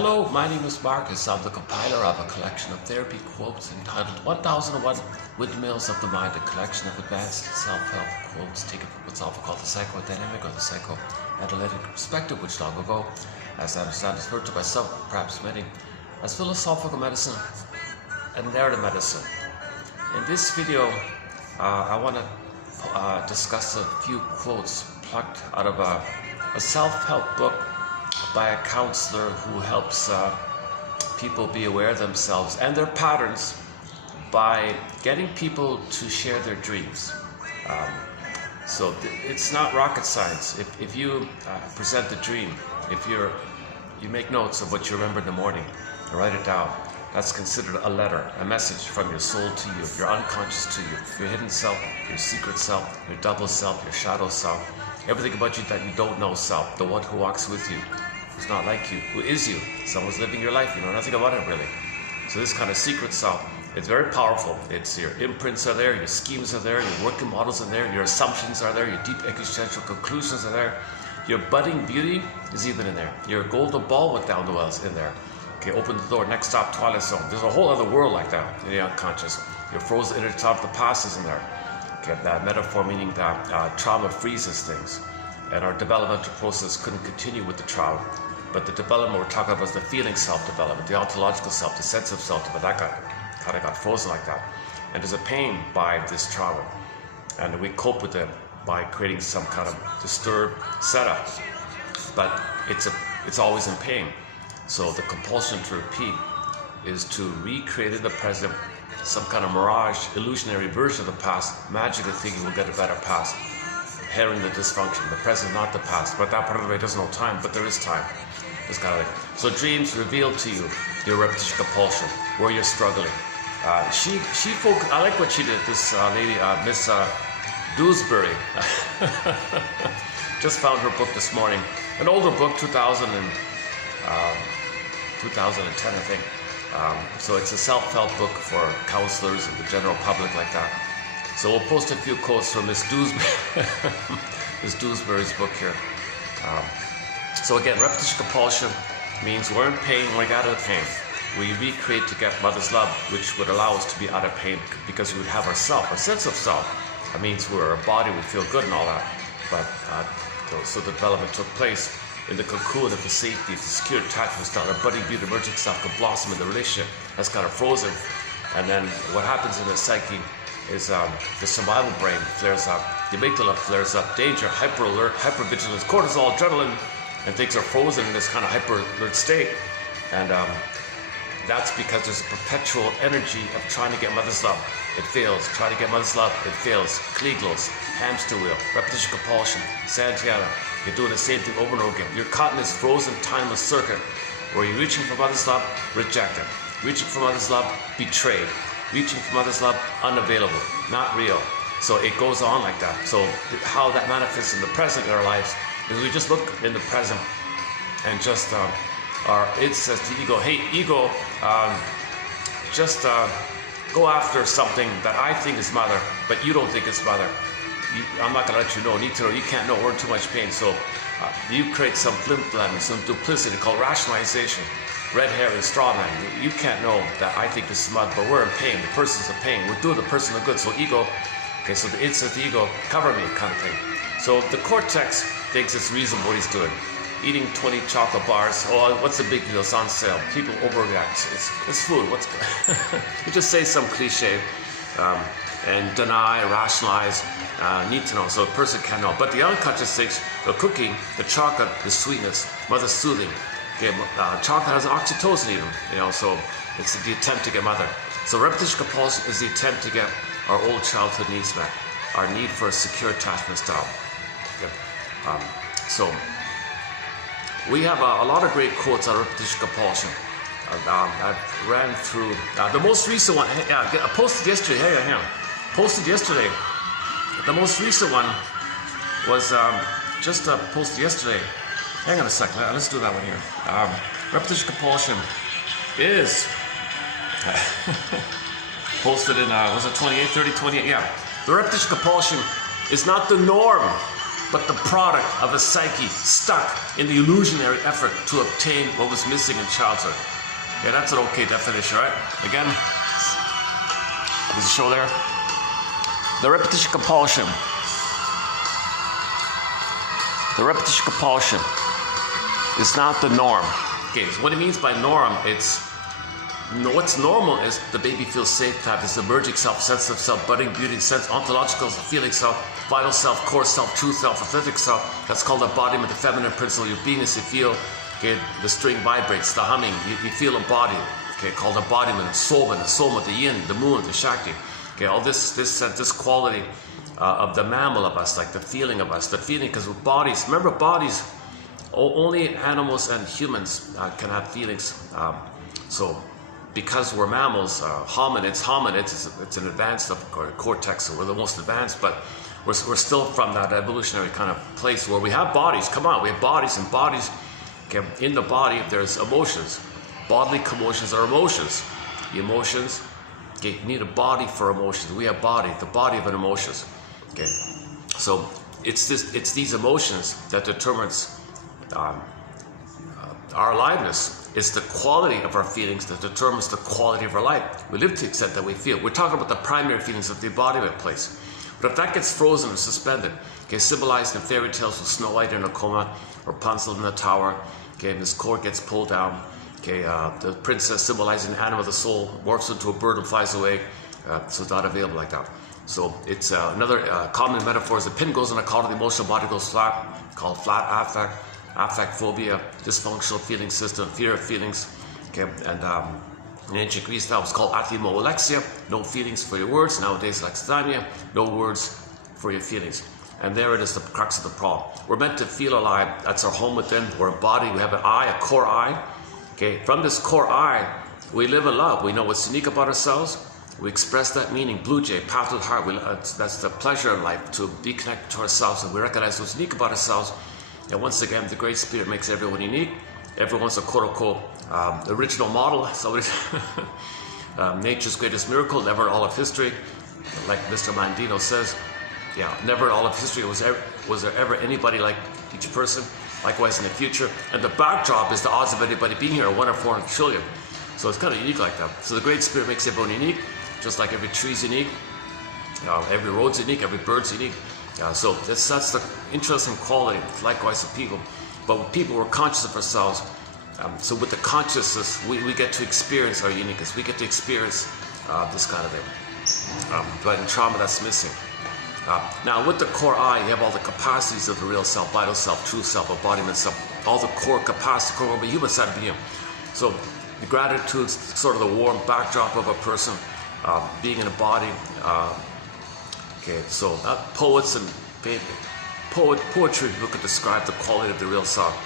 Hello, my name is Marcus. I'm the compiler of a collection of therapy quotes entitled 1001 Windmills of the Mind, a collection of advanced self-help quotes taken from what's often called the psychodynamic or the psychoanalytic perspective, which long ago, as I understand, is referred to by some, perhaps many, as philosophical medicine and narrative medicine. In this video, I want to discuss a few quotes plucked out of a self-help book by a counselor who helps people be aware of themselves and their patterns by getting people to share their dreams. So it's not rocket science. If you present the dream, if you make notes of what you remember in the morning and write it down, that's considered a letter, a message from your soul to you, your unconscious to you, your hidden self, your secret self, your double self, your shadow self, everything about you that you don't know self, the one who walks with you, who's not like you, who is you. Someone's living your life, you know nothing about it really. So this kind of secret self, it's very powerful. It's your imprints are there, your schemes are there, your working models are there, your assumptions are there, your deep existential conclusions are there. Your budding beauty is even in there. Your golden ball went down the well is in there. Okay, open the door, next stop, Twilight Zone. There's a whole other world like that in the unconscious. Your frozen inner child of the past is in there. Okay, that metaphor meaning that trauma freezes things. And our developmental process couldn't continue with the trauma. But the development we're talking about is the feeling self-development, the ontological self, the sense of self, but that kind of got frozen like that. And there's a pain by this trauma. And we cope with it by creating some kind of disturbed setup. But it's always in pain. So the compulsion to repeat is to recreate in the present some kind of mirage, illusionary version of the past, magically thinking we'll get a better past. Herring the dysfunction, the present, not the past. But that part of the way doesn't know time, but there is time. It's kind of like, so dreams reveal to you your repetition compulsion, where you're struggling. She focused, I like what she did, this lady, Miss Dewsbury. Just found her book this morning, an older book, 2010, I think. So it's a self-help book for counselors and the general public like that. So we'll post a few quotes from Miss Dewsbury, Miss Dewsbury's book here. So again, repetition compulsion means we're in pain, we got out of pain. We recreate to get mother's love, which would allow us to be out of pain because we would have our self, our sense of self. That means we're a body, we feel good and all that. But so the development took place in the cocoon of the safety, the secure attachment style, our budding beauty emerging self could blossom in the relationship. That's kind of frozen. And then what happens in the psyche is the survival brain flares up, the amygdala flares up, danger, hyper alert, hyper vigilance, cortisol, adrenaline, and things are frozen in this kind of hyper alert state. And that's because there's a perpetual energy of trying to get mother's love. It fails. Try to get mother's love. It fails. Klieglos, hamster wheel, repetition compulsion, Santiana. You're doing the same thing over and over again. You're caught in this frozen timeless circuit where you're reaching for mother's love, rejected. Reaching for mother's love, betrayed. Reaching for mother's love, unavailable, not real. So it goes on like that. So how that manifests in the present in our lives is we just look in the present and just it says to ego, hey ego, just go after something that I think is mother, but you don't think it's mother. I'm not gonna let you know, need to know, you can't know, we're in too much pain. So you create some flim-flam, some duplicity called rationalization. Red hair and straw man. You can't know that I think this is mother, but we're in pain. The person's in pain. We're doing the person a good. So ego, okay, so the id says the ego, cover me kind of thing. So the cortex thinks it's reasonable what he's doing. Eating 20 chocolate bars, oh, what's the big deal? It's on sale. People overreact. It's food. What's you just say some cliche and deny, rationalize, need to know. So a person can't know. But the unconscious thinks the cooking, the chocolate, the sweetness, mother's soothing. Okay, chocolate has oxytocin in them, so it's the attempt to get mother. So repetition compulsion is the attempt to get our old childhood needs met, our need for a secure attachment style. Okay. So we have a lot of great quotes on repetition compulsion. I ran through the most recent one. I posted yesterday. Hang on. Posted yesterday. The most recent one was just posted yesterday. Hang on a second, let's do that one here. Repetition compulsion is posted in, was it 28, 30, 28? Yeah. The repetition compulsion is not the norm. but the product of a psyche stuck in the illusionary effort to obtain what was missing in childhood. Yeah, that's an okay definition, right? Again, there's a show there. The repetition compulsion. The repetition compulsion is not the norm. Okay, so what it means by norm, what's normal is the baby feels safe to have this emerging self, sense of self, budding beauty, sense, ontological feeling self, vital self, core self, true self, authentic self. That's called embodiment, the feminine principle. Your beingness, you feel, okay, the string vibrates, the humming, you feel embodied, okay, called embodiment, the soma, the yin, the moon, the shakti. Okay, all this quality of the mammal of us, like the feeling of us, the feeling, because with bodies, remember bodies, only animals and humans can have feelings. So because we're mammals, hominids, it's an advanced cortex, so we're the most advanced, but we're still from that evolutionary kind of place where we have bodies. Come on, we have bodies, and bodies, okay, in the body there's emotions. Bodily commotions are emotions. The emotions, okay, you need a body for emotions. We have body, the body of an emotions. Okay, so it's these emotions that determines our aliveness. It's the quality of our feelings that determines the quality of our life. We live to the extent that we feel. We're talking about the primary feelings of the embodiment place. But if that gets frozen or suspended, okay, symbolized in fairy tales with Snow White in a coma, or Rapunzel in the tower, okay, and his cord gets pulled down, okay, the princess symbolizing the animal of the soul morphs into a bird and flies away, so it's not available like that. So it's another common metaphor is a pin goes in a collar, the emotional body goes flat, called flat affect. Affect phobia, dysfunctional feeling system, fear of feelings. Okay, and in ancient Greece that was called athimoalexia, no feelings for your words. Nowadays, alexithymia, no words for your feelings. And there it is, the crux of the problem. We're meant to feel alive. That's our home within. We're embodied. We have an eye, a core eye. Okay, from this core eye, we live in love. We know what's unique about ourselves. We express that meaning. Blue jay, path to the heart. That's the pleasure in life, to be connected to ourselves, and we recognize what's unique about ourselves. And once again, the Great Spirit makes everyone unique. Everyone's a quote-unquote original model. Somebody, nature's greatest miracle, never in all of history. Like Mr. Mandino says, yeah, never in all of history was there ever anybody like each person. Likewise in the future. And the backdrop is the odds of anybody being here are 1 in 400 trillion. So it's kind of unique like that. So the Great Spirit makes everyone unique, just like every tree's unique, every road's unique, every bird's unique. So that's the interesting quality, likewise with people. But with people, we're conscious of ourselves. So with the consciousness, we get to experience our uniqueness. We get to experience this kind of thing. But in trauma, that's missing. Now, with the core eye, you have all the capacities of the real self, vital self, true self, embodiment self, all the core capacity, core of the human side of being. So the gratitude's sort of the warm backdrop of a person being in a body. Okay, so poets and poetry, people could describe the quality of the real self.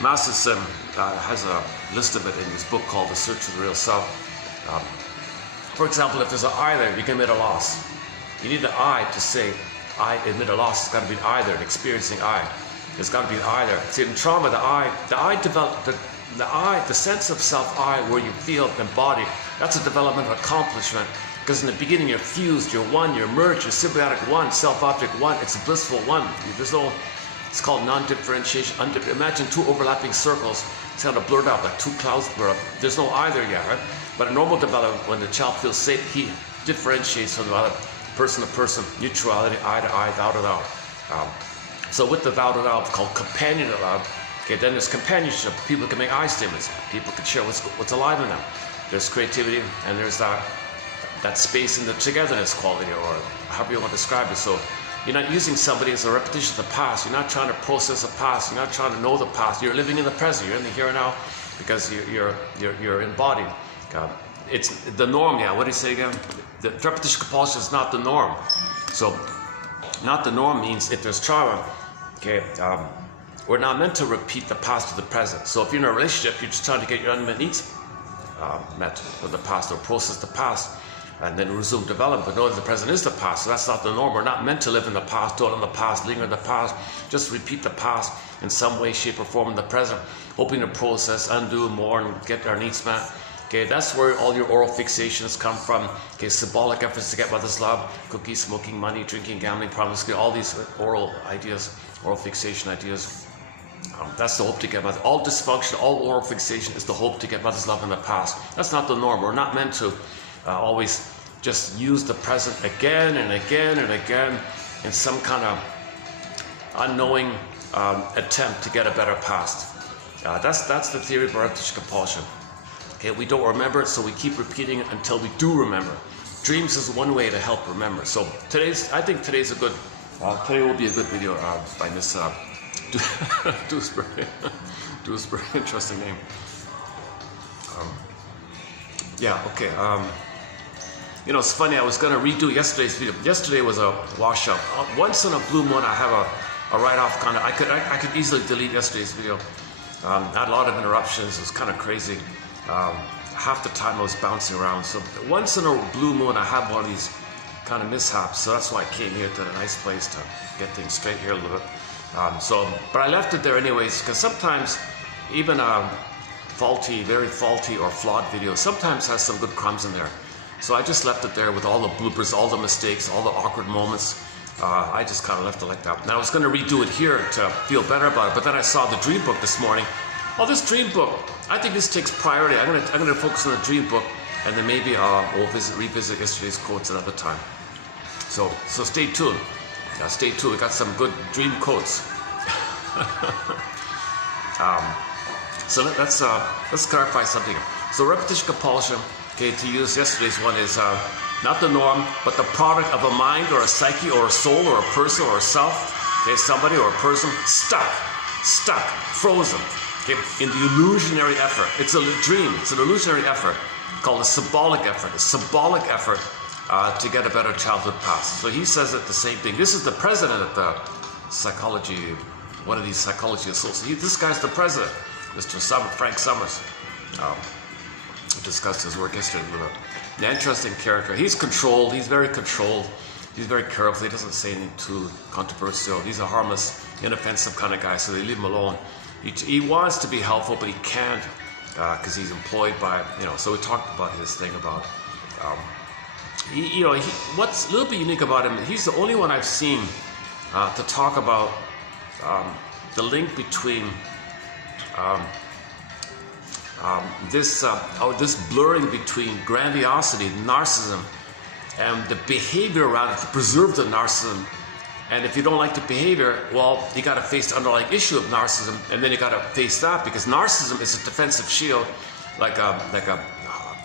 Masterson has a list of it in his book called The Search for the Real Self. For example, if there's an I there, you can admit a loss. You need the I to say, I admit a loss. It's got to be an I there, an experiencing I. There's got to be an I there. See, in trauma, the I developed, the sense of self-I where you feel embodied, that's a developmental accomplishment. Because in the beginning you're fused, you're one, you're merged, you're symbiotic one, self-object one, it's a blissful one. There's no, it's called non-differentiation. Imagine 2 overlapping circles, it's kind of blurred out, like 2 clouds blur up. There's no either yet, right? But a normal development, when the child feels safe, he differentiates from the other, person to person, neutrality, eye to eye, thou to thou. So with the thou to thou, it's called companion to thou. Okay, then there's companionship. People can make I statements. People can share what's alive in them. There's creativity, and there's that space in the togetherness quality, or however you want to describe it. So you're not using somebody as a repetition of the past. You're not trying to process the past. You're not trying to know the past. You're living in the present. You're in the here and now because you're embodied. It's the norm. Yeah. What do you say again? The repetition compulsion is not the norm. So not the norm means if there's trauma, okay, we're not meant to repeat the past to the present. So if you're in a relationship, you're just trying to get your unmet needs met with the past, or process the past, and then resume development. But knowing the present is the past, so that's not the norm. We're not meant to live in the past, dwell in the past, linger in the past, just repeat the past in some way, shape, or form in the present, hoping to process, undo, mourn, get our needs met. Okay, that's where all your oral fixations come from. Okay, symbolic efforts to get mother's love, cookie, smoking, money, drinking, gambling, promiscuity, all these oral ideas, oral fixation ideas. That's the hope to get mother. All dysfunction, all oral fixation is the hope to get mother's love in the past. That's not the norm. We're not meant to always just use the present again and again and again in some kind of unknowing attempt to get a better past. That's the theory of repetition compulsion. Okay, we don't remember it, so we keep repeating it until we do remember. Dreams is one way to help remember. So I think today's a good. Today will be a good video by Miss Dewsbury. Dewsbury, interesting name. Yeah. Okay. You know, it's funny. I was gonna redo yesterday's video. Yesterday was a washout. Once in a blue moon, I have a write-off kind of. I could easily delete yesterday's video. I had a lot of interruptions. It was kind of crazy. Half the time I was bouncing around. So once in a blue moon, I have one of these kind of mishaps. So that's why I came here to a nice place to get things straight here a little bit. But I left it there anyways, because sometimes even a faulty, very faulty or flawed video sometimes has some good crumbs in there. So I just left it there with all the bloopers, all the mistakes, all the awkward moments. I just kind of left it like that. Now I was going to redo it here to feel better about it, but then I saw the dream book this morning. Oh, this dream book, I think this takes priority. I'm gonna focus on the dream book, and then maybe we'll revisit yesterday's quotes another time. So stay tuned. Stay tuned. We got some good dream quotes. So let's clarify something. So repetition compulsion, okay, to use yesterday's one, is not the norm, but the product of a mind or a psyche or a soul or a person or a self. Okay, somebody or a person stuck, frozen. Okay, in the illusionary effort. It's a dream. It's an illusionary effort called a symbolic effort. A symbolic effort to get a better childhood past. So he says it the same thing. This is the president of the psychology, one of these psychology associates. This guy's the president, Mr. Frank Summers. We discussed his work yesterday with an interesting character. He's controlled. He's very controlled. He's very careful. He doesn't say anything too controversial. He's a harmless, inoffensive kind of guy, so they leave him alone. He wants to be helpful, but he can't because he's employed by, so we talked about his thing about, what's a little bit unique about him, he's the only one I've seen to talk about the link between this blurring between grandiosity, narcissism, and the behavior around it to preserve the narcissism. And if you don't like the behavior, well, you got to face the underlying issue of narcissism, and then you got to face that, because narcissism is a defensive shield, like a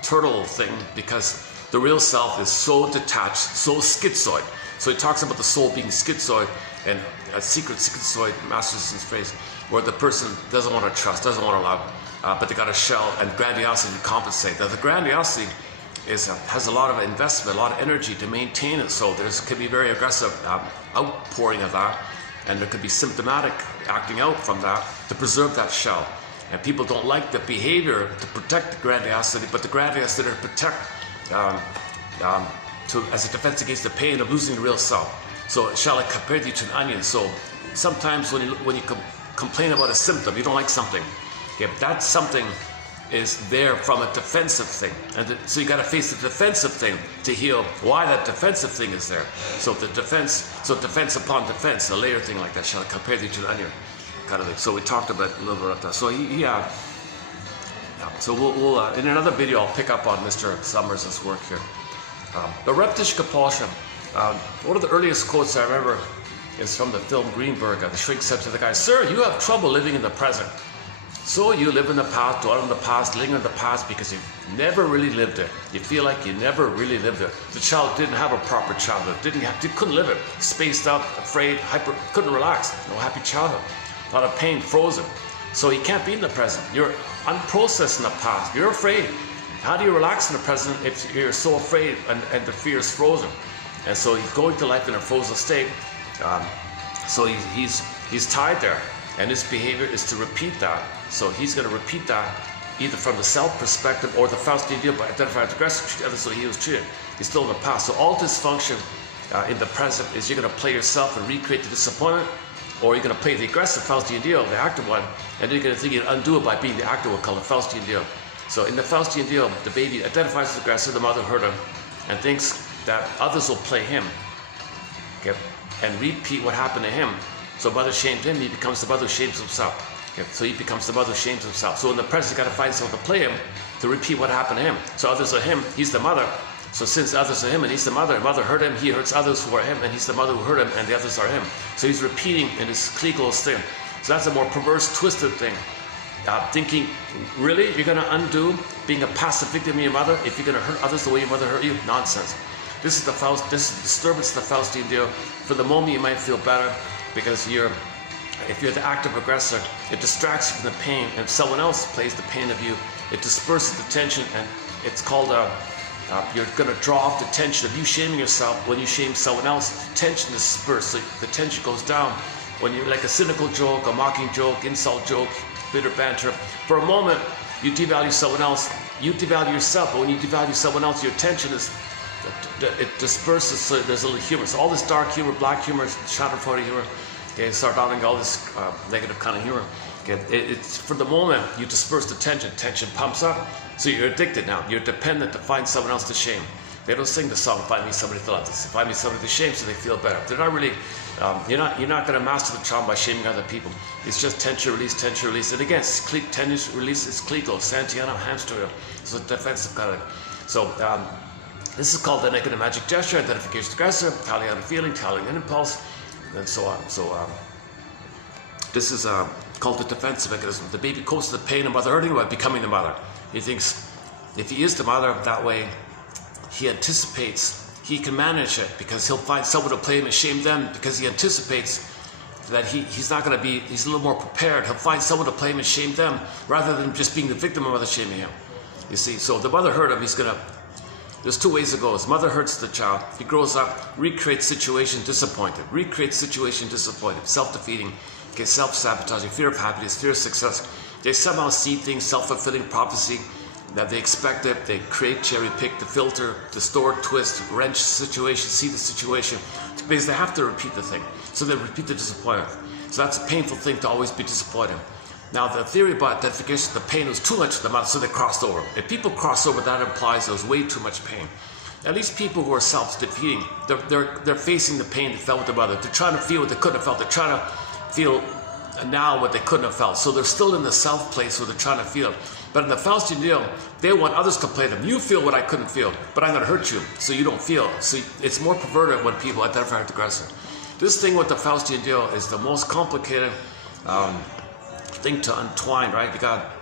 turtle thing, because the real self is so detached, so schizoid. So he talks about the soul being schizoid, and a secret schizoid, Masterson's phrase, where the person doesn't want to trust, doesn't want to love, but they got a shell and grandiosity to compensate. Now, the grandiosity has a lot of investment, a lot of energy to maintain it. So there could be very aggressive outpouring of that, and there could be symptomatic acting out from that to preserve that shell. And people don't like the behavior to protect the grandiosity, but the grandiosity to protect as a defense against the pain of losing the real self. So shall I compare you to an onion? So sometimes when you complain about a symptom, you don't like something. Yeah, that something is there from a defensive thing, and so you got to face the defensive thing to heal why that defensive thing is there. So defense upon defense, a layer thing like that. Shall I compare thee to an onion, kind of thing. So we talked about a little bit about that. So so we'll in another video I'll pick up on Mr. Summers' work here. The repetition compulsion. One of the earliest quotes I remember is from the film Greenberg. The shrink said to the guy, "Sir, you have trouble living in the present. So you live in the past, dwell in the past, linger in the past because you've never really lived it. You feel like you never really lived it. The child didn't have a proper childhood, couldn't live it. Spaced out, afraid, couldn't relax. No happy childhood. A lot of pain, frozen. So you can't be in the present. You're unprocessed in the past. You're afraid. How do you relax in the present if you're so afraid and the fear is frozen?" And so he's going to life in a frozen state. So he's tied there. And his behavior is to repeat that. So he's going to repeat that either from the self perspective or the Faustian ideal by identifying the aggressor, so he was treated. He's still in the past. So all dysfunction in the present is you're going to play yourself and recreate the disappointment, or you're going to play the aggressive Faustian ideal, the active one, and you're going to think you can undo it by being the active one called the Faustian ideal. So in the Faustian deal, the baby identifies as the aggressor, the mother hurt him, and thinks that others will play him, okay, and repeat what happened to him. So mother shamed him, he becomes the mother who shames himself. Okay, so he becomes the mother who shames himself. So in the present, he's got to find someone to play him, to repeat what happened to him. So others are him, he's the mother. So since others are him and he's the mother hurt him, he hurts others who are him, and he's the mother who hurt him, and the others are him. So he's repeating in this Kliegos thing. So that's a more perverse, twisted thing. Thinking, really, you're going to undo being a passive victim of your mother if you're going to hurt others the way your mother hurt you? Nonsense. This is the disturbance of the Faustian deal. For the moment, you might feel better because if you're the active aggressor, it distracts you from the pain, and if someone else plays the pain of you, it disperses the tension, and it's called you're going to draw off the tension of you shaming yourself. When you shame someone else, tension is dispersed, so the tension goes down. When you're like a cynical joke, a mocking joke, insult joke, bitter banter, for a moment you devalue someone else, you devalue yourself, but when you devalue someone else, your tension it disperses, so there's a little humor. So all this dark humor, black humor, Schadenfreude humor, okay, sardonically, all this negative kind of humor, okay, it's for the moment you disperse the tension pumps up, so you're addicted now, you're dependent to find someone else to shame. They don't sing the song, find me somebody to love, find me somebody to shame, so they feel better. They're not really, you're not going to master the trauma by shaming other people. It's just tension release, and again, tension release is Kliegos, Santiano, hamster wheel. It's a defensive kind of. So this is called the negative magic gesture, identification of aggressor, tallying out a feeling, tallying an impulse, and so on. So this is called the defensive mechanism. The baby copes with the pain of mother hurting by becoming the mother. He thinks if he is the mother that way, he anticipates he can manage it because he'll find someone to play him and shame them, because he anticipates that he's not going to be, he's a little more prepared. He'll find someone to play him and shame them rather than just being the victim of mother shaming him. You see, so the mother hurt him, there's two ways it goes. Mother hurts the child. He grows up, recreates situation, disappointed. Self-defeating, okay, self-sabotaging, fear of happiness, fear of success. They somehow see things, self-fulfilling prophecy, that they expect it, they create, cherry pick, the filter, distort, twist, wrench situation, see the situation, because they have to repeat the thing. So they repeat the disappointment. So that's a painful thing to always be disappointed. Now the theory about identification, the pain was too much for them, so they crossed over. If people cross over, that implies there was way too much pain. At least people who are self-defeating, they're facing the pain they felt with their mother. They're trying to feel what they couldn't have felt. They're trying to feel now what they couldn't have felt. So they're still in the self place where they're trying to feel. But in the Faustian deal, they want others to play them. You feel what I couldn't feel, but I'm going to hurt you, so you don't feel. So it's more perverted when people identify as aggressor. This thing with the Faustian deal is the most complicated thing to untwine, right? You got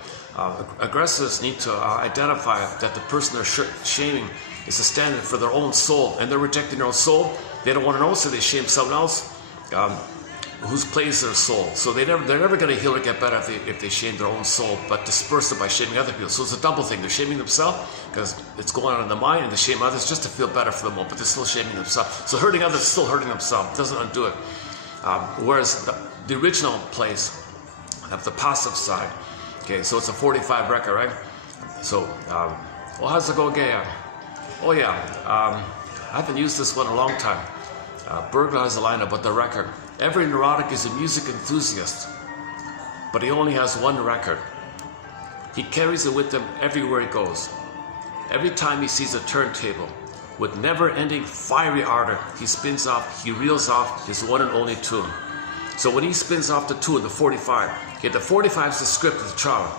aggressors need to identify that the person they're shaming is a standard for their own soul, and they're rejecting their own soul. They don't want to know, so they shame someone else whose plays their soul. So they're never going to heal or get better if they shame their own soul, but disperse it by shaming other people. So it's a double thing. They're shaming themselves because it's going on in the mind, and they shame others just to feel better for the moment, but they're still shaming themselves. So hurting others is still hurting themselves. It doesn't undo it. Whereas the original place of the passive side, okay, so it's a 45 record, right? So, well, how's it go again? Oh yeah, I haven't used this one in a long time. Bergler has a line about the record. Every neurotic is a music enthusiast, but he only has one record. He carries it with him everywhere he goes. Every time he sees a turntable, with never-ending fiery ardor, he reels off his one and only tune. So when he spins off the tune, the 45, okay, the 45 is the script of the child.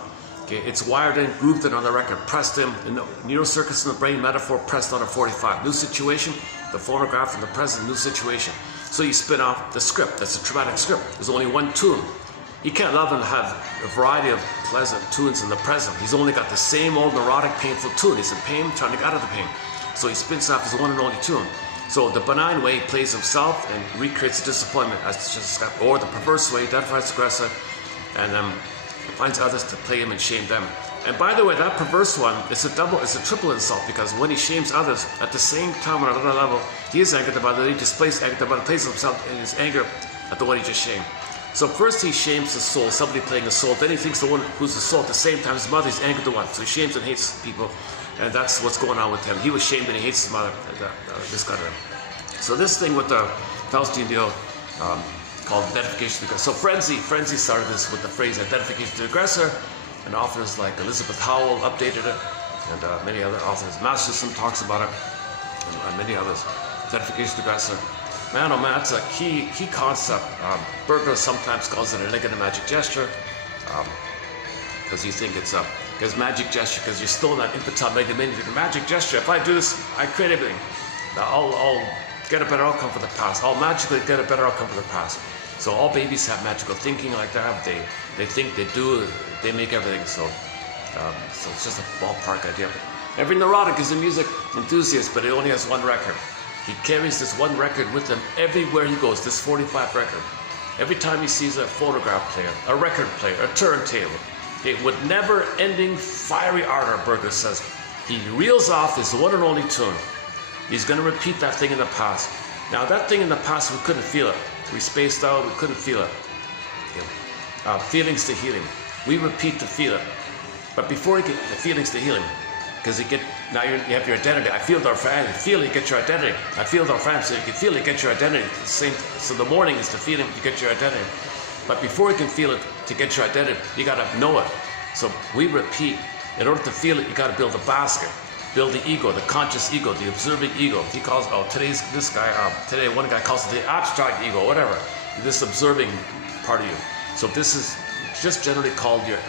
Okay, it's wired in, grooved in on the record, pressed in the neurocircuits in the brain, metaphor pressed on a 45. New situation, the phonograph in the present, new situation. So you spin off the script. That's a traumatic script. There's only one tune. He can't love and have a variety of pleasant tunes in the present. He's only got the same old neurotic, painful tune. He's in pain, trying to get out of the pain. So he spins off his one and only tune. So the benign way, he plays himself and recreates the disappointment, or the perverse way, identifies aggressor, and finds others to play him and shame them. And by the way, that perverse one, it's a triple insult, because when he shames others, at the same time on another level, he is angered about it, he displays anger about it, plays himself in his anger at the one he just shamed. So first he shames his soul, somebody playing his soul, then he thinks the one who's the soul at the same time, his mother, he's angered the one. So he shames and hates people, and that's what's going on with him. He was shamed and he hates his mother, this kind of. So this thing with the Faustian deal, called identification of the aggressor. So Frenzy started this with the phrase identification of the aggressor, and authors like Elizabeth Howell updated it, and many other authors. Masterson talks about it, and many others. Identification aggressor. Man, oh man, it's a key concept. Berger sometimes calls it a negative magic gesture, because you think it's because magic gesture, because you're still in that infantile negative magic gesture. If I do this, I create everything. I'll get a better outcome for the past. I'll magically get a better outcome for the past. So all babies have magical thinking like that. They think, they do, they make everything. So it's just a ballpark idea. Every neurotic is a music enthusiast, but he only has one record. He carries this one record with him everywhere he goes, this 45 record. Every time he sees a phonograph player, a record player, a turntable, with never-ending fiery ardor, Berger says, he reels off his one and only tune. He's going to repeat that thing in the past. Now, that thing in the past, we couldn't feel it. We spaced out, we couldn't feel it. Feelings to healing. We repeat to feel it. But before you get the feelings to healing, because now you have your identity. I feel our family. Feel you get your identity. I feel our family. So you can feel you get your identity. So the morning is the feeling you get your identity. But before you can feel it to get your identity, you got to know it. So we repeat. In order to feel it, you got to build a basket. Build the ego, the conscious ego, the observing ego. He calls, today one guy calls it the abstract ego, whatever. This observing part of you. So this is just generally called your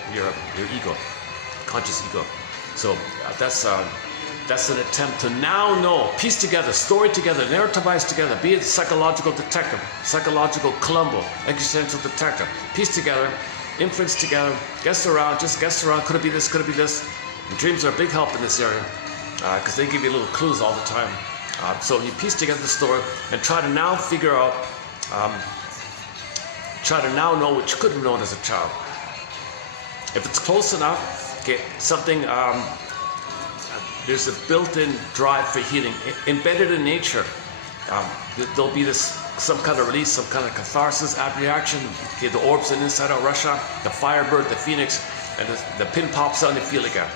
ego, conscious ego. So that's an attempt to now know, piece together, story together, narrativize together, be a psychological detective, psychological Columbo, existential detective, piece together, inference together, guess around, could it be this, could it be this? And dreams are a big help in this area, because they give you little clues all the time. So you piece together the story and try to now figure out, try to now know what you couldn't have known as a child. If it's close enough, okay, something, there's a built-in drive for healing. Embedded in nature, there'll be some kind of release, some kind of catharsis, reaction. Okay, the orbs in Inside Out Russia, the firebird, the phoenix, and the pin pops out and you feel again.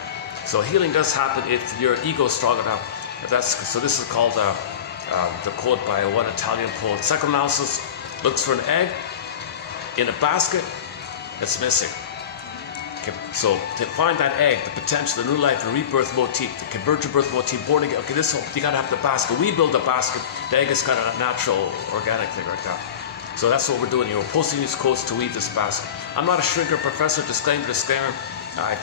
So healing does happen if your ego is strong enough. So this is called the quote by one Italian poet. Psychoanalysis looks for an egg in a basket that's missing. Okay, so to find that egg, the potential, the new life, the rebirth motif, the convergent birth motif, born again, okay, you gotta have the basket. We build the basket, the egg is kind of a natural, organic thing like that. So that's what we're doing here. We're posting these quotes to weave this basket. I'm not a shrinker professor, disclaimer. I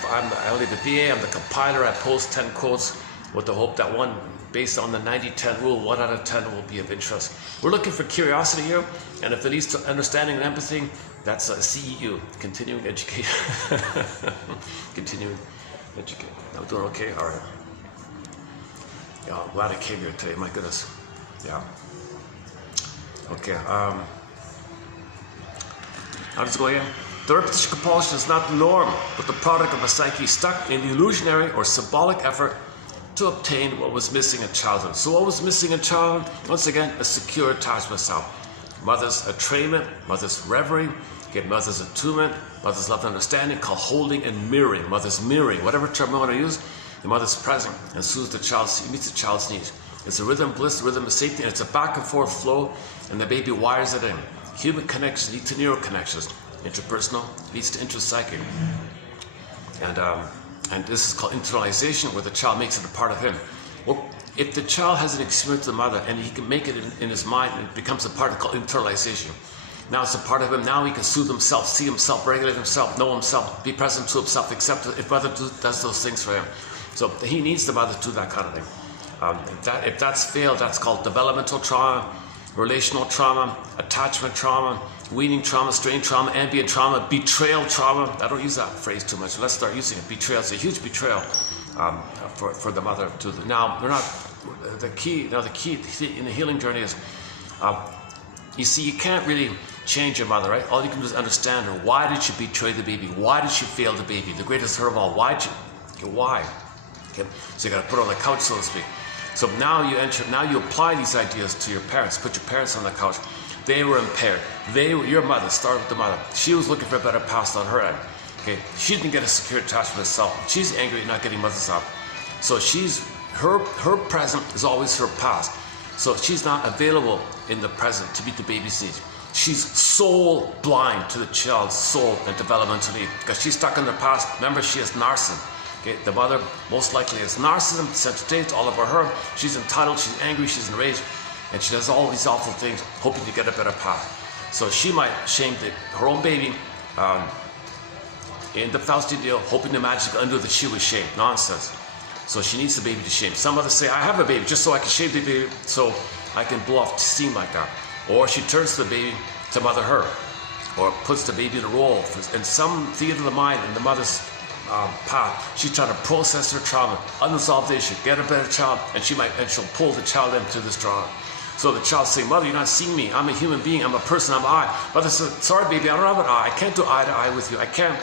only the VA, I'm the compiler. I post 10 quotes with the hope that one, based on the 90-10 rule, 1 out of 10 will be of interest. We're looking for curiosity here, and if it leads to understanding and empathy, that's a CEU, continuing education. Continuing education. I'm doing okay? All right. Yeah, I'm glad I came here today, my goodness. Yeah. Okay, I'll just go here. The repetition compulsion is not the norm, but the product of a psyche stuck in the illusionary or symbolic effort to obtain what was missing in childhood. So what was missing in childhood? Once again, a secure attachment self. Mother's attunement, mother's reverie, mother's attunement, mother's love and understanding, called holding and mirroring. Mother's mirroring, whatever term you want to use, the mother's present and soothes the child, meets the child's needs. It's a rhythm of bliss, a rhythm of safety, and it's a back and forth flow, and the baby wires it in. Human connections lead to neural connections. Interpersonal leads to intrapsychic. And this is called internalization, where the child makes it a part of him. Well, if the child has an experience with the mother and he can make it in his mind, it becomes a part of called internalization. Now it's a part of him. Now he can soothe himself, see himself, regulate himself, know himself, be present to himself, accept it if mother does those things for him. So he needs the mother to do that kind of thing. If that's failed, that's called developmental trauma, relational trauma, attachment trauma, weaning trauma, strain trauma, ambient trauma, betrayal trauma. I don't use that phrase too much. Let's start using it. Betrayal. It's a huge betrayal for the mother. Now, they're not the key. Now, the key in the healing journey is, you see, you can't really change your mother, right? All you can do is understand her. Why did she betray the baby? Why did she fail the baby? The greatest hurt of all. Why? Okay. So you got to put her on the couch, so to speak. So now you apply these ideas to your parents. Put your parents on the couch. They were impaired. Your mother, start with the mother. She was looking for a better past on her end. Okay, she didn't get a secure attachment herself. She's angry at not getting mother's up. So her present is always her past. So she's not available in the present to meet the baby's needs. she's soul blind to the child's soul and developmentally because she's stuck in the past. Remember, she has narcissism. Okay, the mother most likely has narcissism, sensitivity all over her. She's entitled, she's angry, she's enraged, and she does all these awful things, hoping to get a better path. So she might shame her own baby in the Fausti deal, hoping to magically undo that she was shamed. Nonsense. So she needs the baby to shame. Some others say, I have a baby just so I can shame the baby so I can blow off steam like that. Or she turns the baby to mother her, or puts the baby in a role. In some theater of the mind, in the mother's path, she's trying to process her trauma, unresolved issue, get a better child, and she'll pull the child into this drama. So the child saying, Mother, you're not seeing me. I'm a human being. I'm a person. I'm I. Mother says, sorry, baby, I don't have an eye. I can't do eye to eye with you. I can't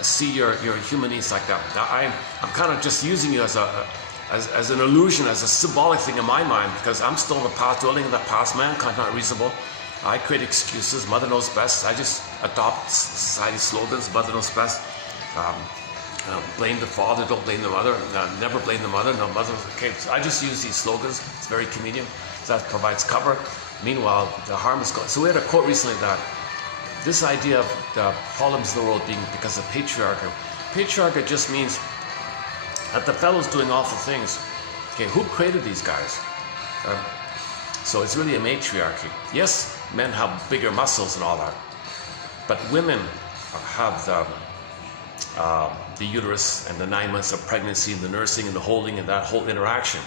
see your human needs like that. Now, I'm kind of just using you as an illusion, as a symbolic thing in my mind, because I'm still in the past, dwelling in the past. Mankind's not reasonable. I create excuses. Mother knows best. I just adopt society slogans. Mother knows best. Blame the father, don't blame the mother. Never blame the mother. No, mother. Okay, so I just use these slogans. It's very convenient. That provides cover. Meanwhile, the harm is gone. So we had a quote recently that this idea of the problems in the world being because of patriarchy. Patriarchy just means that the fellow's doing awful things. Okay, who created these guys? So it's really a matriarchy. Yes, men have bigger muscles and all that, but women have the uterus and the 9 months of pregnancy and the nursing and the holding and that whole interaction.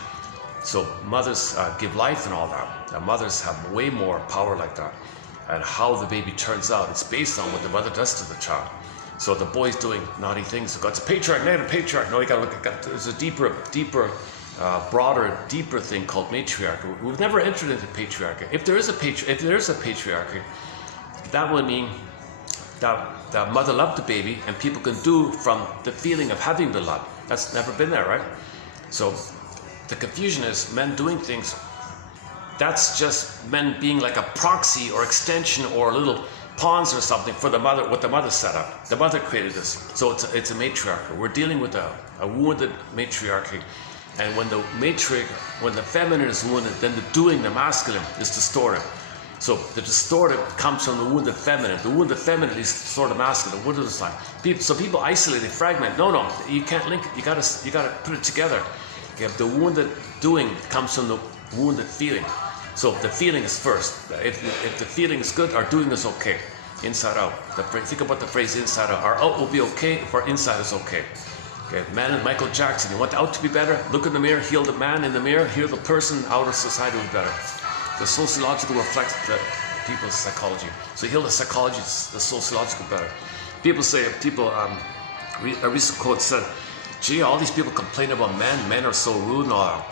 So mothers give life and all that. Now, mothers have way more power like that. And how the baby turns out, it's based on what the mother does to the child. So the boy's doing naughty things. So it's a patriarch, negative patriarch. No, you gotta look at, there's a deeper, broader, deeper thing called matriarchy. We've never entered into patriarchy. If there is a patriarchy, that would mean that mother loved the baby, and people can do from the feeling of having been loved. That's never been there, right? So the confusion is men doing things. That's just men being like a proxy or extension or little pawns or something for the mother, what the mother set up. The mother created this. So it's a matriarchy. We're dealing with a wounded matriarchy. And when the feminine is wounded, then the doing, the masculine, is distorted. So the distorted comes from the wounded feminine. The wounded feminine is distorted masculine. The wounded is like so people isolate, they fragment. No, you can't link it. You gotta put it together. Okay, the wounded doing comes from the wounded feeling. So the feeling is first. If the feeling is good, our doing is okay. Inside out. Think about the phrase inside out. Our out will be okay if our inside is okay. Okay, man and Michael Jackson. You want the out to be better? Look in the mirror, heal the man in the mirror, heal the person, outer society will be better. The sociological reflects the people's psychology. So heal the psychology, the sociological better. People say, a recent quote said, gee, all these people complain about men. Men are so rude and all that.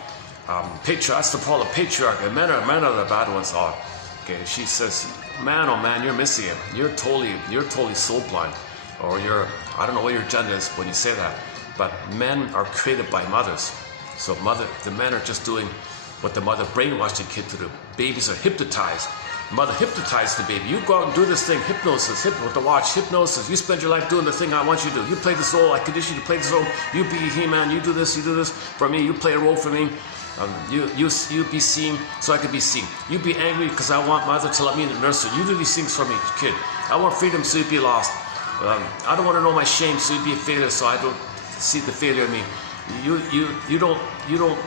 That's the problem, patriarchy. Men are the bad ones. Oh, okay. She says, man, oh man, you're missing it. You're totally soul blind, or I don't know what your gender is when you say that. But men are created by mothers. So the men are just doing what the mother brainwashed the kid to do. Babies are hypnotized. Mother hypnotized the baby. You go out and do this thing, hypnosis, with the watch, hypnosis. You spend your life doing the thing I want you to do. You play this role, I condition you to play this role. You be He-Man, you do this for me. You play a role for me. You be seen so I can be seen. You be angry because I want mother to let me in the nursery. You do these things for me, kid. I want freedom so you'd be lost. I don't want to know my shame so you'd be a failure so I don't see the failure in me. You don't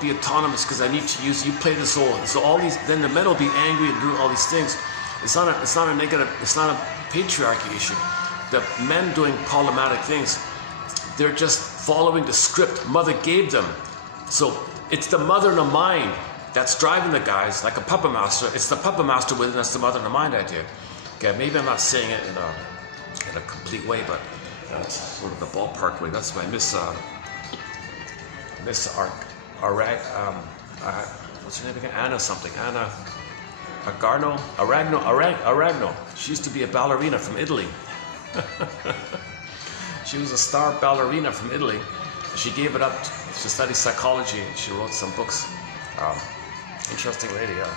be autonomous because I need to use you. Play this role. So all these, then the men will be angry and do all these things. It's not a negative. It's not a patriarchy issue. The men doing problematic things, they're just following the script mother gave them. So it's the mother in the mind that's driving the guys like a puppet master. It's the puppet master within us, the mother in the mind idea. Okay, maybe I'm not saying it in a complete way, but that's sort of the ballpark way. That's why Miss what's her name again? Anna something. Anna Aragno. She used to be a ballerina from Italy. She was a star ballerina from Italy. She gave it up to study psychology. She wrote some books. Interesting lady, yeah.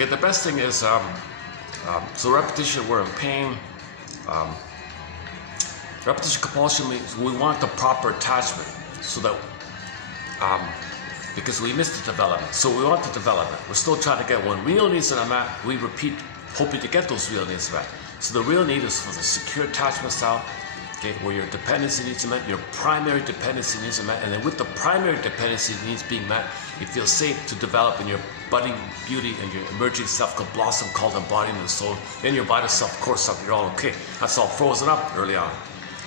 Okay, the best thing is, so repetition, we're in pain. Repetition compulsion means we want the proper attachment, so that, because we missed the development. So we want the development. We're still trying to get one real needs that are met. We repeat, hoping to get those real needs met. So the real need is for the secure attachment style, okay, where your dependency needs are met, your primary dependency needs are met, and then with the primary dependency needs being met, you feel safe to develop in your budding beauty and your emerging self could blossom, called embodying the soul. Then your vital self, core self, you're all okay. That's all frozen up early on.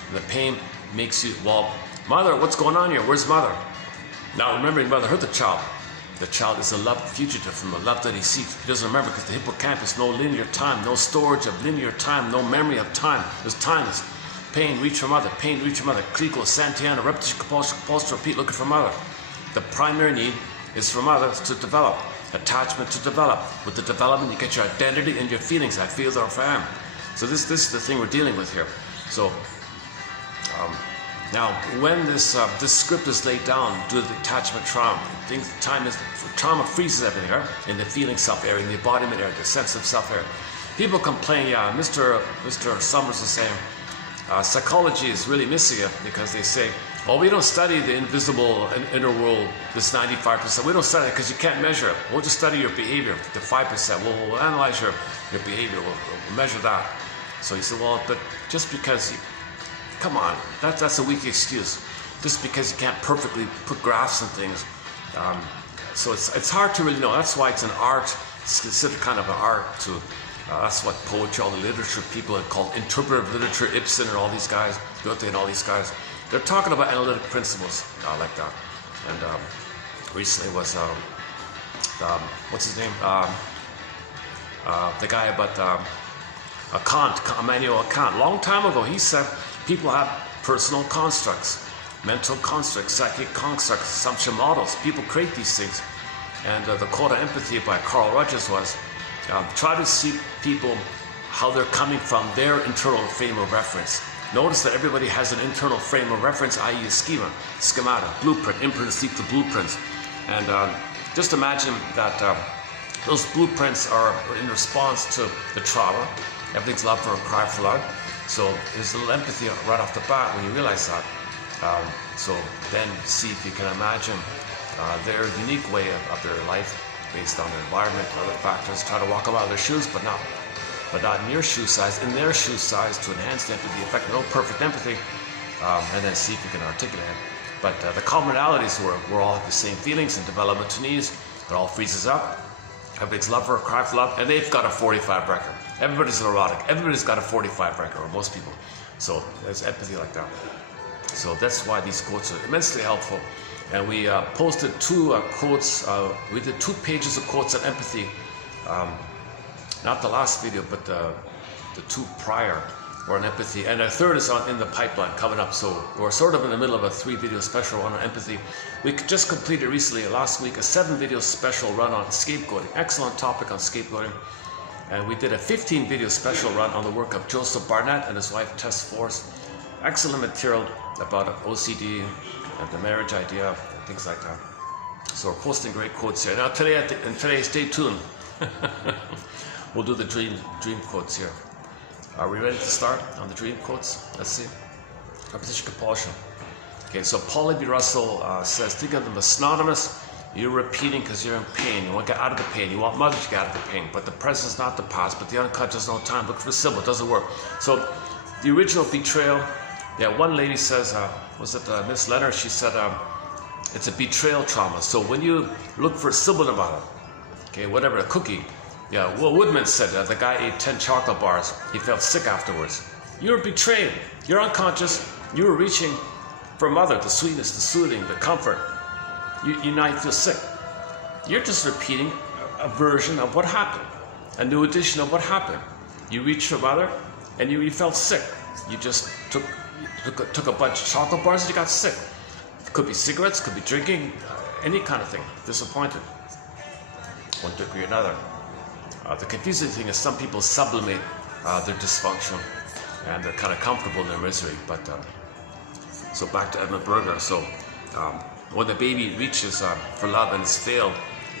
And the pain makes you, well, mother, what's going on here? Where's mother? Now remembering mother hurt the child. The child is a love fugitive from the love that he seeks. He doesn't remember because the hippocampus, no linear time, no storage of linear time, no memory of time. There's timeless. Pain, reach for mother. Pain, reach for mother. Klico, Santana, repetition, compulsion, repeat, looking for mother. The primary need is for mother to develop. Attachment to develop. With the development, you get your identity and your feelings. I feel that I am. So this is the thing we're dealing with here. So now, when this script is laid down due to the attachment trauma, trauma freezes everything, right? In the feeling self area, in the embodiment area, the sense of self area. People complain, yeah, Mr. Summers is saying, psychology is really missing it because they say, well, we don't study the invisible inner world, this 95%. We don't study it because you can't measure it. We'll just study your behavior, the 5%. We'll analyze your behavior, we'll measure that. So he said, well, but just because come on, that's a weak excuse. Just because you can't perfectly put graphs and things. So it's hard to really know. That's why it's an art. It's considered kind of an art to, that's what poetry, all the literature people are called interpretive literature, Ibsen and all these guys, Goethe and all these guys. They're talking about analytic principles like that. And recently was, what's his name? The guy about Kant, Immanuel Kant. Long time ago, he said, people have personal constructs, mental constructs, psychic constructs, assumption models. People create these things. And the quote of empathy by Carl Rogers was, try to see people how they're coming from their internal frame of reference. Notice that everybody has an internal frame of reference, i.e. a schema, schemata, blueprint, imprint, seek the blueprints. And just imagine that those blueprints are in response to the trauma. Everything's love for a cry for love. So there's a little empathy right off the bat when you realize that. So then see if you can imagine their unique way of their life based on their environment and other factors. Try to walk them out of their shoes, but not in your shoe size, in their shoe size to enhance the empathy effect. No perfect empathy, and then see if you can articulate it. But the commonalities we're all have the same feelings and developmental needs. It all freezes up. Everybody's love for a cry for love, and they've got a 45 record. Everybody's neurotic. Everybody's got a 45 record, or most people. So there's empathy like that. So that's why these quotes are immensely helpful. And we posted two quotes. We did 2 pages of quotes on empathy. Not the last video, but the 2 prior were on empathy. And a third is in the pipeline coming up. So we're sort of in the middle of a 3-video special run on empathy. We just completed recently, last week, a 7-video special run on scapegoating. Excellent topic on scapegoating. And we did a 15-video special run on the work of Joseph Barnett and his wife Tess Forrest. Excellent material about OCD and the marriage idea and things like that. So we're posting great quotes here. Now today, stay tuned. We'll do the dream quotes here. Are we ready to start on the dream quotes? Let's see. Repetition compulsion. Okay, so Paul B. Russell says, think of them as synonymous. You're repeating because you're in pain. You want to get out of the pain. You want mother to get out of the pain. But the present is not the past. But the unconscious no time. Look for the symbol. It doesn't work. So the original betrayal. Yeah, one lady says, was it Miss Leonard? She said, it's a betrayal trauma. So when you look for a symbol about it, okay, whatever, a cookie. Yeah, well, Woodman said that the guy ate 10 chocolate bars. He felt sick afterwards. You're betrayed. You're unconscious. You were reaching for mother, the sweetness, the soothing, the comfort. You now feel sick. You're just repeating a version of what happened, a new edition of what happened. You reached for mother, and you felt sick. You just took a bunch of chocolate bars and you got sick. It could be cigarettes, could be drinking, any kind of thing. Disappointed. One degree or another. The confusing thing is some people sublimate their dysfunction and they're kind of comfortable in their misery. But so back to Edmund Berger. So when the baby reaches for love and has failed,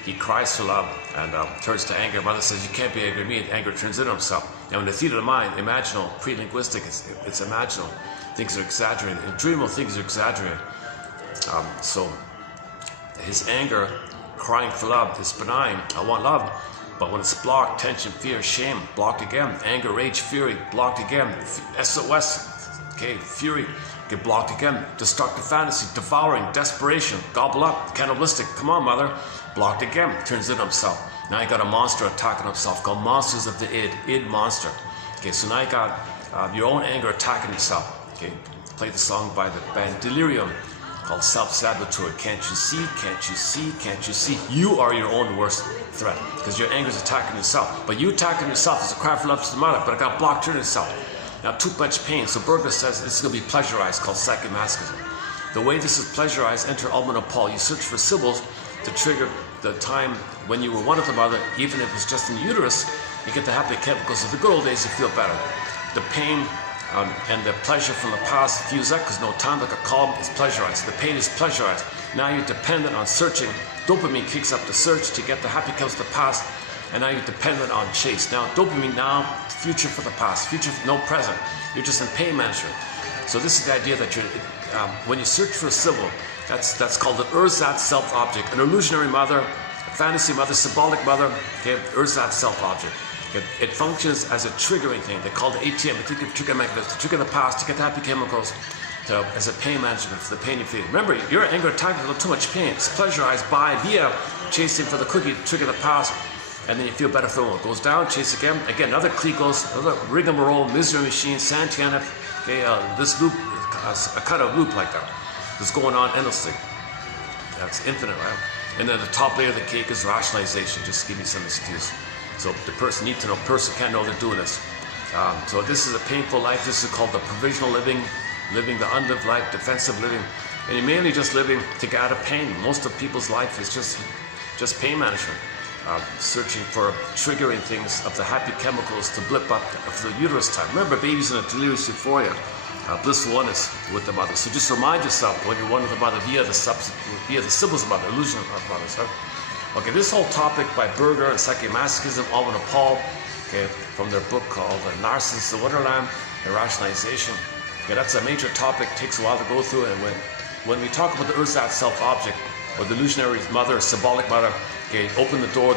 he cries for love and turns to anger. Mother says, you can't be angry at me, and anger turns into himself. Now in the theater of the mind, imaginal, pre-linguistic, it's imaginal. Things are exaggerated. In dreamal, things are exaggerated. So his anger, crying for love, is benign. I want love. But when it's blocked, tension, fear, shame, blocked again. Anger, rage, fury, blocked again. SOS, okay, fury, get blocked again. Destructive fantasy, devouring, desperation, gobble up, cannibalistic. Come on, mother. Blocked again, turns into himself. Now you got a monster attacking himself called monsters of the id monster. Okay, so now you got your own anger attacking itself. Okay, play the song by the band Delirium called Self-Saboteur. Can't you see, can't you see, can't you see? You are your own worst threat because your anger is attacking yourself. But you attacking yourself is a cry for love to the mother, but it got blocked in itself. Now too much pain. So Berger says this is going to be pleasurized, called psychomasochism. The way this is pleasurized, enter Alma Paul. You search for symbols to trigger the time when you were one with the mother, even if it's just in the uterus. You get the happy chemicals of the good old days, you feel better. The pain and the pleasure from the past fuse up because no time, like a column, is pleasurized. The pain is pleasurized. Now you're dependent on searching. Dopamine kicks up the search to get the happy chemicals of the past, and now you're dependent on chase. Now dopamine, now future for the past, future for no present. You're just in pain management. So this is the idea that you're when you search for a symbol, that's called an ersatz self-object, an illusionary mother, a fantasy mother, symbolic mother, okay, ersatz self-object. It functions as a triggering thing. They call it ATM, a trigger mechanism, to trigger the past, to get the happy chemicals, as a pain management for the pain you feel. Remember, your anger attack is too much pain. It's pleasurized via chasing for the cookie, to trigger the past, and then you feel better for it. Goes down, chase again, another Klegos, another rigmarole, misery machine, Santana, okay, this loop, a kind of loop like that. It's going on endlessly. That's infinite, right? And then the top layer of the cake is rationalization. Just give me some excuse. So the person needs to know, person can't know they're doing this. So this is a painful life. This is called the provisional living, living the unlived life, defensive living. And you're mainly just living to get out of pain. Most of people's life is just pain management. Searching for triggering things of the happy chemicals to blip up for the uterus time. Remember, baby's in a delirious euphoria. Blissful oneness with the mother. So just remind yourself when you're one with the mother via the symbols of mother, illusion of mother. So, okay, this whole topic by Berger and psychomasochism, Alma Paul, okay, from their book called Narcissus, the Wonderland, and Rationalization. Okay, that's a major topic, takes a while to go through, and when we talk about the ersatz self-object, or the illusionary mother, symbolic mother, okay, open the door,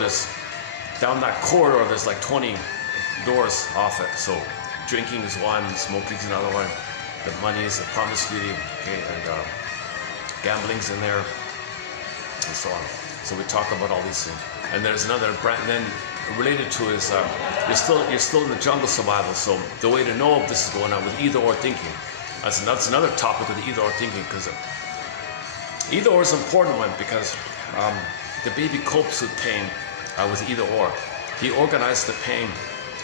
down that corridor, there's like 20 doors off it. So drinking is one, smoking is another one, the money is the promiscuity, okay, and gambling's in there, and so on. So we talk about all these things. And there's another brand, and then related to is you're still in the jungle survival. So the way to know if this is going on with either or thinking. That's another topic with the either or thinking, because either or is an important one because the baby copes with pain with either or. He organized the pain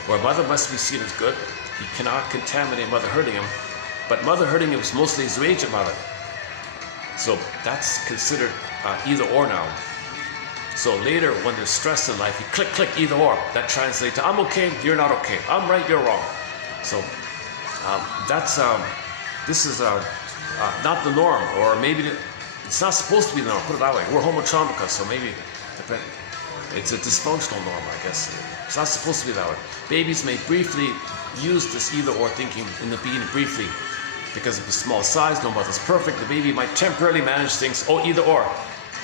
where mother must be seen as good. He cannot contaminate mother hurting him, but mother hurting him is mostly his rage at mother. So that's considered either or now. So later, when there's stress in life, you click either or. That translates to I'm okay, you're not okay. I'm right, you're wrong. So this is not the norm, or maybe it's not supposed to be the norm. Put it that way. We're homotraumica, so maybe it's a dysfunctional norm, I guess. It's not supposed to be that way. Babies may briefly use this either or thinking in the beginning, briefly, because of the small size. No mother's perfect. The baby might temporarily manage things. Oh, either or.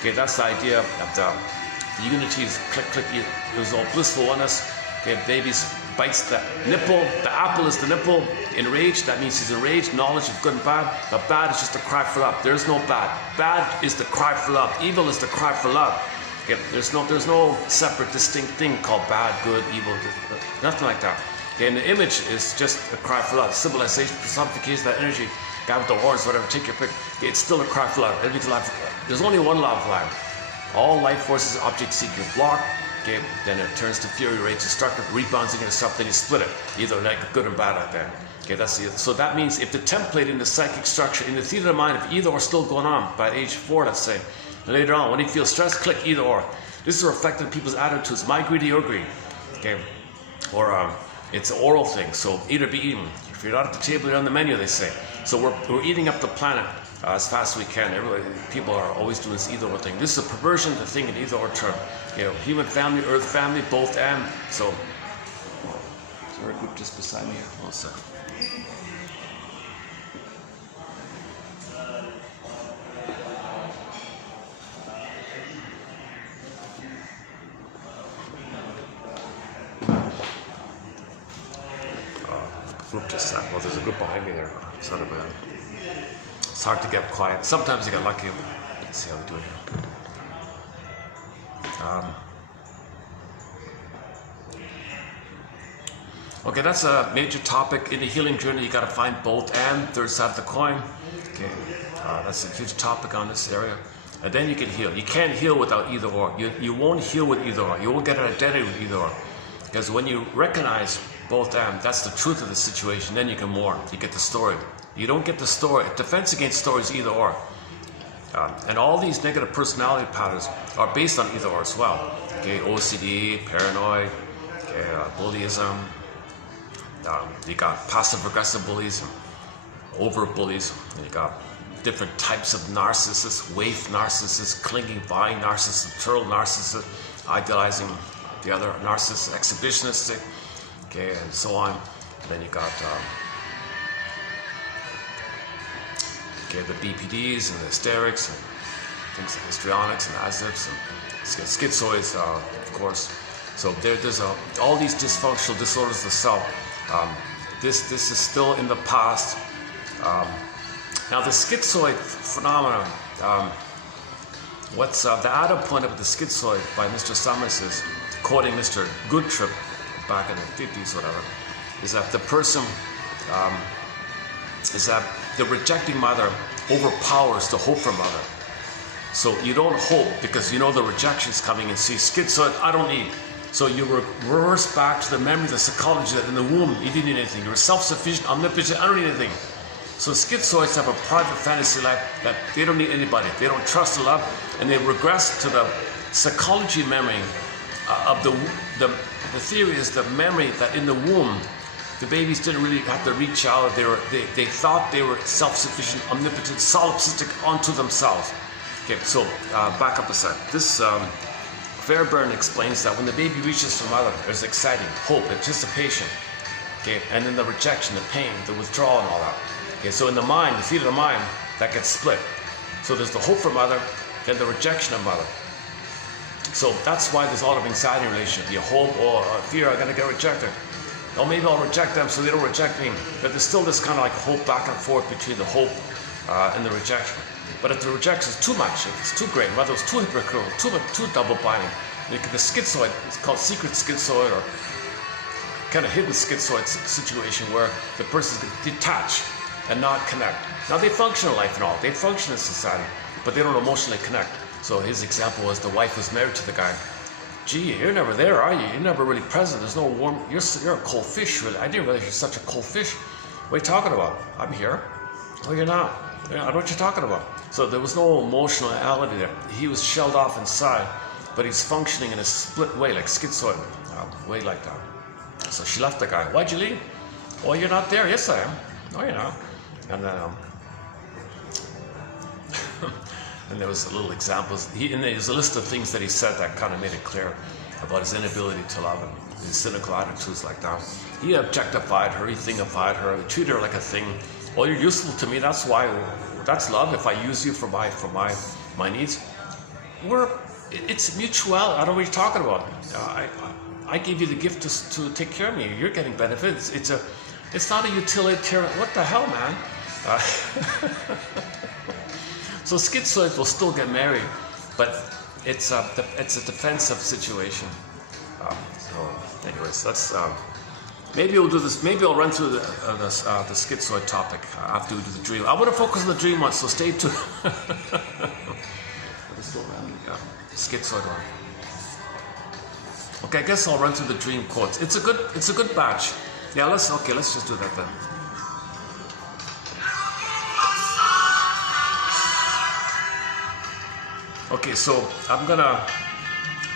Okay, that's the idea of the unity is click. It was all blissful oneness. Okay, babies bites the nipple. The apple is the nipple. Enraged, that means he's enraged. Knowledge of good and bad. The bad is just a cry for love. There's no bad. Bad is the cry for love. Evil is the cry for love. Okay, there's no separate, distinct thing called bad, good, evil. Nothing like that. Okay, and the image is just a cry for love. Symbolization, personification, that energy. Guy with the horns, whatever, take your pick. Okay, it's still a cry for love. Everything's alive. There's only one love line. All life forces, object seeking block. Okay, then it turns to fury, rage, destructive, rebounds against something, you split it. Either like good and bad like that. Okay, that's the, so that means if the template in the psychic structure, in the theater of the mind, if either or still going on by age 4, let's say, and later on, when you feel stressed, click either or. This is reflected in people's attitudes. My greedy, your greed. Okay, or it's an oral thing. So eat or be eaten. If you're not at the table, you're on the menu, they say. So we're eating up the planet. as fast as we can. People are always doing this either or thing. This is a perversion to think in either or term. Human family, earth family, both and. So, is there a group just beside me here? One second. Group just sat. Well, there's a group behind me there. It's not a bad. It's hard to get quiet. Sometimes you get lucky. Let's see how we do it here. Okay, that's a major topic in the healing journey. You got to find both and, third side of the coin. Okay, that's a huge topic on this area. And then you can heal. You can't heal without either or. You won't heal with either or. You won't get an identity with either or. Because when you recognize both and, that's the truth of the situation, then you can mourn. You get the story. You don't get the story. Defense against story is either or. And all these negative personality patterns are based on either or as well. Okay, OCD, paranoid, okay, bullyism. You got passive aggressive bullies, over bullies, and you got different types of narcissists, waif narcissists, clinging, vying narcissists, turtle narcissists, idealizing the other narcissist, exhibitionistic, okay, and so on. And then you got the BPDs and the hysterics and things like histrionics and asifs and schizoids, of course. So there's all these dysfunctional disorders of the self. This is still in the past. Now the schizoid phenomenon. What's the added point of the schizoid by Mr. Summers is, quoting Mr. Goodtrip back in the 50s, whatever, is that the person, is that the rejecting mother overpowers the hope for mother. So you don't hope because you know the rejection is coming, and see, schizoid, I don't need. So you reverse back to the memory, the psychology that in the womb you didn't need anything. You were self-sufficient, omnipotent, I don't need anything. So schizoids have a private fantasy life that they don't need anybody. They don't trust or love, and they regress to the psychology memory of the theory is the memory that in the womb the babies didn't really have to reach out. They thought they were self-sufficient, omnipotent, solipsistic unto themselves. Okay, so back up a sec. This Fairbairn explains that when the baby reaches the mother, there's exciting, hope, anticipation. Okay, and then the rejection, the pain, the withdrawal, and all that. Okay, so in the mind, the seed of the mind, that gets split. So there's the hope for mother, then the rejection of mother. So that's why there's a lot of anxiety in relationship. You hope or fear, I'm gonna get rejected. Or maybe I'll reject them so they don't reject me. But there's still this kind of like hope back and forth between the hope and the rejection. But if the rejection is too much, if it's too great, whether it's too hypocritical, too double binding, the schizoid, it's called secret schizoid or kind of hidden schizoid situation where the person is detached and not connect. Now they function in life and all, they function in society, but they don't emotionally connect. So his example was the wife was married to the guy. Gee, you're never there, are you? You're never really present. There's no warm. You're a cold fish, really. I didn't realize you're such a cold fish. What are you talking about? I'm here. Oh, you're not. I don't know what you're talking about. So there was no emotionality there. He was shelled off inside, but he's functioning in a split way, like schizoid, way like that. So she left the guy. Why'd you leave? Oh, you're not there. Yes, I am. No, you're not. And then, and there was a little examples. And there's a list of things that he said that kind of made it clear about his inability to love and his cynical attitudes like that. He objectified her, he thingified her, he treated her like a thing. Oh, you're useful to me, that's why, that's love, if I use you for my needs. It's mutual, I don't know what you're talking about. I gave you the gift to take care of me, you're getting benefits. It's not a utilitarian, what the hell, man? So schizoids will still get married, but it's a defensive situation. So, anyways, let's maybe we'll do this. Maybe I'll run through the schizoid topic after we do the dream. I want to focus on the dream one, so stay tuned. Schizoid one. Okay, I guess I'll run through the dream quotes. It's a good batch. Yeah, let's just do that then. Okay, so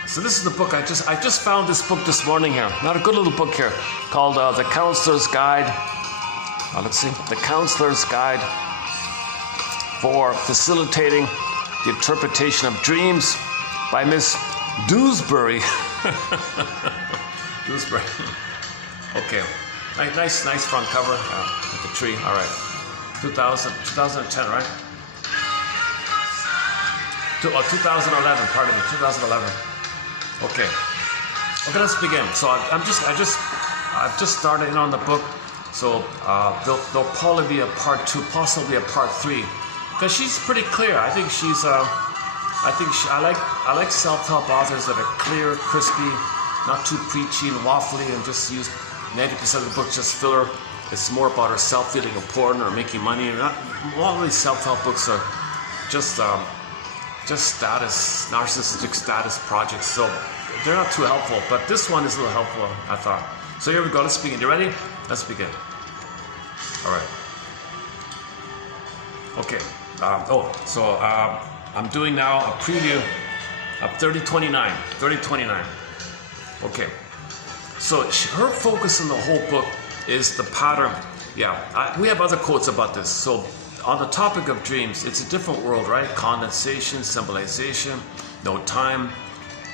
so this is the book I just found this book this morning here. Not a good little book here called The Counselor's Guide. Let's see, The Counselor's Guide for facilitating the interpretation of dreams by Miss Dewsbury. Dewsbury. Okay. Nice front cover with the tree. All right. 2010, right? 2011. Pardon me. 2011. Okay. Okay. Let's begin. So I've just started in on the book. So there'll probably be a part 2, possibly a part 3, because she's pretty clear. I think she's. I like self-help authors that are clear, crispy, not too preachy and waffly, and just use 90% of the book just filler. It's more about herself feeling important or making money. All of these self-help books are just status, narcissistic status projects. So they're not too helpful. But this one is a little helpful, I thought. So here we go. Let's begin. You ready? Let's begin. All right. Okay. I'm doing now a preview of 3029. 3029. Okay. So her focus in the whole book is the pattern. Yeah, we have other quotes about this. So on the topic of dreams, it's a different world, right? Condensation, symbolization, no time.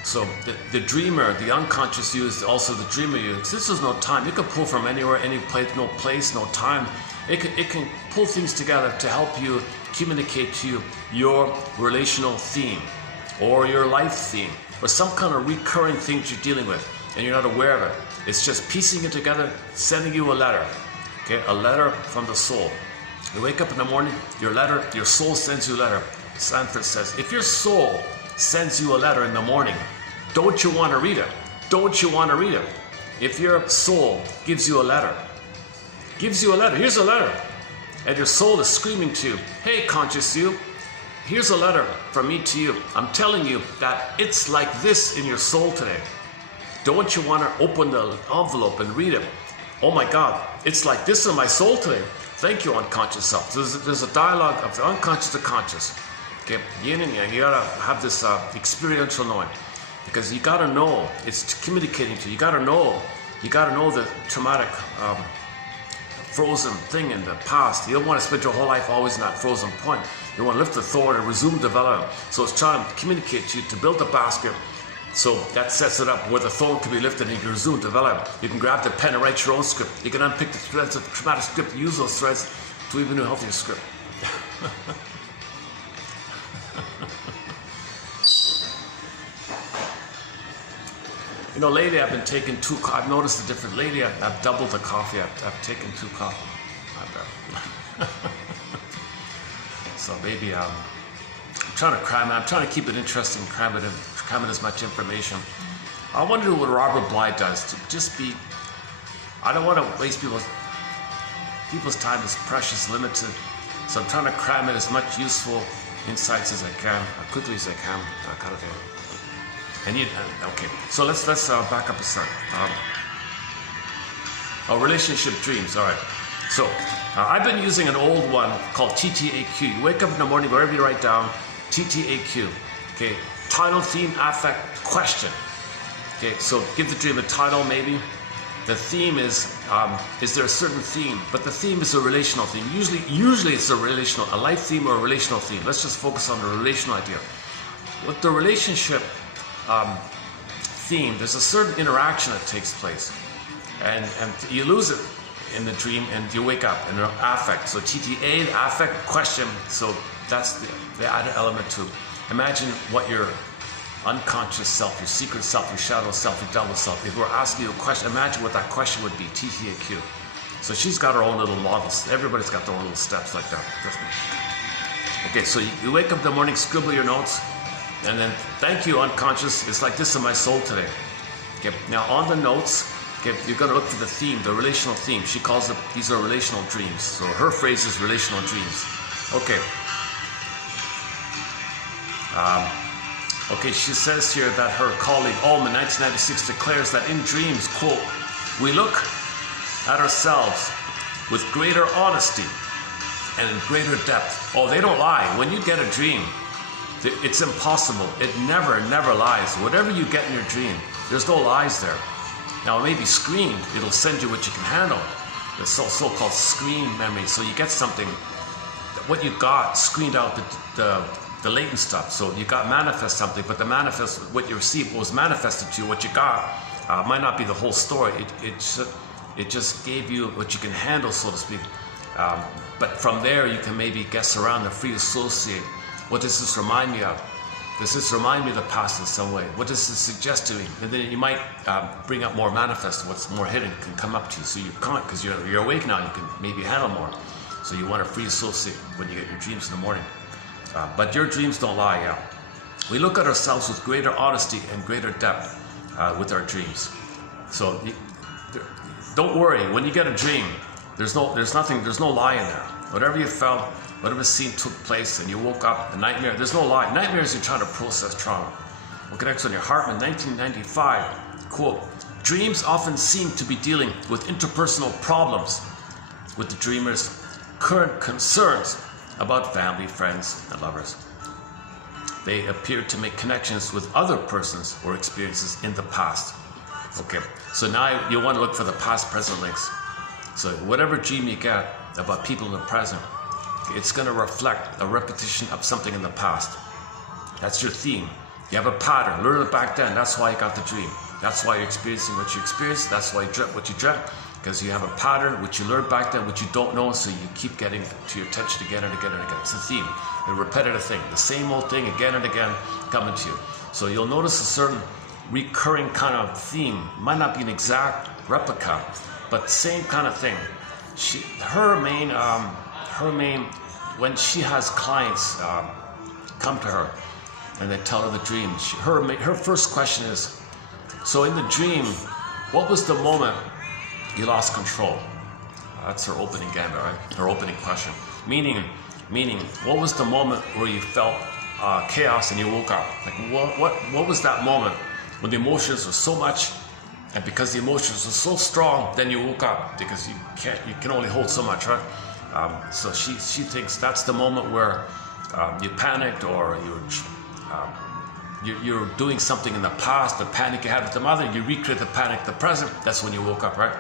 So the dreamer, the unconscious you is also the dreamer you. This is no time. You can pull from anywhere, any place, no time. It can pull things together to help you communicate to you your relational theme or your life theme or some kind of recurring thing that you're dealing with and you're not aware of it. It's just piecing it together, sending you a letter. Okay, a letter from the soul. You wake up in the morning, your soul sends you a letter. Sanford says, if your soul sends you a letter in the morning, don't you want to read it? Don't you want to read it? If your soul gives you a letter, here's a letter, and your soul is screaming to you, hey conscious you, here's a letter from me to you. I'm telling you that it's like this in your soul today. Don't you want to open the envelope and read it? Oh my God, it's like this in my soul today. Thank you, unconscious self. There's a dialogue of the unconscious to conscious. Okay, yin and yang. You gotta have this experiential knowing, because you gotta know it's communicating to you. You gotta know the traumatic, frozen thing in the past. You don't want to spend your whole life always in that frozen point. You want to lift the thorn and resume development. So it's trying to communicate to you to build the basket. So that sets it up where the thorn can be lifted and you can resume development. You can grab the pen and write your own script. You can unpick the threads of traumatic script and use those threads to even a healthier script. You know, lately I've been taking I've noticed a difference. Lately I've doubled the coffee. I've taken 2 coffee. So maybe I'm trying to cram it. I'm trying to keep it interesting, cram it as much information. I wonder what Robert Bly does to just be. I don't want to waste people's time is precious, limited. So I'm trying to cram in as much useful insights as I can, as quickly as I can, kind of thing. Okay, so let's back up a second. Relationship dreams. All right. So I've been using an old one called TTAQ. You wake up in the morning, wherever you write down TTAQ. Okay, title, theme, affect, question. Okay, so give the dream a title, maybe. The theme is there a certain theme? But the theme is a relational theme. Usually it's a life theme or a relational theme. Let's just focus on the relational idea. With the relationship theme, there's a certain interaction that takes place, and you lose it in the dream, and you wake up in an affect. So TTA, the affect, question. So that's the added element to imagine what your unconscious self, your secret self, your shadow self, your double self. If we're asking you a question, imagine what that question would be. TTAQ. So she's got her own little models. Everybody's got their own little steps like that. Okay, so you wake up in the morning, scribble your notes. And then, thank you, unconscious. It's like this in my soul today. Okay. Now, on the notes, okay, you're going to look for the theme, the relational theme. She calls it, these are relational dreams. So her phrase is relational dreams. Okay. Okay, she says here that her colleague, Ullman, 1996, declares that in dreams, quote, we look at ourselves with greater honesty and in greater depth. Oh, they don't lie. When you get a dream, it's impossible. It never lies. Whatever you get in your dream, there's no lies there. Now, it may be screened. It'll send you what you can handle. It's so-called screen memory. So you get something what you got screened out the latent stuff. So you got manifest something, but the manifest, what you received, what was manifested to you, what you got, might not be the whole story. It just gave you what you can handle, so to speak. But from there, you can maybe guess around and free associate. What does this remind me of? Does this remind me of the past in some way? What does this suggest to me? And then you might bring up more manifest. What's more hidden can come up to you. So you can't, because you're awake now, you can maybe handle more. So you want to free associate when you get your dreams in the morning. But your dreams don't lie, yeah. We look at ourselves with greater honesty and greater depth with our dreams. So don't worry, when you get a dream, there's no lie in there. Whatever you felt, whatever scene took place and you woke up, the nightmare, there's no lie. Nightmares, you're trying to process trauma. Look at next on your Hartman, 1995, quote, dreams often seem to be dealing with interpersonal problems with the dreamer's current concerns about family, friends, and lovers. They appear to make connections with other persons or experiences in the past. Okay, so now you want to look for the past, present links. So whatever dream you get about people in the present, it's going to reflect a repetition of something in the past. That's your theme. You have a pattern. Learn it back then. That's why you got the dream. That's why you're experiencing what you experienced. That's why you dreamt what you dreamt. Because you have a pattern which you learned back then, which you don't know, so you keep getting to your attention again and again and again. It's a theme, a repetitive thing. The same old thing again and again coming to you. So you'll notice a certain recurring kind of theme. Might not be an exact replica, but same kind of thing. Her main, when she has clients come to her and they tell her the dream, her first question is, so in the dream, what was the moment you lost control? That's her opening gambit, right? Her opening question. Meaning, what was the moment where you felt chaos and you woke up? Like, what was that moment when the emotions were so much, and because the emotions were so strong, then you woke up, because you can only hold so much, right? So she thinks that's the moment where you panicked, or you're doing something in the past, the panic you had with the mother, you recreate the panic in the present, that's when you woke up, right?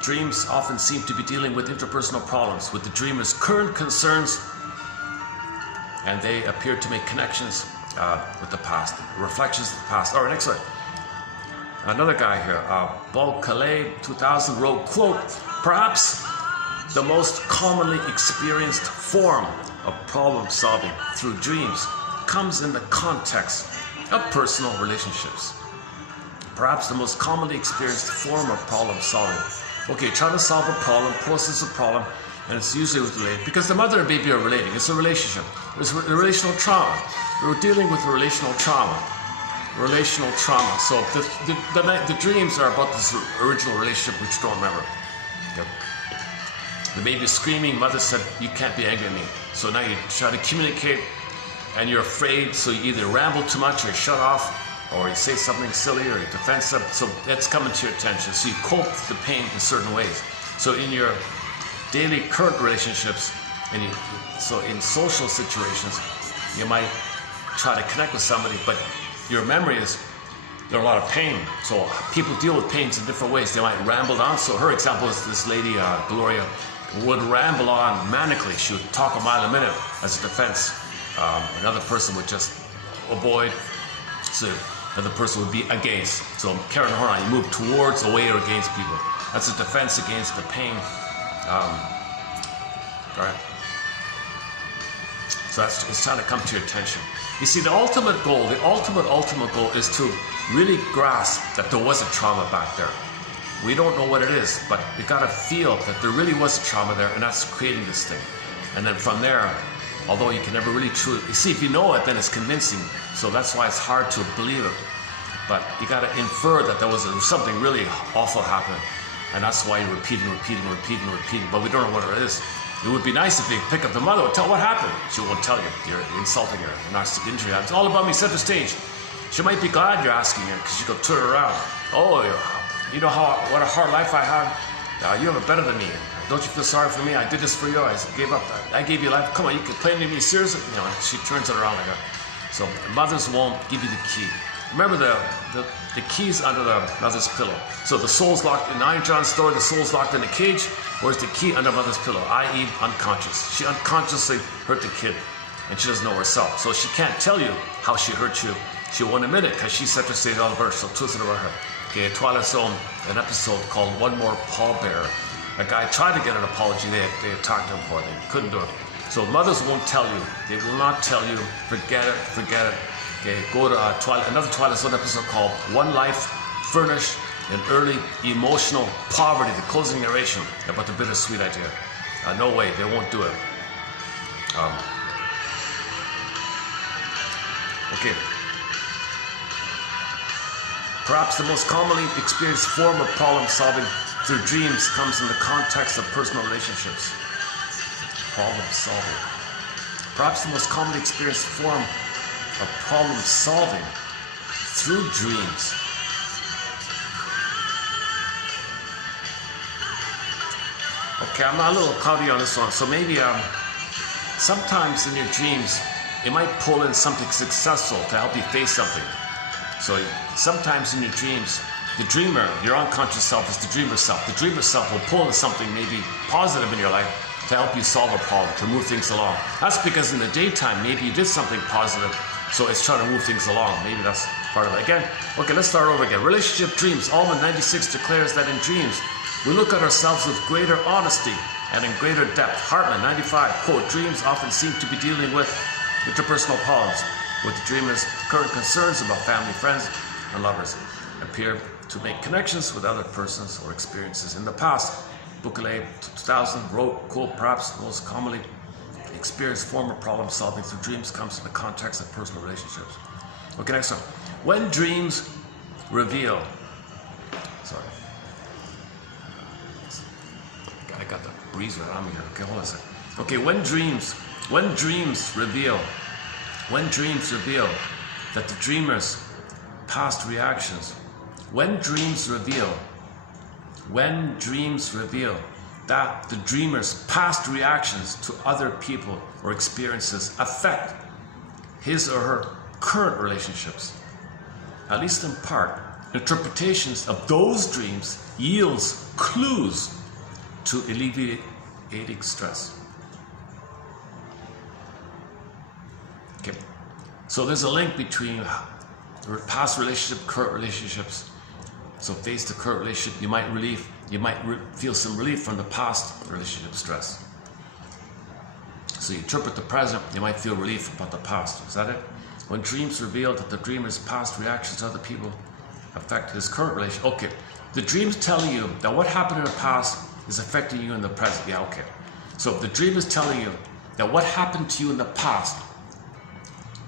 Dreams often seem to be dealing with interpersonal problems with the dreamer's current concerns, and they appear to make connections with the past, reflections of the past. All right, next one. Another guy here, Paul Calais, 2000, wrote, quote, perhaps the most commonly experienced form of problem solving through dreams comes in the context of personal relationships. Perhaps the most commonly experienced form of problem solving. Okay, try to solve a problem, process a problem, and it's usually related, because the mother and baby are relating. It's a relationship. It's a relational trauma. We're dealing with a relational trauma. Relational trauma. So the dreams are about this original relationship which you don't remember. Okay. The baby's screaming, mother said, you can't be angry at me. So now you try to communicate, and you're afraid, so you either ramble too much, or shut off, or you say something silly, or you defend something. So that's coming to your attention. So you cope with the pain in certain ways. So in your daily current relationships, so in social situations, you might try to connect with somebody, but your memory is, there's a lot of pain. So people deal with pains in different ways. They might ramble on. So her example is this lady, Gloria, would ramble on manically. She would talk a mile a minute as a defense. Another person would just avoid. So another person would be against. So Karen Horn, you move towards, away, or against people. That's a defense against the pain. All right. So it's trying to come to your attention. You see, the ultimate goal is to really grasp that there was a trauma back there. We don't know what it is, but we gotta feel that there really was a trauma there, and that's creating this thing. And then from there, although you can never really truly, you see, if you know it, then it's convincing. So that's why it's hard to believe it. But you gotta infer that there was something really awful happening. And that's why you're repeating. But we don't know what it is. It would be nice if they pick up the mother and tell what happened. She won't tell you. You're insulting her. Narcissistic injury. It's all about me. Set the stage. She might be glad you're asking her, because you go turn around. Oh, you know what a hard life I had? You have it better than me. Don't you feel sorry for me? I did this for you. I gave up. I gave you life. Come on, you can claim to me seriously. You know, she turns it around like that. So mothers won't give you the key. Remember, the key's under the mother's pillow. So the soul's locked in Iron John's story, the soul's locked in a cage, where's the key under mother's pillow, i.e. unconscious. She unconsciously hurt the kid, and she doesn't know herself. So she can't tell you how she hurt you. She won't admit it, because she set to say it all her, so twisted about her. Okay, Twilight Zone, an episode called One More Pallbearer. A guy tried to get an apology, they attacked him for it, they couldn't do it. So mothers won't tell you, they will not tell you, forget it. Okay, go to another Twilight Zone episode called One Life Furnished in Early Emotional Poverty, the closing narration about the bittersweet idea. No way, they won't do it. Okay. Perhaps the most commonly experienced form of problem solving through dreams comes in the context of personal relationships. Problem solving. Perhaps the most commonly experienced form of problem solving through dreams. Okay, I'm a little cloudy on this one, so maybe sometimes in your dreams it might pull in something successful to help you face something. So sometimes in your dreams, the dreamer, your unconscious self, is the dreamer self. The dreamer self will pull in something maybe positive in your life to help you solve a problem, to move things along. That's because in the daytime, maybe you did something positive, so it's trying to move things along. Maybe that's part of it. Again, okay, let's start over again. Relationship dreams. Alman 96 declares that in dreams, we look at ourselves with greater honesty and in greater depth. Hartman 95, quote, dreams often seem to be dealing with interpersonal problems, with the dreamer's current concerns about family, friends, and lovers appear to make connections with other persons or experiences in the past. Bukele 2000 wrote, quote, perhaps the most commonly experienced form of problem solving through dreams comes in the context of personal relationships. Okay, next one. When dreams reveal, sorry, I got the breeze right on me here. Okay, hold on a second. Okay, when dreams reveal that the dreamer's past reactions, when dreams reveal that the dreamer's past reactions to other people or experiences affect his or her current relationships, at least in part, interpretations of those dreams yields clues to alleviating stress. Okay, so there's a link between past relationship, current relationships. So face the current relationship, you might feel some relief from the past relationship stress. So you interpret the present, you might feel relief about the past. Is that it? When dreams reveal that the dreamer's past reactions to other people affect his current relationship. Okay, the dream's telling you that what happened in the past is affecting you in the present. Yeah, okay. So the dream is telling you that what happened to you in the past,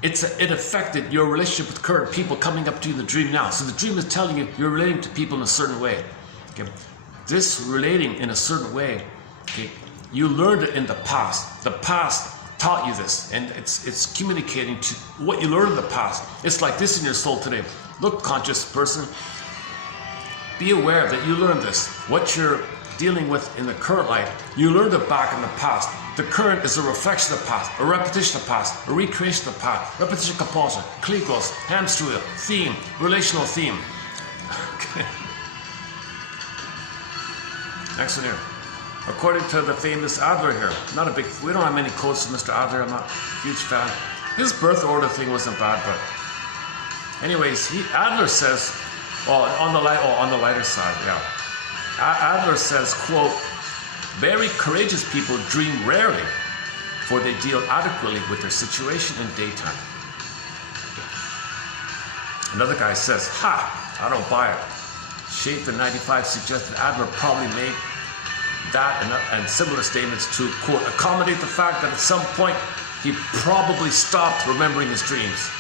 it affected your relationship with current people coming up to you in the dream now. So the dream is telling you you're relating to people in a certain way. Okay. This relating in a certain way, okay, you learned it in the past. The past taught you this, and it's communicating to what you learned in the past. It's like this in your soul today. Look, conscious person, be aware that you learned this. What you're dealing with in the current life, you learned it back in the past. The current is a reflection of the past, a repetition of the past, a recreation of the past, repetition, compulsion, klikos, hamster theme, relational theme. Okay. Next one here. According to the famous Adler here, we don't have many quotes from Mr. Adler, I'm not a huge fan. His birth order thing wasn't bad, but anyways, Adler says, on the lighter side, yeah. Adler says, quote, very courageous people dream rarely, for they deal adequately with their situation in daytime. Another guy says, I don't buy it. Schaefer 95 suggested Adler probably made that and similar statements to, quote, accommodate the fact that at some point he probably stopped remembering his dreams.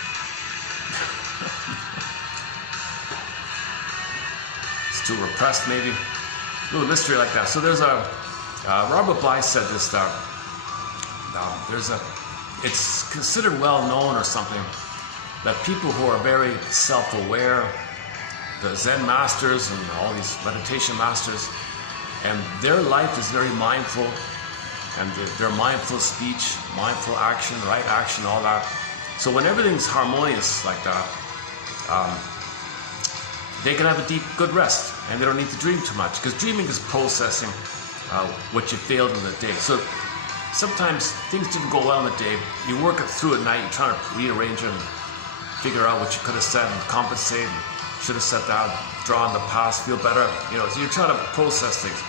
It's too repressed, maybe. A little mystery like that. So there's a Robert Bly said this, it's considered well known or something that people who are very self-aware, the Zen masters and all these meditation masters, and their life is very mindful, and their mindful speech, mindful action, right action, all that. So when everything's harmonious like that, they can have a deep, good rest, and they don't need to dream too much, because dreaming is processing what you failed in the day. So sometimes things didn't go well in the day. You work it through at night. You're trying to rearrange it and figure out what you could have said and compensate and should have said that, draw on the past, feel better. So you're trying to process things.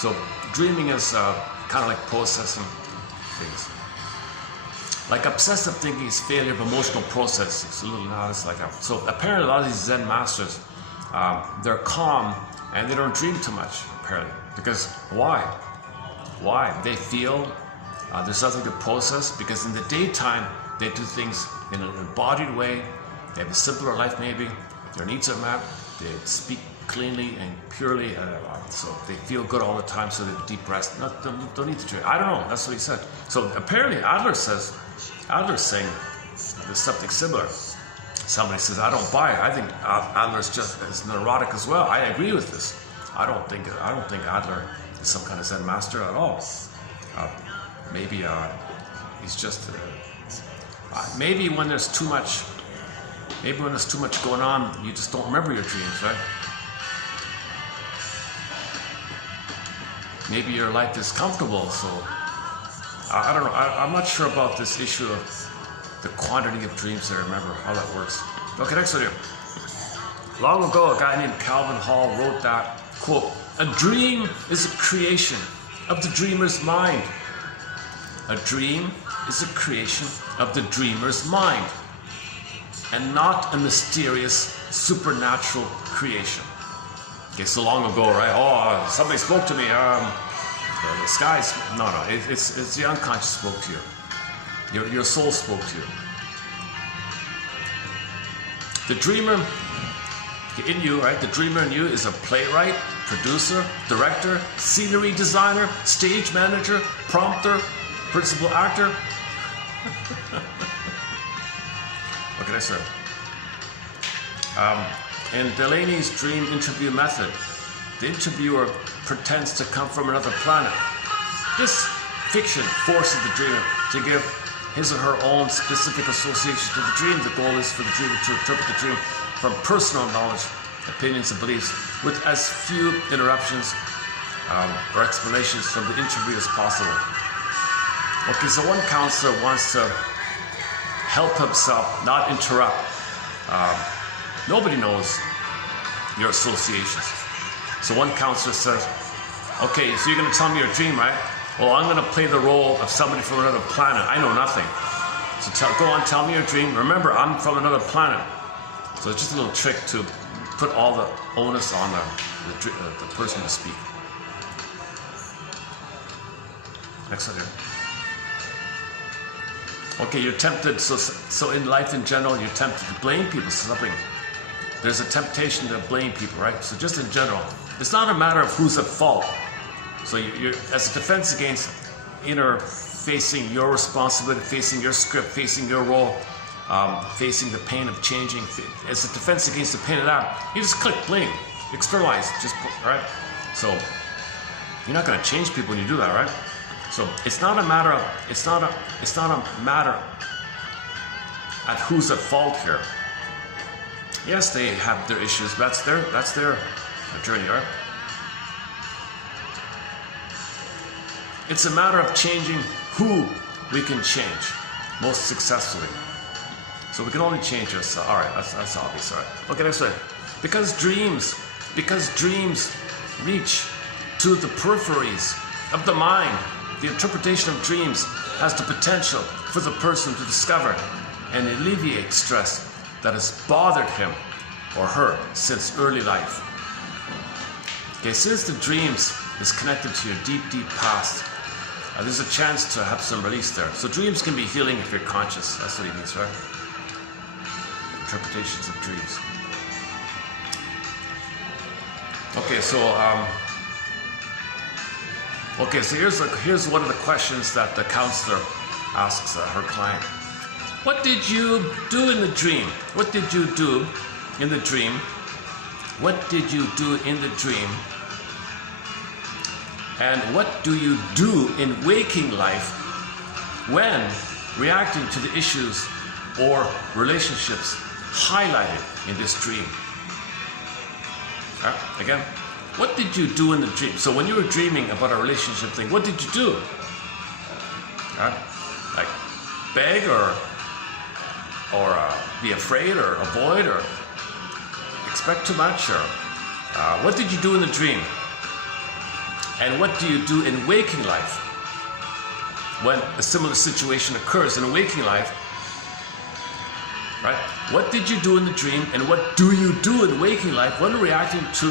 So dreaming is kind of like processing things. Like obsessive thinking is failure of emotional process. It's a little analysis like that. So apparently a lot of these Zen masters, they're calm and they don't dream too much, apparently. Because why? Why? They feel there's nothing to process, because in the daytime they do things in an embodied way. They have a simpler life maybe. Their needs are met. They speak cleanly and purely, so they feel good all the time, so they have deep rest. Don't need to dream. I don't know, that's what he said. So apparently Adler's saying there's something similar. Somebody says, I don't buy it. I think Adler's just as neurotic as well. I agree with this. I don't think Adler is some kind of Zen master at all. Maybe he's just maybe when there's too much going on, you just don't remember your dreams, right? Maybe your life is comfortable, so I don't know. I'm not sure about this issue of the quantity of dreams I remember, how that works. Okay, next one here. Long ago, a guy named Calvin Hall wrote that, quote, "A dream is a creation of the dreamer's mind. A dream is a creation of the dreamer's mind, and not a mysterious supernatural creation." Okay, so long ago, right? Oh, somebody spoke to me. The skies. No. It's the unconscious spoke to you. Your soul spoke to you. The dreamer in you, right? The dreamer in you is a playwright, producer, director, scenery designer, stage manager, prompter, principal actor. What can I say? In Delaney's dream interview method, the interviewer pretends to come from another planet. This fiction forces the dreamer to give his or her own specific association to the dream. The goal is for the dreamer to interpret the dream from personal knowledge, opinions, and beliefs, with as few interruptions or explanations from the interview as possible. Okay, so one counselor wants to help himself not interrupt. Nobody knows your associations. So one counselor says, okay, so you're going to tell me your dream, right? Well, I'm going to play the role of somebody from another planet. I know nothing. So go on, tell me your dream. Remember, I'm from another planet. So it's just a little trick to put all the onus on the person to speak. Next one here. Okay, you're tempted, so in life in general, you're tempted to blame people for something. There's a temptation to blame people, right? So just in general, it's not a matter of who's at fault. So you're as a defense against facing your responsibility, facing your script, facing your role, facing the pain of changing. As a defense against the pain of that, you just click blame, externalize, right? So you're not going to change people when you do that, right? So it's not a matter at who's at fault here. Yes, they have their issues. That's their journey, right? It's a matter of changing who we can change most successfully. So we can only change us. All right, that's obvious. All right. Okay, next one. Because dreams reach to the peripheries of the mind. The interpretation of dreams has the potential for the person to discover and alleviate stress that has bothered him or her since early life. Okay, since the dreams is connected to your deep, deep past, there's a chance to have some release there. So dreams can be healing if you're conscious. That's what he means, right? Interpretations of dreams. Okay, so here's one of the questions that the counselor asks her client. What did you do in the dream? What did you do in the dream? What did you do in the dream? And what do you do in waking life when reacting to the issues or relationships highlighted in this dream? Again, what did you do in the dream? So when you were dreaming about a relationship thing, what did you do? Like beg or be afraid or avoid or expect too much? Or what did you do in the dream? And what do you do in waking life? When a similar situation occurs in a waking life, right? What did you do in the dream and what do you do in waking life when reacting to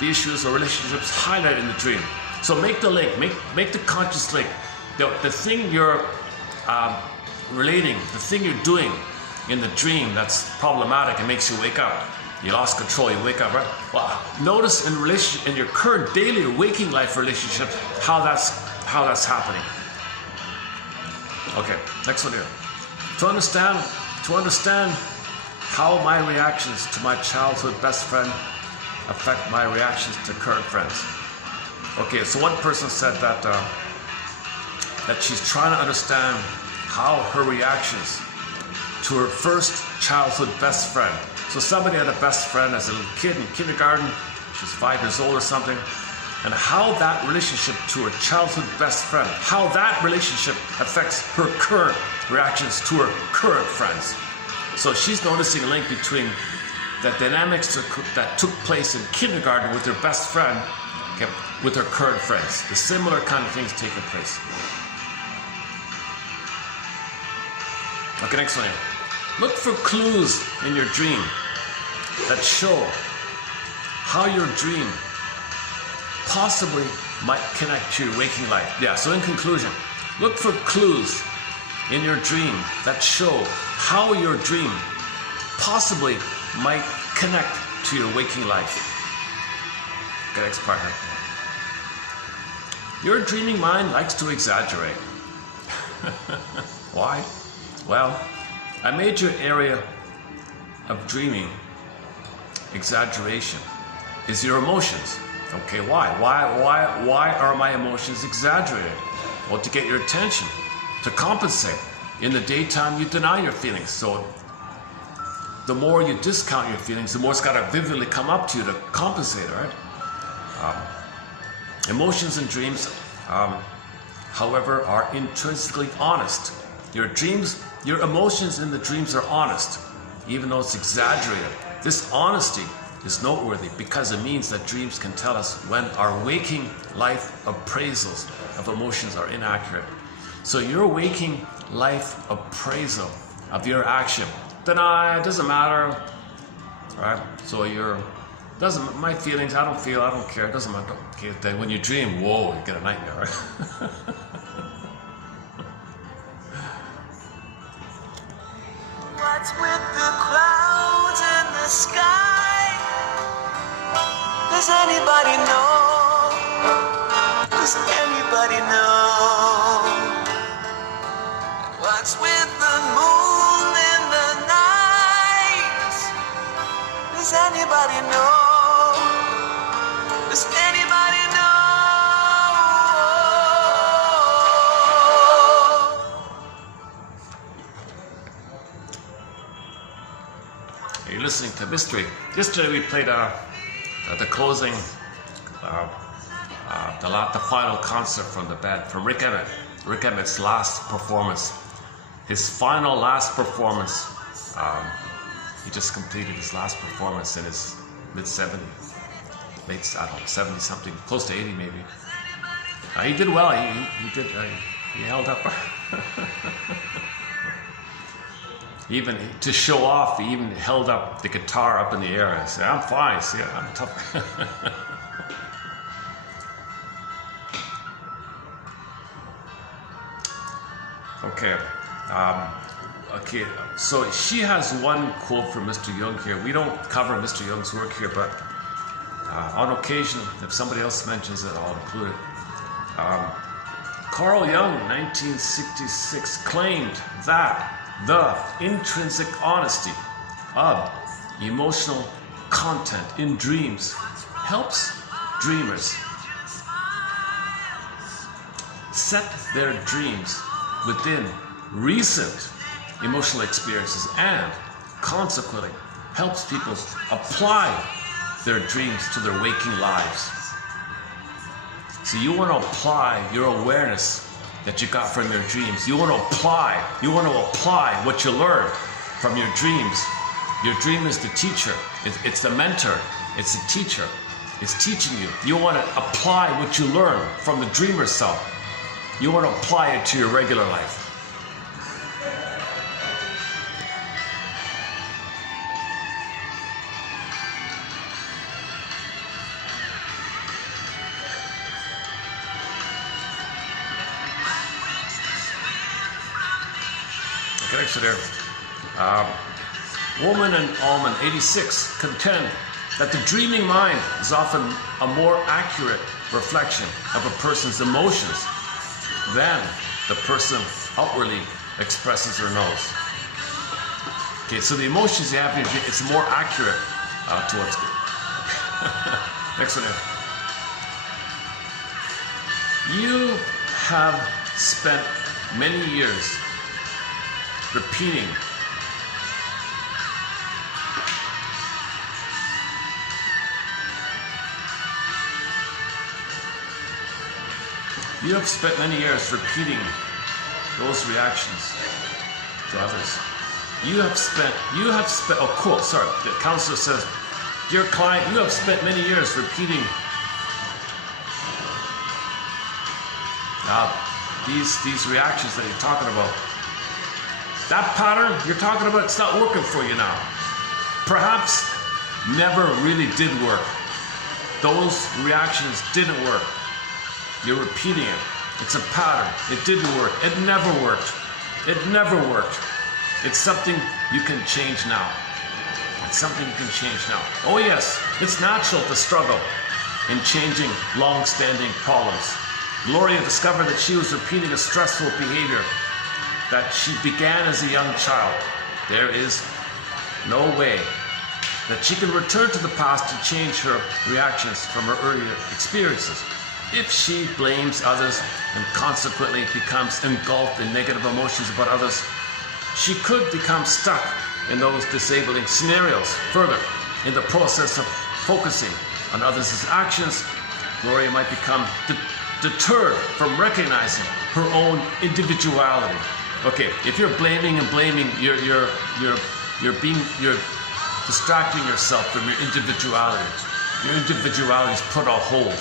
the issues or relationships highlighted in the dream? So make the link, make the conscious link. The thing you're relating, the thing you're doing in the dream that's problematic and makes you wake up. You lost control, you wake up, right? Well, notice in your current daily or waking life relationship how that's happening. Okay, next one here. To understand how my reactions to my childhood best friend affect my reactions to current friends. Okay, so one person said that she's trying to understand how her reactions to her first childhood best friend. So somebody had a best friend as a little kid in kindergarten, she's 5 years old or something, and how that relationship to her childhood best friend, how that relationship affects her current reactions to her current friends. So she's noticing a link between the dynamics that took place in kindergarten with her best friend, okay, with her current friends. The similar kind of things taking place. Okay, next one here. Look for clues in your dream that show how your dream possibly might connect to your waking life. Yeah, so in conclusion, look for clues in your dream that show how your dream possibly might connect to your waking life. Okay, next part here. Your dreaming mind likes to exaggerate. Why? Well, a major area of dreaming exaggeration is your emotions. Okay, why? Why are my emotions exaggerated? Well, to get your attention, to compensate. In the daytime, you deny your feelings. So the more you discount your feelings, the more it's got to vividly come up to you to compensate, right? Emotions and dreams, however, are intrinsically honest. Your emotions in the dreams are honest, even though it's exaggerated. This honesty is noteworthy because it means that dreams can tell us when our waking life appraisals of emotions are inaccurate. So your waking life appraisal of your action, deny, it doesn't matter, right? So my feelings, I don't feel, I don't care, it doesn't matter. Okay, then when you dream, whoa, you get a nightmare, right? What's with the clouds in the sky? Does anybody know? Does anybody know? What's with the moon in the night? Does anybody know? Does anybody know? You're listening to Mystery. Yesterday we played the closing, the final concert from the band, from Rick Emmett. Rick Emmett's last performance. His final last performance. He just completed his last performance in his mid-70s. Late, I don't know, 70 something, close to 80 maybe. He did well, he held up. Even to show off, he even held up the guitar up in the air and said, I'm fine, see, I'm tough. Okay, so she has one quote from Mr. Jung here. We don't cover Mr. Jung's work here, but on occasion, if somebody else mentions it, I'll include it. Carl Jung, 1966, claimed that the intrinsic honesty of emotional content in dreams helps dreamers set their dreams within recent emotional experiences and consequently helps people apply their dreams to their waking lives. So you want to apply your awareness that you got from your dreams. You want to apply what you learned from your dreams. Your dream is the teacher. It's the mentor. It's the teacher. It's teaching you. You want to apply what you learn from the dreamer self. You want to apply it to your regular life. Connection there. Woman and Almond 86 contend that the dreaming mind is often a more accurate reflection of a person's emotions than the person outwardly expresses or knows. Okay, so the emotions you have in your dream, it's more accurate to what's good. Next one here. You have spent many years repeating those reactions to others. You have spent, oh cool, sorry, the counselor says, dear client, you have spent many years repeating these reactions that you're talking about. That pattern you're talking about, it's not working for you now. Perhaps never really did work. Those reactions didn't work. You're repeating it. It's a pattern. It didn't work. It never worked. It never worked. It's something you can change now. It's something you can change now. Oh yes, it's natural to struggle in changing long-standing problems. Gloria discovered that she was repeating a stressful behavior that she began as a young child. There is no way that she can return to the past to change her reactions from her earlier experiences. If she blames others and consequently becomes engulfed in negative emotions about others, she could become stuck in those disabling scenarios. Further, in the process of focusing on others' actions, Gloria might become deterred from recognizing her own individuality. Okay, if you're blaming, you're distracting yourself from your individuality. Your individuality is put on hold.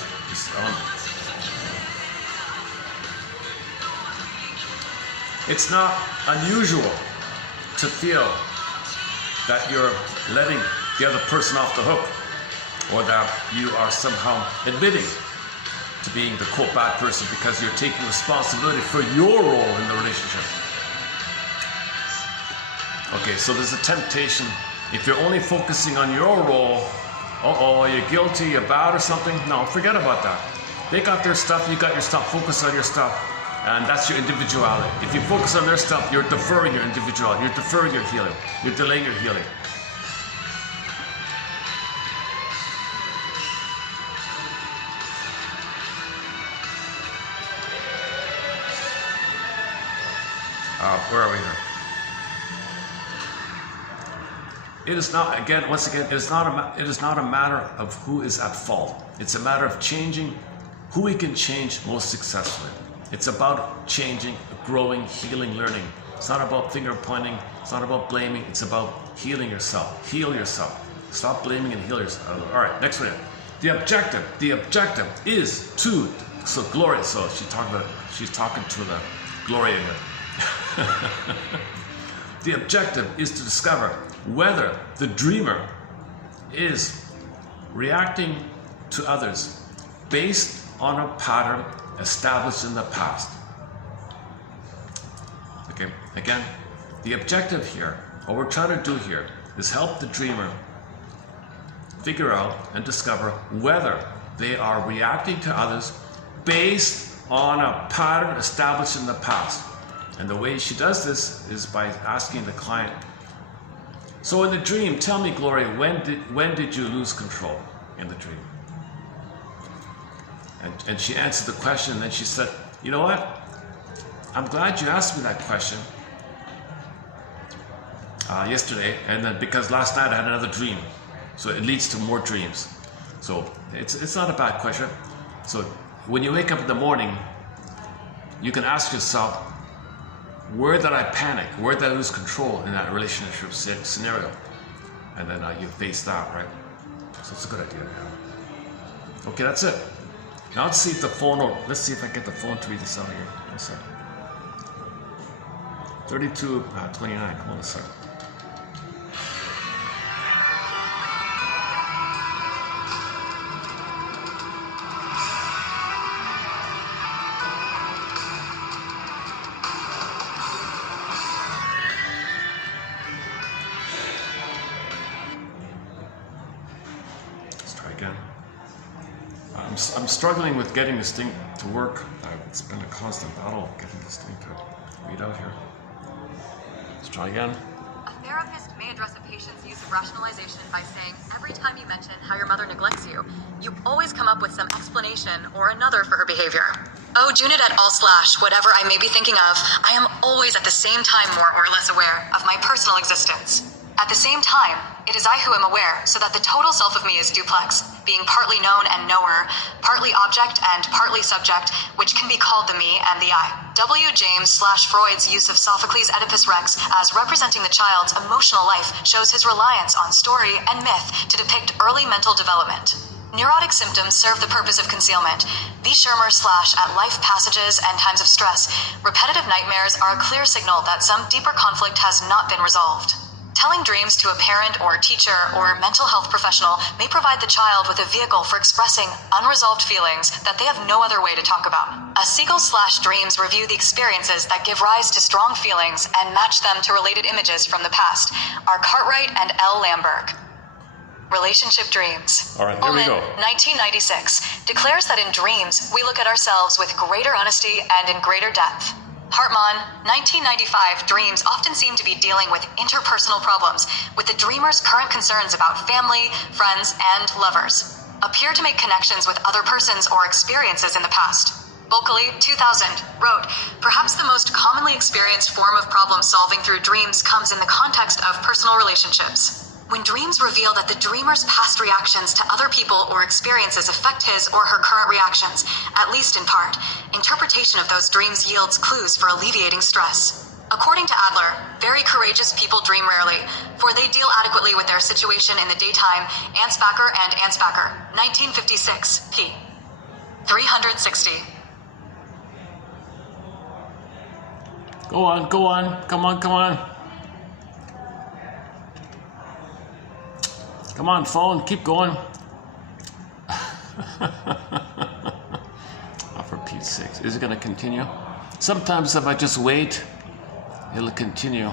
It's not unusual to feel that you're letting the other person off the hook, or that you are somehow admitting to being the quote bad person because you're taking responsibility for your role in the relationship. Okay, so there's a temptation, if you're only focusing on your role, you're guilty, you're bad or something. No, forget about that. They got their stuff, you got your stuff, focus on your stuff, and that's your individuality. If you focus on their stuff, you're deferring your individuality, you're deferring your healing, you're delaying your healing. Where are we here? It is not, once again, it is not a matter of who is at fault. It's a matter of changing who we can change most successfully. It's about changing, growing, healing, learning. It's not about finger pointing. It's not about blaming. It's about healing yourself. Heal yourself. Stop blaming and heal yourself. All right, next one. The objective is to, so Gloria, so she's talking to the Gloria here. The objective is to discover whether the dreamer is reacting to others based on a pattern established in the past. Okay, again, the objective here, what we're trying to do here, is help the dreamer figure out and discover whether they are reacting to others based on a pattern established in the past. And the way she does this is by asking the client, so in the dream, tell me, Gloria, when did you lose control in the dream? And she answered the question, and then she said, you know what? I'm glad you asked me that question yesterday, and then because last night I had another dream. So it leads to more dreams. So it's not a bad question. So when you wake up in the morning, you can ask yourself, where did I panic? Where did I lose control in that relationship scenario? And then you face that, right? So it's a good idea. Yeah. Okay, that's it. Now let's see if the phone, or let's see if I get the phone to read this out here. One sec. 32:29. Hold on a sec. Again. I'm struggling with getting this thing to work. It's been a constant battle getting this thing to read out here. Let's try again. A therapist may address a patient's use of rationalization by saying, every time you mention how your mother neglects you, you always come up with some explanation or another for her behavior. Oh, Junit et al. / whatever I may be thinking of, I am always at the same time more or less aware of my personal existence. At the same time, it is I who am aware, so that the total self of me is duplex, being partly known and knower, partly object and partly subject, which can be called the me and the I. W. James / Freud's use of Sophocles' Oedipus Rex as representing the child's emotional life shows his reliance on story and myth to depict early mental development. Neurotic symptoms serve the purpose of concealment. V. Shermer / at life passages and times of stress, repetitive nightmares are a clear signal that some deeper conflict has not been resolved. Telling dreams to a parent or teacher or mental health professional may provide the child with a vehicle for expressing unresolved feelings that they have no other way to talk about. A Siegel / dreams review the experiences that give rise to strong feelings and match them to related images from the past are Cartwright and L. Lamberg. Relationship dreams. All right, here we go. 1996, declares that in dreams, we look at ourselves with greater honesty and in greater depth. Hartmann, 1995, dreams often seem to be dealing with interpersonal problems, with the dreamer's current concerns about family, friends, and lovers appear to make connections with other persons or experiences in the past. Bulkley, 2000, wrote, perhaps the most commonly experienced form of problem solving through dreams comes in the context of personal relationships. When dreams reveal that the dreamer's past reactions to other people or experiences affect his or her current reactions, at least in part, interpretation of those dreams yields clues for alleviating stress. According to Adler, very courageous people dream rarely, for they deal adequately with their situation in the daytime. Ansbacher and Ansbacher, 1956, p. 360. Go on, come on. Come on, phone, keep going. Oh, for Pete's sakes. Is it going to continue? Sometimes if I just wait, it'll continue.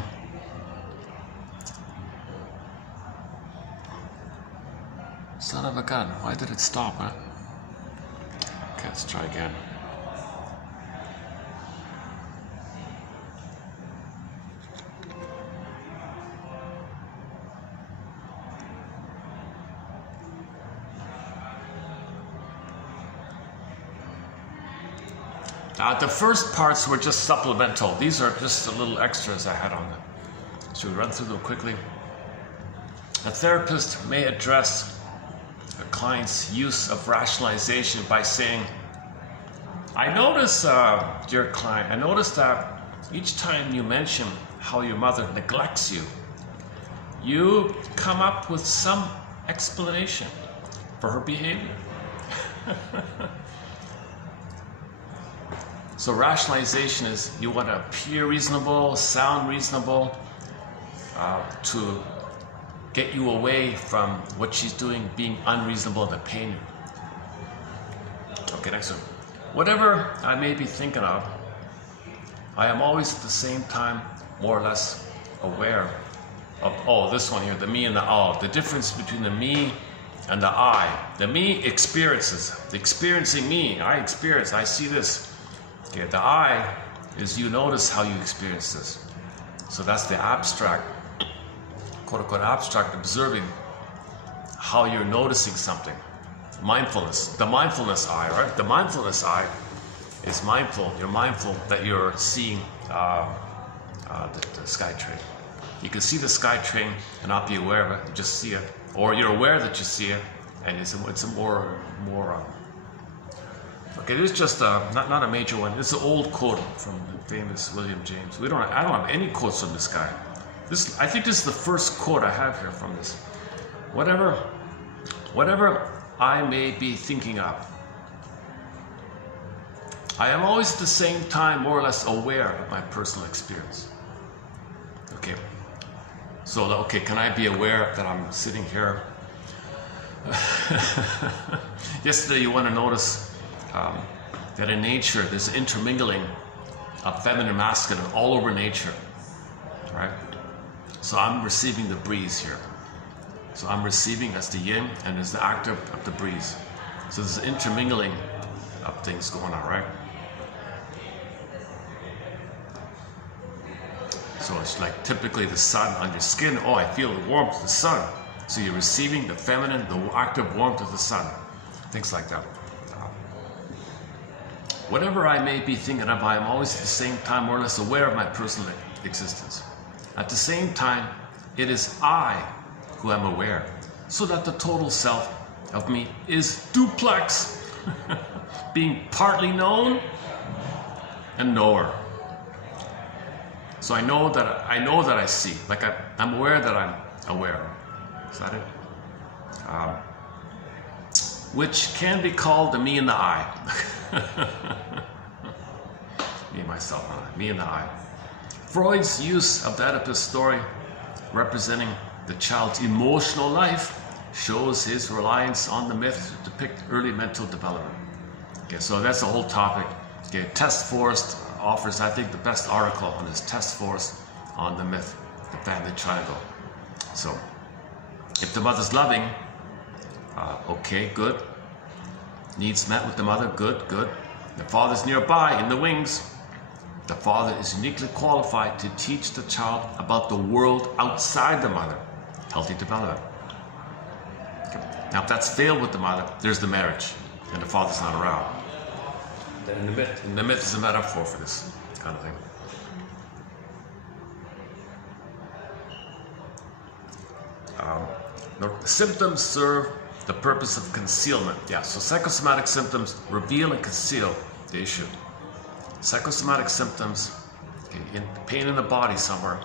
Son of a gun. Why did it stop, huh? Okay, let's try again. The first parts were just supplemental. These are just the little extras I had on them. So we run through them quickly. A therapist may address a client's use of rationalization by saying, I notice, dear client, I notice that each time you mention how your mother neglects you, you come up with some explanation for her behavior. So rationalization is you want to appear reasonable, sound reasonable, to get you away from what she's doing being unreasonable and the pain. Okay, next one. Whatever I may be thinking of, I am always at the same time more or less aware of, this one here, the me and the all. The difference between the me and the I. The me experiences, the experiencing me, I experience, I see this. Okay, the I is you notice how you experience this. So that's the abstract, quote unquote abstract observing how you're noticing something. Mindfulness, the mindfulness I, right? The mindfulness I is mindful. You're mindful that you're seeing the sky train. You can see the sky train and not be aware of it. You just see it. or you're aware that you see it, and it's a more okay. This is just not a major one. It's an old quote from the famous William James. I don't have any quotes from this guy. I think this is the first quote I have here from this. Whatever I may be thinking of, I am always at the same time more or less aware of my personal experience. Okay. So, okay, can I be aware that I'm sitting here? Yesterday, you want to notice that in nature, there's intermingling of feminine and masculine all over nature, right? So I'm receiving the breeze here. So I'm receiving, that's the yin, and there's the act of the breeze. So there's intermingling of things going on, right? So it's like typically the sun on your skin. Oh, I feel the warmth of the sun. So you're receiving the feminine, the active warmth of the sun. Things like that. Whatever I may be thinking of, I am always at the same time more or less aware of my personal existence. At the same time, it is I who am aware, so that the total self of me is duplex, being partly known and knower. So I know that I see, like I'm aware that I'm aware. Is that it? Which can be called the me and the I. Me, myself, and I. Me and the I. Freud's use of the Oedipus story, representing the child's emotional life, shows his reliance on the myth to depict early mental development. Okay, so that's the whole topic. Okay, Test Forrest offers, I think, the best article on this Test Forrest on the myth, the family triangle. So, if the mother's loving, okay, good. Needs met with the mother, good, good. The father's nearby in the wings. The father is uniquely qualified to teach the child about the world outside the mother. Healthy development. Okay. Now, if that's failed with the mother, there's the marriage, and the father's not around. Then the myth is a metaphor for this kind of thing. The symptoms serve the purpose of concealment. Yeah, so psychosomatic symptoms reveal and conceal the issue. Psychosomatic symptoms, okay, pain in the body somewhere,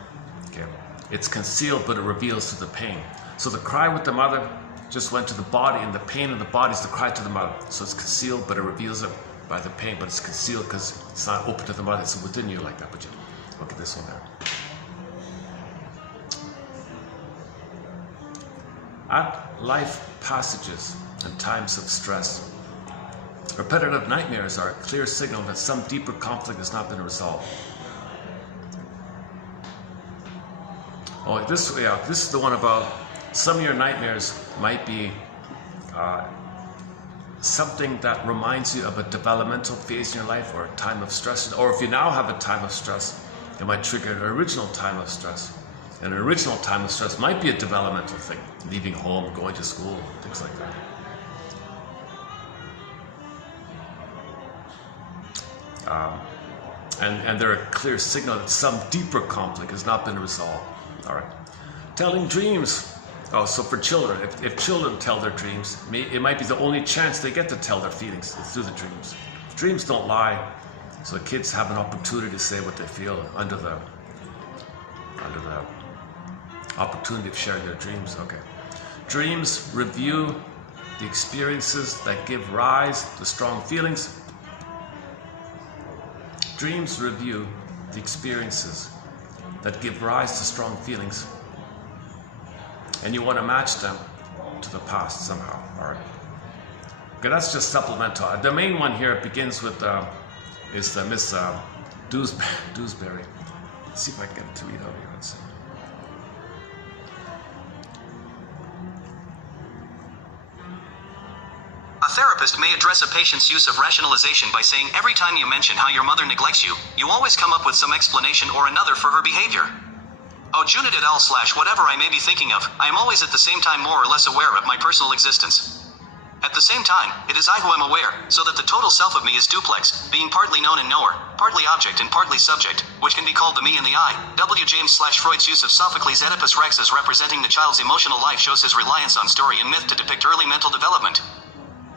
okay, it's concealed but it reveals to the pain. So the cry with the mother just went to the body, and the pain in the body is the cry to the mother. So it's concealed but it reveals it by the pain, but it's concealed because it's not open to the mother, it's within you like that. But you look at this one there. At life passages and times of stress, repetitive nightmares are a clear signal that some deeper conflict has not been resolved. Oh, this is the one about some of your nightmares might be something that reminds you of a developmental phase in your life or a time of stress. Or if you now have a time of stress, it might trigger an original time of stress. And an original time of stress might be a developmental thing, leaving home, going to school, things like that. And they're a clear signal that some deeper conflict has not been resolved. All right. Telling dreams. Oh, so for children, if children tell their dreams, it might be the only chance they get to tell their feelings is through the dreams. Dreams don't lie, so the kids have an opportunity to say what they feel under the opportunity of sharing their dreams. Okay. Dreams review the experiences that give rise to strong feelings. Dreams review the experiences that give rise to strong feelings. And you want to match them to the past somehow, all right? Okay, that's just supplemental. The main one here begins with, is Miss Dewsbury. Let's see if I can get it to read out here. Let's see. A therapist may address a patient's use of rationalization by saying every time you mention how your mother neglects you, you always come up with some explanation or another for her behavior. Oh, Junit et al. / whatever I may be thinking of, I am always at the same time more or less aware of my personal existence. At the same time, it is I who am aware, so that the total self of me is duplex, being partly known and knower, partly object and partly subject, which can be called the me and the I. W. James/Freud's use of Sophocles' Oedipus Rex as representing the child's emotional life shows his reliance on story and myth to depict early mental development.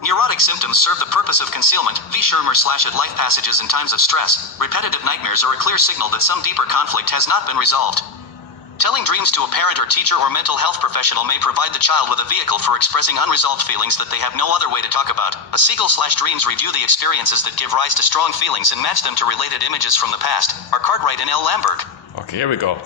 Neurotic symptoms serve the purpose of concealment. V. Shermer/at life passages in times of stress, repetitive nightmares are a clear signal that some deeper conflict has not been resolved. Telling dreams to a parent or teacher or mental health professional may provide the child with a vehicle for expressing unresolved feelings that they have no other way to talk about. A Siegel/Dreams review the experiences that give rise to strong feelings and match them to related images from the past. Are Cartwright and L. Lamberg. Okay, here we go.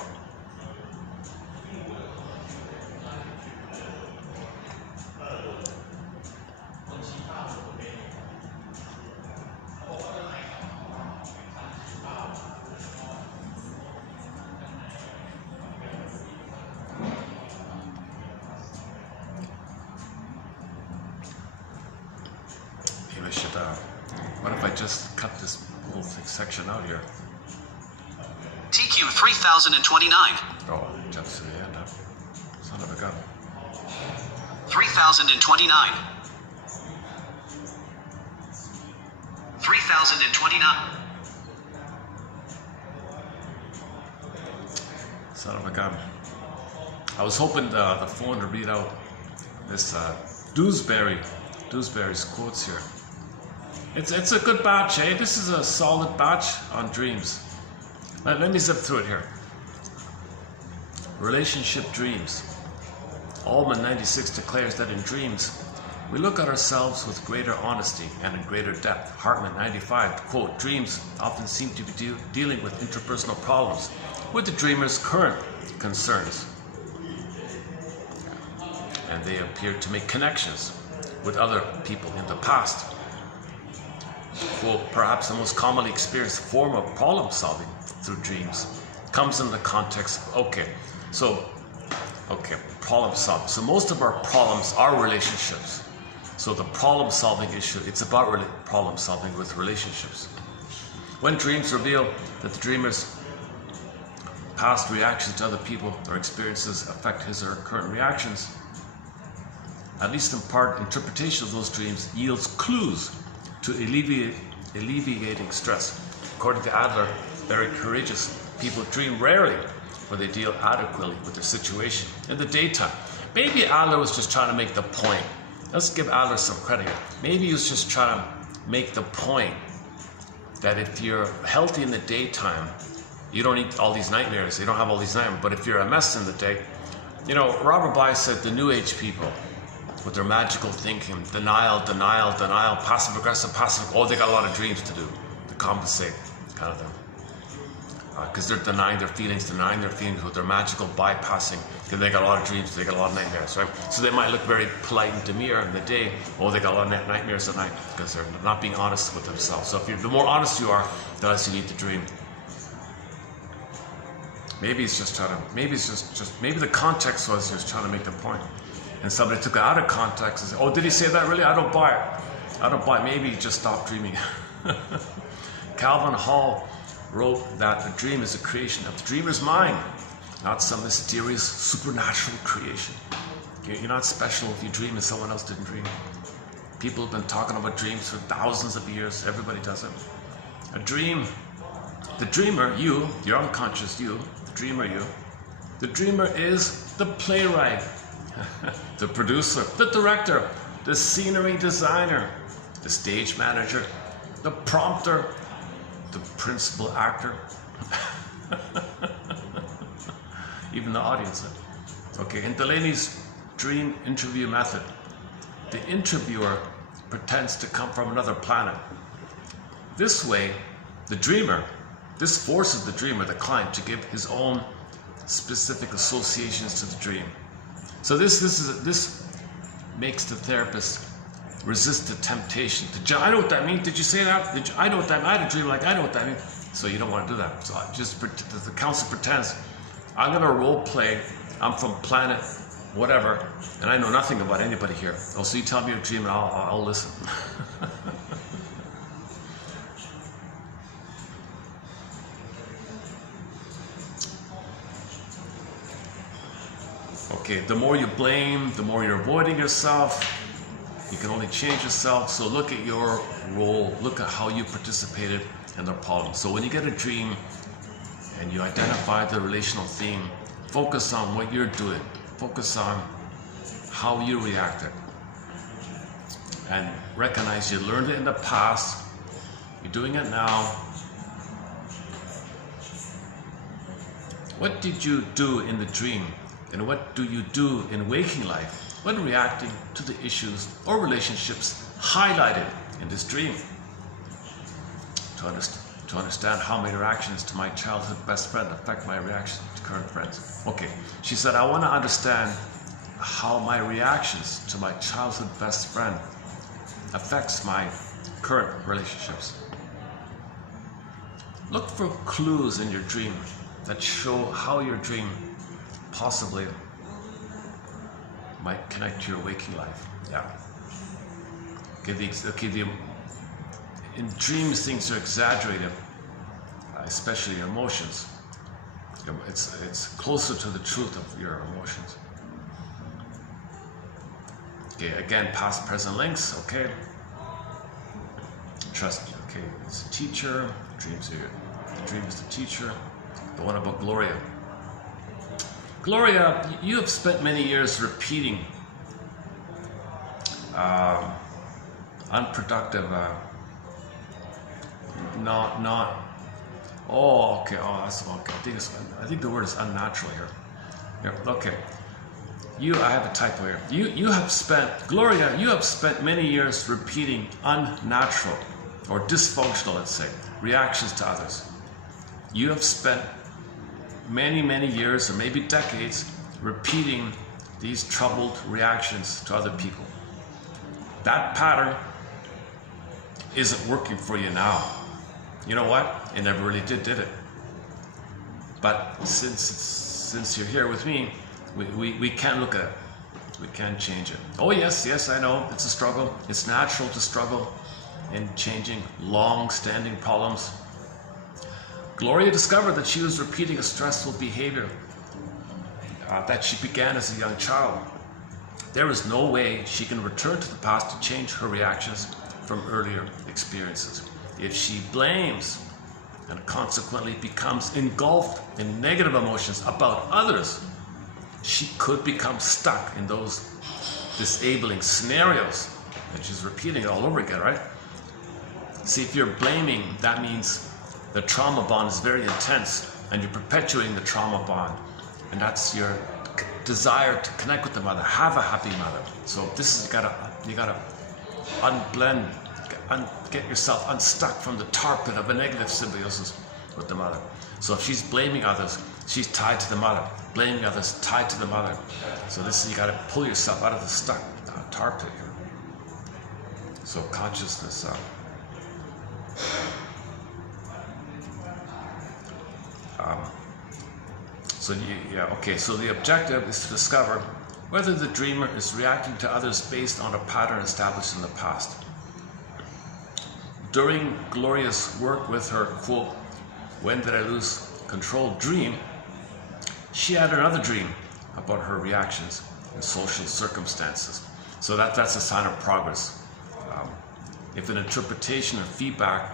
Maybe I should, what if I just cut this whole section out here? TQ 3029. Oh, jumps to the end, huh? Son of a gun. 3029. 3029. Son of a gun. I was hoping the phone to read out this Dewsbury's quotes here. It's a good batch, eh? This is a solid batch on dreams. Let me zip through it here. Relationship dreams. Allman 96 declares that in dreams, we look at ourselves with greater honesty and in greater depth. Hartman 95, quote, dreams often seem to be dealing with interpersonal problems with the dreamer's current concerns. And they appear to make connections with other people in the past. Quote, perhaps the most commonly experienced form of problem solving through dreams comes in the context, problem solving. So most of our problems are relationships. So the problem solving issue, it's about problem solving with relationships. When dreams reveal that the dreamer's past reactions to other people or experiences affect his or her current reactions, at least in part, interpretation of those dreams yields clues to alleviating stress. According to Adler, very courageous people dream rarely, for they deal adequately with their situation in the daytime. Maybe Adler was just trying to make the point. Let's give Adler some credit. Maybe he was just trying to make the point that if you're healthy in the daytime, you don't need all these nightmares. You don't have all these nightmares. But if you're a mess in the day, Robert Bly said the New Age people, with their magical thinking, denial, passive aggressive, they got a lot of dreams to do to compensate, kind of thing. Because they're denying their feelings with their magical bypassing, because they got a lot of dreams, they got a lot of nightmares, right? So they might look very polite and demure in the day, they got a lot of nightmares at night, because they're not being honest with themselves. So the more honest you are, the less you need to dream. Maybe it's just trying to, maybe the context was just trying to make the point. And somebody took it out of context and said, did he say that really? I don't buy it. Maybe he just stopped dreaming. Calvin Hall wrote that a dream is a creation of the dreamer's mind, not some mysterious supernatural creation. You're not special if you dream and someone else didn't dream. People have been talking about dreams for thousands of years. Everybody does it. A dream, the dreamer, you, your unconscious you, the dreamer you, the dreamer is the playwright, the producer, the director, the scenery designer, the stage manager, the prompter, the principal actor, even the audience. Okay, in Delaney's dream interview method, the interviewer pretends to come from another planet. This way, this forces the dreamer, the client, to give his own specific associations to the dream. So this makes the therapist resist the temptation to I know what that means. Did you say that? I know what that means. I had a dream I know what that means. So you don't want to do that. So the counselor pretends, I'm going to role play. I'm from planet whatever, and I know nothing about anybody here. So you tell me your dream, and I'll listen. Okay, the more you blame, the more you're avoiding yourself. You can only change yourself. So look at your role. Look at how you participated in the problem. So when you get a dream and you identify the relational theme, focus on what you're doing. Focus on how you reacted. And recognize you learned it in the past. You're doing it now. What did you do in the dream? And what do you do in waking life when reacting to the issues or relationships highlighted in this dream? To understand how my reactions to my childhood best friend affect my reactions to current friends. Okay, she said, I want to understand how my reactions to my childhood best friend affects my current relationships. Look for clues in your dream that show how your dream possibly might connect to your waking life. Yeah. In dreams, things are exaggerated, especially your emotions. It's closer to the truth of your emotions. Okay, again, past, present links. Okay. Trust. Okay, it's a teacher. Dreams are the dream is the teacher. The one about Gloria. Gloria, you have spent many years repeating unproductive, I think the word is unnatural here. Yeah, okay. I have a typo here. Gloria, you have spent many years repeating unnatural or dysfunctional, let's say, reactions to others. You have spent many years or maybe decades repeating these troubled reactions to other people. That pattern isn't working for you now. You know what? It never really did it? But since you're here with me, we can look at it. We can change it. Oh yes, I know. It's a struggle. It's natural to struggle in changing long-standing problems. Gloria discovered that she was repeating a stressful behavior that she began as a young child. There is no way she can return to the past to change her reactions from earlier experiences. If she blames and consequently becomes engulfed in negative emotions about others, she could become stuck in those disabling scenarios. And she's repeating it all over again, right? See, if you're blaming, that means the trauma bond is very intense and you're perpetuating the trauma bond. And that's your desire to connect with the mother, have a happy mother. So this is, you gotta unblend, get yourself unstuck from the tar pit of a negative symbiosis with the mother. So if she's blaming others, she's tied to the mother. Blaming others, tied to the mother. So this is, you gotta pull yourself out of the stuck tar pit here. So consciousness. So the objective is to discover whether the dreamer is reacting to others based on a pattern established in the past. During Gloria's work with her, quote, "When did I lose control?" dream, she had another dream about her reactions in social circumstances. So that's a sign of progress. If an interpretation or feedback,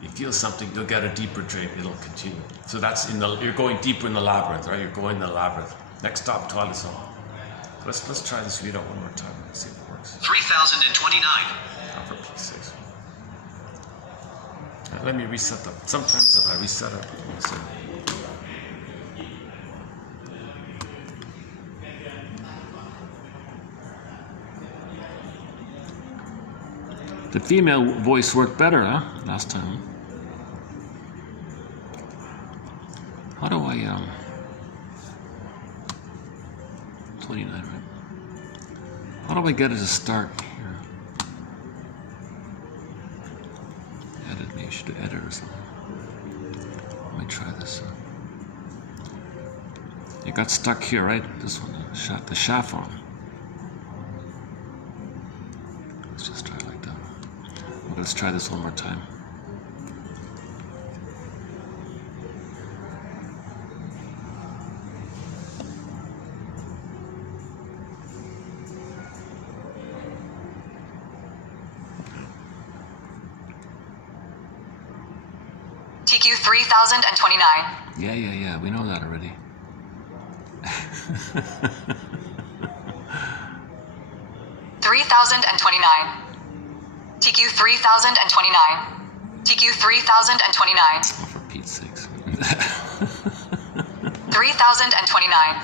you feel something, you'll get a deeper dream, it'll continue. So that's you're going deeper in the labyrinth, right? You're going in the labyrinth. Next stop, toilet zone. Let's try this video one more time and see if it works. 3029. For Pete's sakes. Let me reset them. Sometimes if I reset it, the female voice worked better, huh? Last time. How do I 29, right? How do I get it to start here? Edit, maybe you should do edit or something. Let me try this. It got stuck here, right? This one, the shaft on. Let's just try it like that. Let's try this one more time. TQ 3029. Yeah, we know that already. 3029. TQ 3029. TQ 3029. Oh, for Pete's sakes. 3029.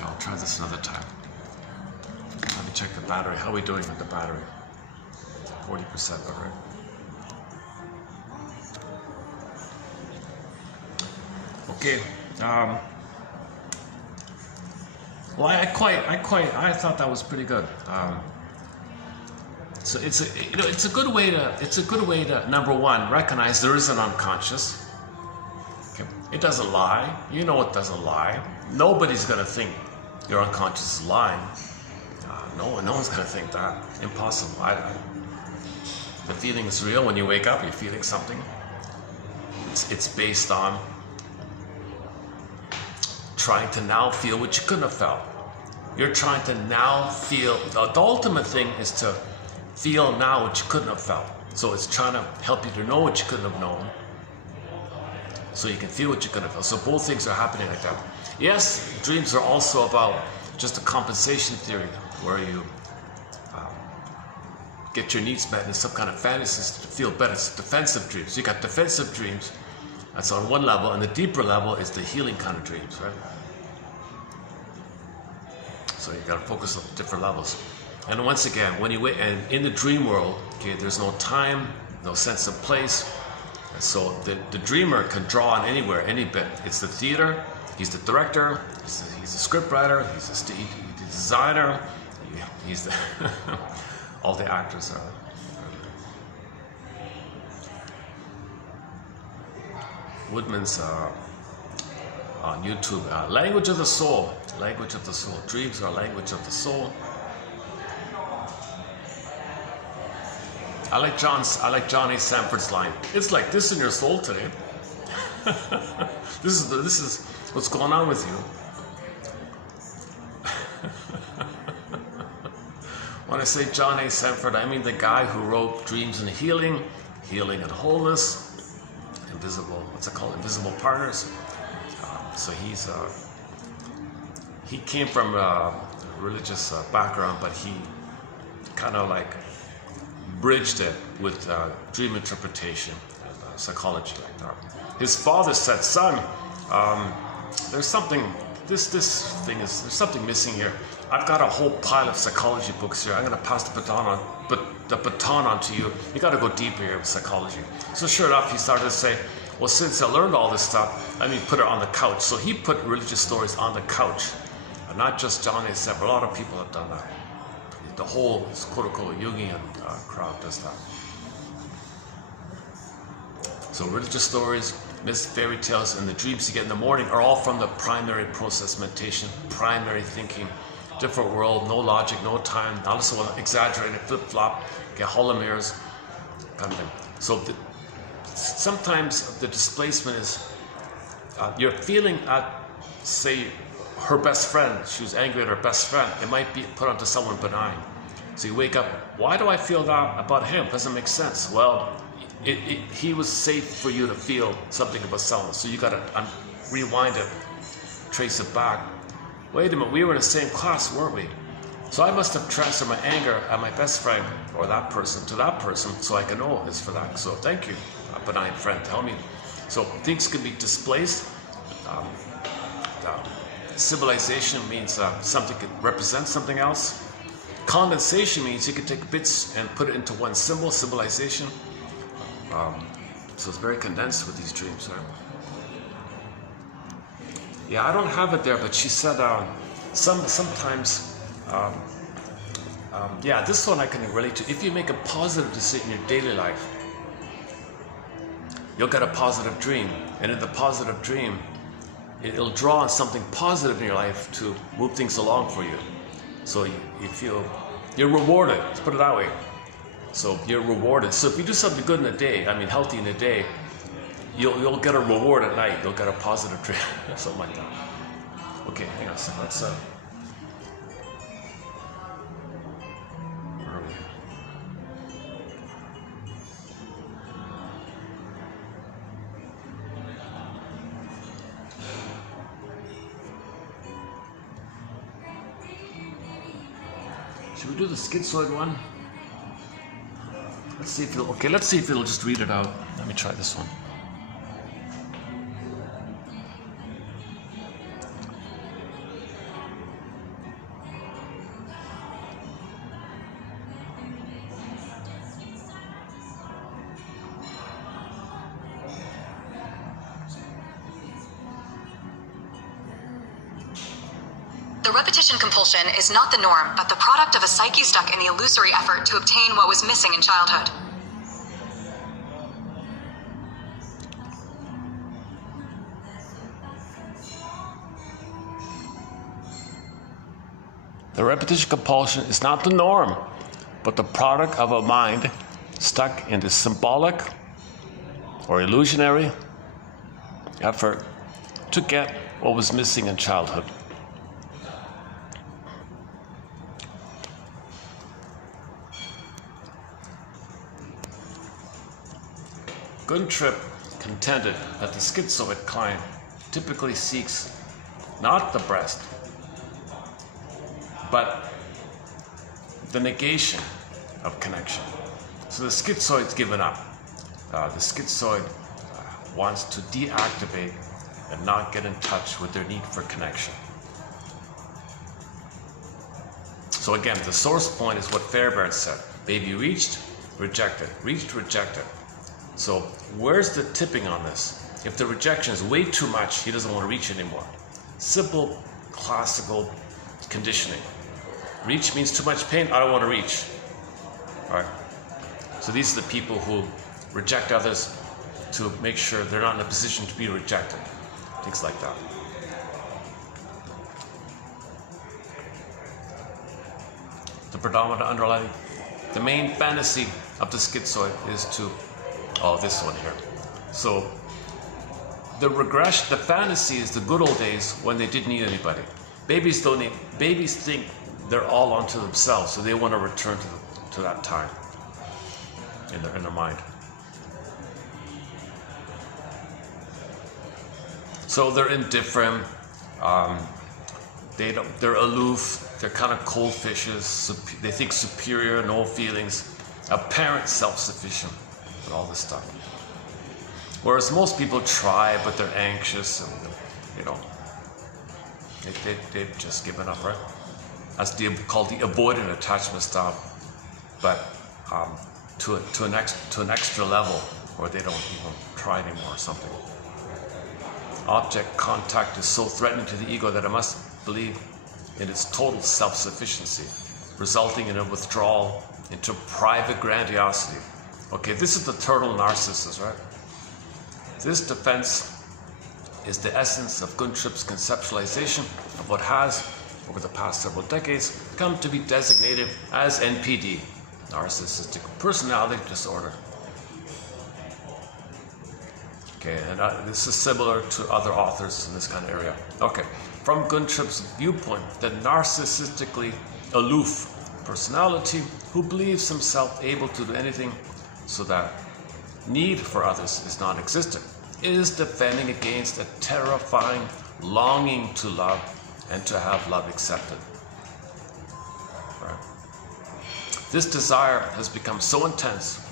I'll try this another time. Let me check the battery. How are we doing with the battery? 40%, all right. Okay. Well, I thought that was pretty good. So it's a good way to number one, recognize there is an unconscious. Okay. It doesn't lie. You know it doesn't lie. Nobody's gonna think your unconscious is lying. No one's gonna think that. Impossible. The feeling is real. When you wake up, you're feeling something. It's based on trying to now feel what you couldn't have felt. You're trying to now feel. The ultimate thing is to feel now what you couldn't have felt. So it's trying to help you to know what you couldn't have known, so you can feel what you couldn't have felt. So both things are happening like that. Yes, dreams are also about just a compensation theory, where you get your needs met in some kind of fantasies to feel better. It's defensive dreams. You got defensive dreams. That's on one level, and the deeper level is the healing kind of dreams, right? So you got to focus on different levels. And once again, when you wait, and in the dream world, okay, there's no time, no sense of place. And so the dreamer can draw on anywhere, any bit. It's the theater. He's the director. He's the script writer. He's the designer. He's the all the actors are. Windmills on YouTube. Language of the soul. Language of the soul. Dreams are language of the soul. I like Johnny Sanford's line. It's like this in your soul today. This is what's going on with you. When I say John A. Sanford, I mean the guy who wrote Dreams and Healing, Healing and Wholeness, Invisible, what's it called? Invisible Partners. So he came from a religious background, but he kind of like bridged it with dream interpretation and psychology like that. His father said, "Son, there's something. There's something missing here. I've got a whole pile of psychology books here. I'm going to pass the baton on to you. You got to go deeper here with psychology." So sure enough, he started to say, "Well, since I learned all this stuff, put it on the couch." So he put religious stories on the couch, and not just John A. Sanford. A lot of people have done that. The whole quote-unquote Jungian crowd does that. So religious stories, myths, fairy tales, and the dreams you get in the morning are all from the primary process meditation, primary thinking, different world, no logic, no time, not so exaggerated, flip-flop, get hollow mirrors, kind of thing. So sometimes the displacement is you're feeling at, say, her best friend. She was angry at her best friend. It might be put onto someone benign. So you wake up, why do I feel that about him? Doesn't make sense. Well, he was safe for you to feel something about someone. So you got to rewind it, trace it back. Wait a minute, we were in the same class, weren't we? So I must have transferred my anger at my best friend or that person to that person, so I can know it's for that. So thank you, a benign friend, tell me. So things can be displaced. Civilization means something could represent something else. Condensation means you can take bits and put it into one symbol, symbolization. So it's very condensed with these dreams, right? Yeah, I don't have it there, but she said sometimes, yeah, this one I can relate to. If you make a positive decision in your daily life, you'll get a positive dream. And in the positive dream, it'll draw on something positive in your life to move things along for you. So you feel you're rewarded. Let's put it that way. So you're rewarded. So if you do something good in a day, healthy in a day, you'll get a reward at night. You'll get a positive dream, something like that. Okay, hang on a second. Should we do the schizoid one? Let's see if it'll just read it out. Let me try this one. The repetition compulsion is not the norm, but the product of a psyche stuck in the illusory effort to obtain what was missing in childhood. The repetition compulsion is not the norm, but the product of a mind stuck in the symbolic or illusionary effort to get what was missing in childhood. Guntrip contended that the schizoid client typically seeks not the breast, but the negation of connection. So the schizoid's given up. The schizoid wants to deactivate and not get in touch with their need for connection. So again, the source point is what Fairbairn said. Baby reached, rejected, reached, rejected. So where's the tipping on this? If the rejection is way too much, he doesn't want to reach anymore. Simple, classical conditioning. Reach means too much pain, I don't want to reach. All right. So these are the people who reject others to make sure they're not in a position to be rejected. Things like that. The predominant underlying, the main fantasy of the schizoid is to, this one here. So the regression, the fantasy is the good old days when they didn't need anybody. Babies think they're all onto themselves, so they want to return to that time in their mind. So they're indifferent, they're aloof, they're kind of cold fishes, they think superior, no feelings, apparent self-sufficient, and all this stuff. Whereas most people try, but they're anxious, and they've just given up, right? That's called the avoidant attachment style, but to an extra level where they don't even try anymore or something. Object contact is so threatening to the ego that it must believe in its total self-sufficiency, resulting in a withdrawal into private grandiosity. Okay, this is the turtle narcissus, right? This defense is the essence of Guntrip's conceptualization of what has, over the past several decades, come to be designated as NPD, narcissistic personality disorder. Okay, and this is similar to other authors in this kind of area. Okay, from Guntrip's viewpoint, the narcissistically aloof personality who believes himself able to do anything so that need for others is non-existent, is defending against a terrifying longing to love and to have love accepted. Right. This desire has become so intense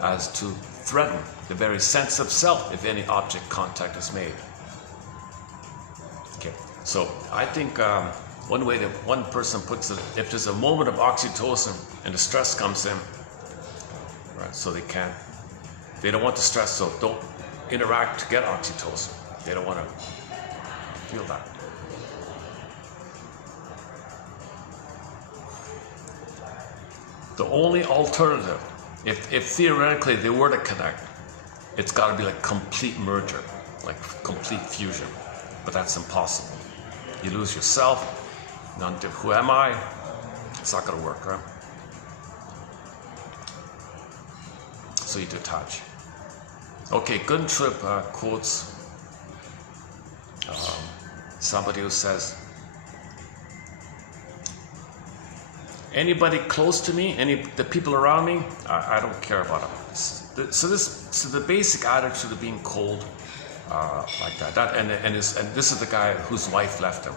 as to threaten the very sense of self if any object contact is made. Okay, so I think one way that one person puts it, if there's a moment of oxytocin and the stress comes in, right, so they don't want the stress, so don't interact to get oxytocin. They don't want to feel that. The only alternative, if theoretically they were to connect, it's got to be like complete merger, like complete fusion. But that's impossible. You lose yourself, who am I? It's not going to work, right? So you detach. Okay, Guntrip quotes somebody who says, anybody close to me, the people around me, I don't care about them. So the basic attitude of being cold, like that. And this is the guy whose wife left him.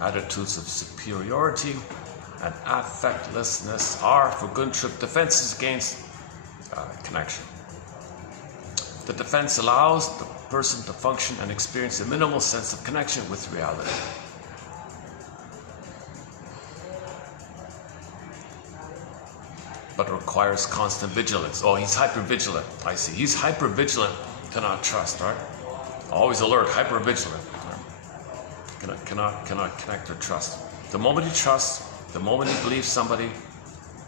Attitudes of superiority and affectlessness are, for Guntrip, defenses against connection. The defense allows the person to function and experience a minimal sense of connection with reality. But requires constant vigilance. Oh, he's hypervigilant. I see. He's hypervigilant, cannot trust, right? Always alert, hypervigilant. Cannot connect or trust. The moment he trusts, the moment he believes somebody,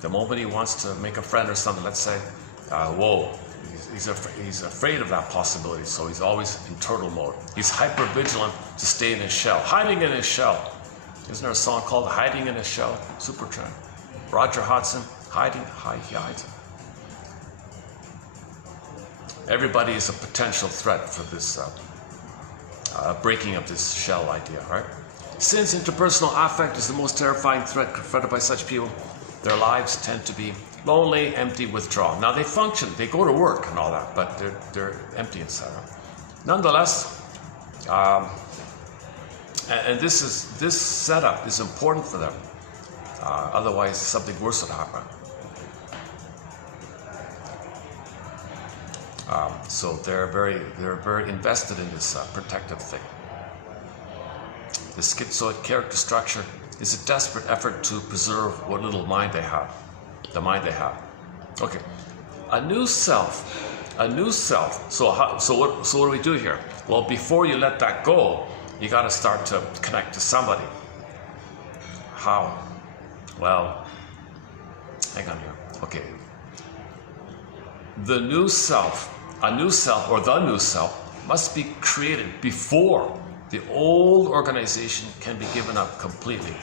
the moment he wants to make a friend or something, let's say, whoa, he's afraid of that possibility, so he's always in turtle mode. He's hypervigilant to stay in his shell, hiding in his shell. Isn't there a song called Hiding in His Shell? Supertramp. Roger Hodgson, he hides. Everybody is a potential threat for this breaking of this shell idea, right? Since interpersonal affect is the most terrifying threat confronted by such people, their lives tend to be lonely, empty, withdrawn. Now they function, they go to work and all that, but they're empty inside. Right? Nonetheless, and this setup is important for them. Otherwise, something worse would happen. So they're very invested in this protective thing. The schizoid character structure is a desperate effort to preserve what little mind they have, the mind they have. Okay, a new self. So what do we do here? Well, before you let that go, you got to start to connect to somebody. How? Well, hang on here. Okay. A new self must be created before the old organization can be given up completely.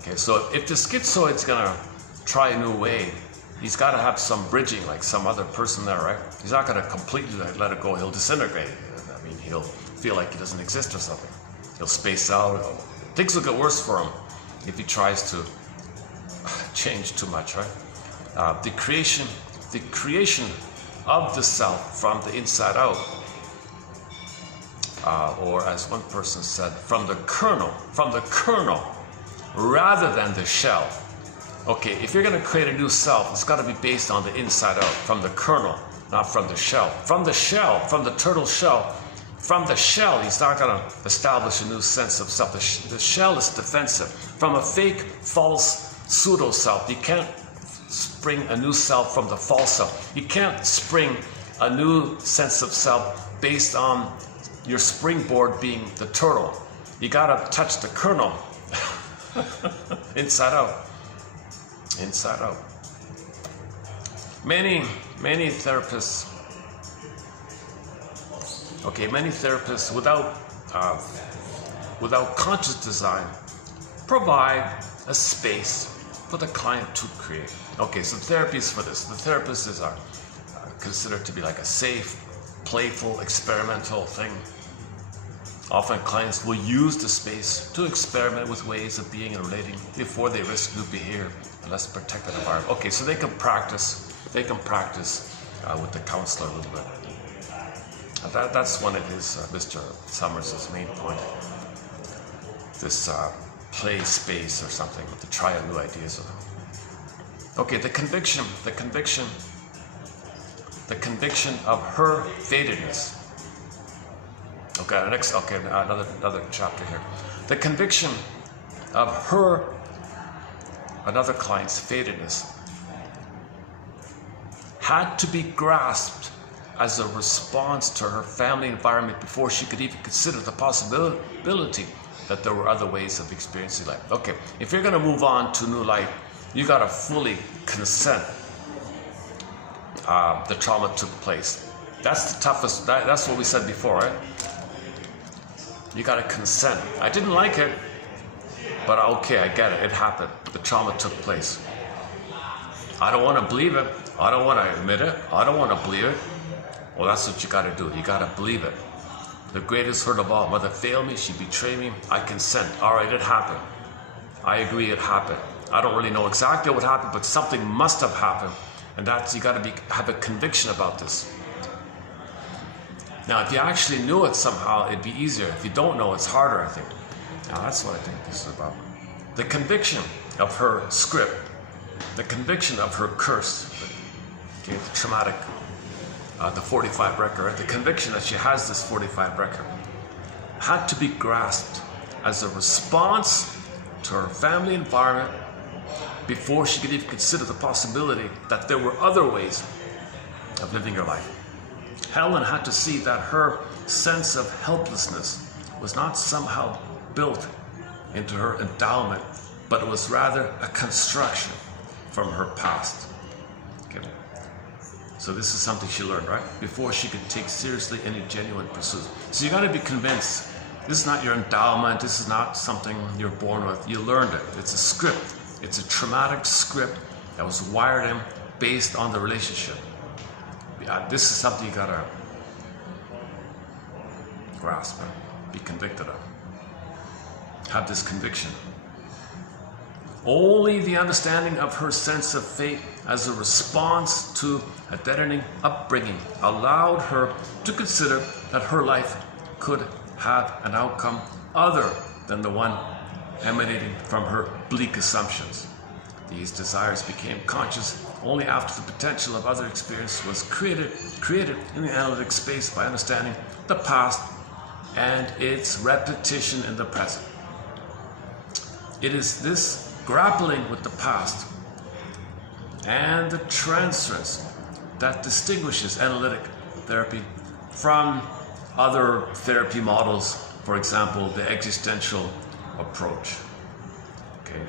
Okay, so if the schizoid's gonna try a new way, he's got to have some bridging, like some other person there, right? He's not gonna completely let it go. He'll disintegrate. I mean, he'll feel like he doesn't exist or something. He'll space out. Things will get worse for him if he tries to change too much, right? The creation of the self from the inside out, or as one person said, from the kernel, rather than the shell. Okay, if you're going to create a new self, it's got to be based on the inside out, from the kernel, not from the shell. From the shell, from the turtle shell, from the shell, he's not going to establish a new sense of self. The shell is defensive. From a fake, false, pseudo self, you can't spring a new self from the false self. You can't spring a new sense of self based on your springboard being the turtle. You gotta touch the kernel. Inside out. Inside out. Many therapists without conscious design provide a space for the client to create. Okay, so therapy is for this. The therapist is considered to be like a safe, playful, experimental thing. Often clients will use the space to experiment with ways of being and relating before they risk new behavior in less protected environment. Okay, so they can practice with the counselor a little bit. That's one of his, Mr. Summers' main point. This play space or something to try out new ideas. Okay, the conviction of her fatedness. Okay, another chapter here. The conviction of her, another client's fatedness, had to be grasped as a response to her family environment before she could even consider the possibility that there were other ways of experiencing life. Okay, if you're going to move on to new life, you got to fully consent the trauma took place. That's the toughest, that's what we said before, right? You got to consent. I didn't like it, but okay, I get it. It happened. The trauma took place. I don't want to believe it. I don't want to admit it. I don't want to believe it. Well, that's what you got to do. You got to believe it. The greatest hurt of all. Mother failed me. She betrayed me. I consent. All right, it happened. I agree it happened. I don't really know exactly what happened, but something must have happened. And that's, you got to have a conviction about this. Now, if you actually knew it somehow, it'd be easier. If you don't know, it's harder, I think. Now that's what I think this is about. The conviction of her script, the conviction of her curse, okay, the traumatic, the 45 record, right? The conviction that she has this 45 record had to be grasped as a response to her family environment before she could even consider the possibility that there were other ways of living her life. Helen had to see that her sense of helplessness was not somehow built into her endowment, but it was rather a construction from her past. Okay. So this is something she learned, right? Before she could take seriously any genuine pursuit. So you got to be convinced this is not your endowment, this is not something you're born with. You learned it. It's a script. It's a traumatic script that was wired in based on the relationship. This is something you got to grasp and be convicted of. Have this conviction. Only the understanding of her sense of fate as a response to a deadening upbringing allowed her to consider that her life could have an outcome other than the one emanating from her bleak assumptions. These desires became conscious only after the potential of other experience was created in the analytic space by understanding the past and its repetition in the present. It is this grappling with the past and the transference that distinguishes analytic therapy from other therapy models, for example, the existential approach. Okay.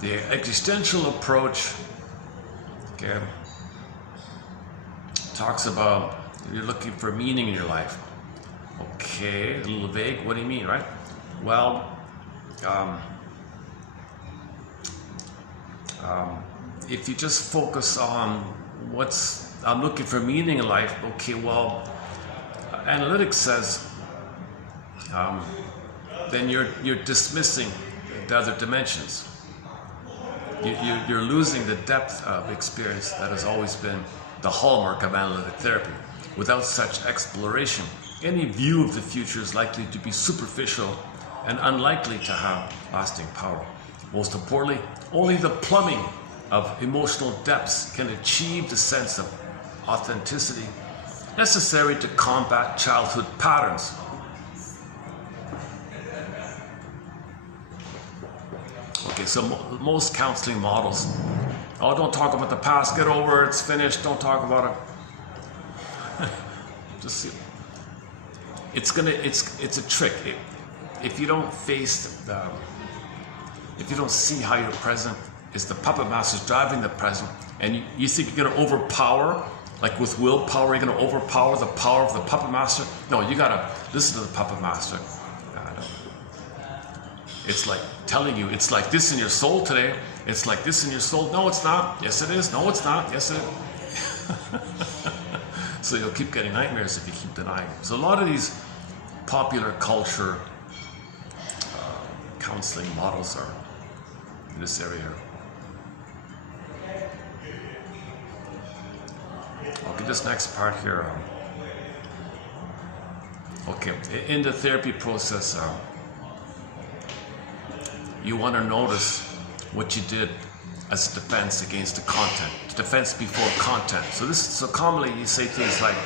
The existential approach, okay, talks about you're looking for meaning in your life. Okay, a little vague. What do you mean, right? Well, if you just focus on I'm looking for meaning in life, okay, well, analytics says then you're dismissing the other dimensions. You're losing the depth of experience that has always been the hallmark of analytic therapy. Without such exploration, any view of the future is likely to be superficial and unlikely to have lasting power. Most importantly, only the plumbing of emotional depths can achieve the sense of authenticity necessary to combat childhood patterns. Okay, so most counseling models, oh, don't talk about the past, get over it, it's finished, don't talk about it. Just see. It's a trick. If you don't face if you don't see how your present is the puppet master's driving the present, and you think you're going to overpower, like with willpower, you're going to overpower the power of the puppet master. No, you got to listen to the puppet master. It's like telling you, it's like this in your soul today. It's like this in your soul. No, it's not. Yes, it is. No, it's not. Yes, it is. So you'll keep getting nightmares if you keep denying it. So a lot of these popular culture counseling models are in this area. Okay, this next part here. Okay, in the therapy process, you want to notice what you did as a defense against the content, defense before content. So commonly you say things like,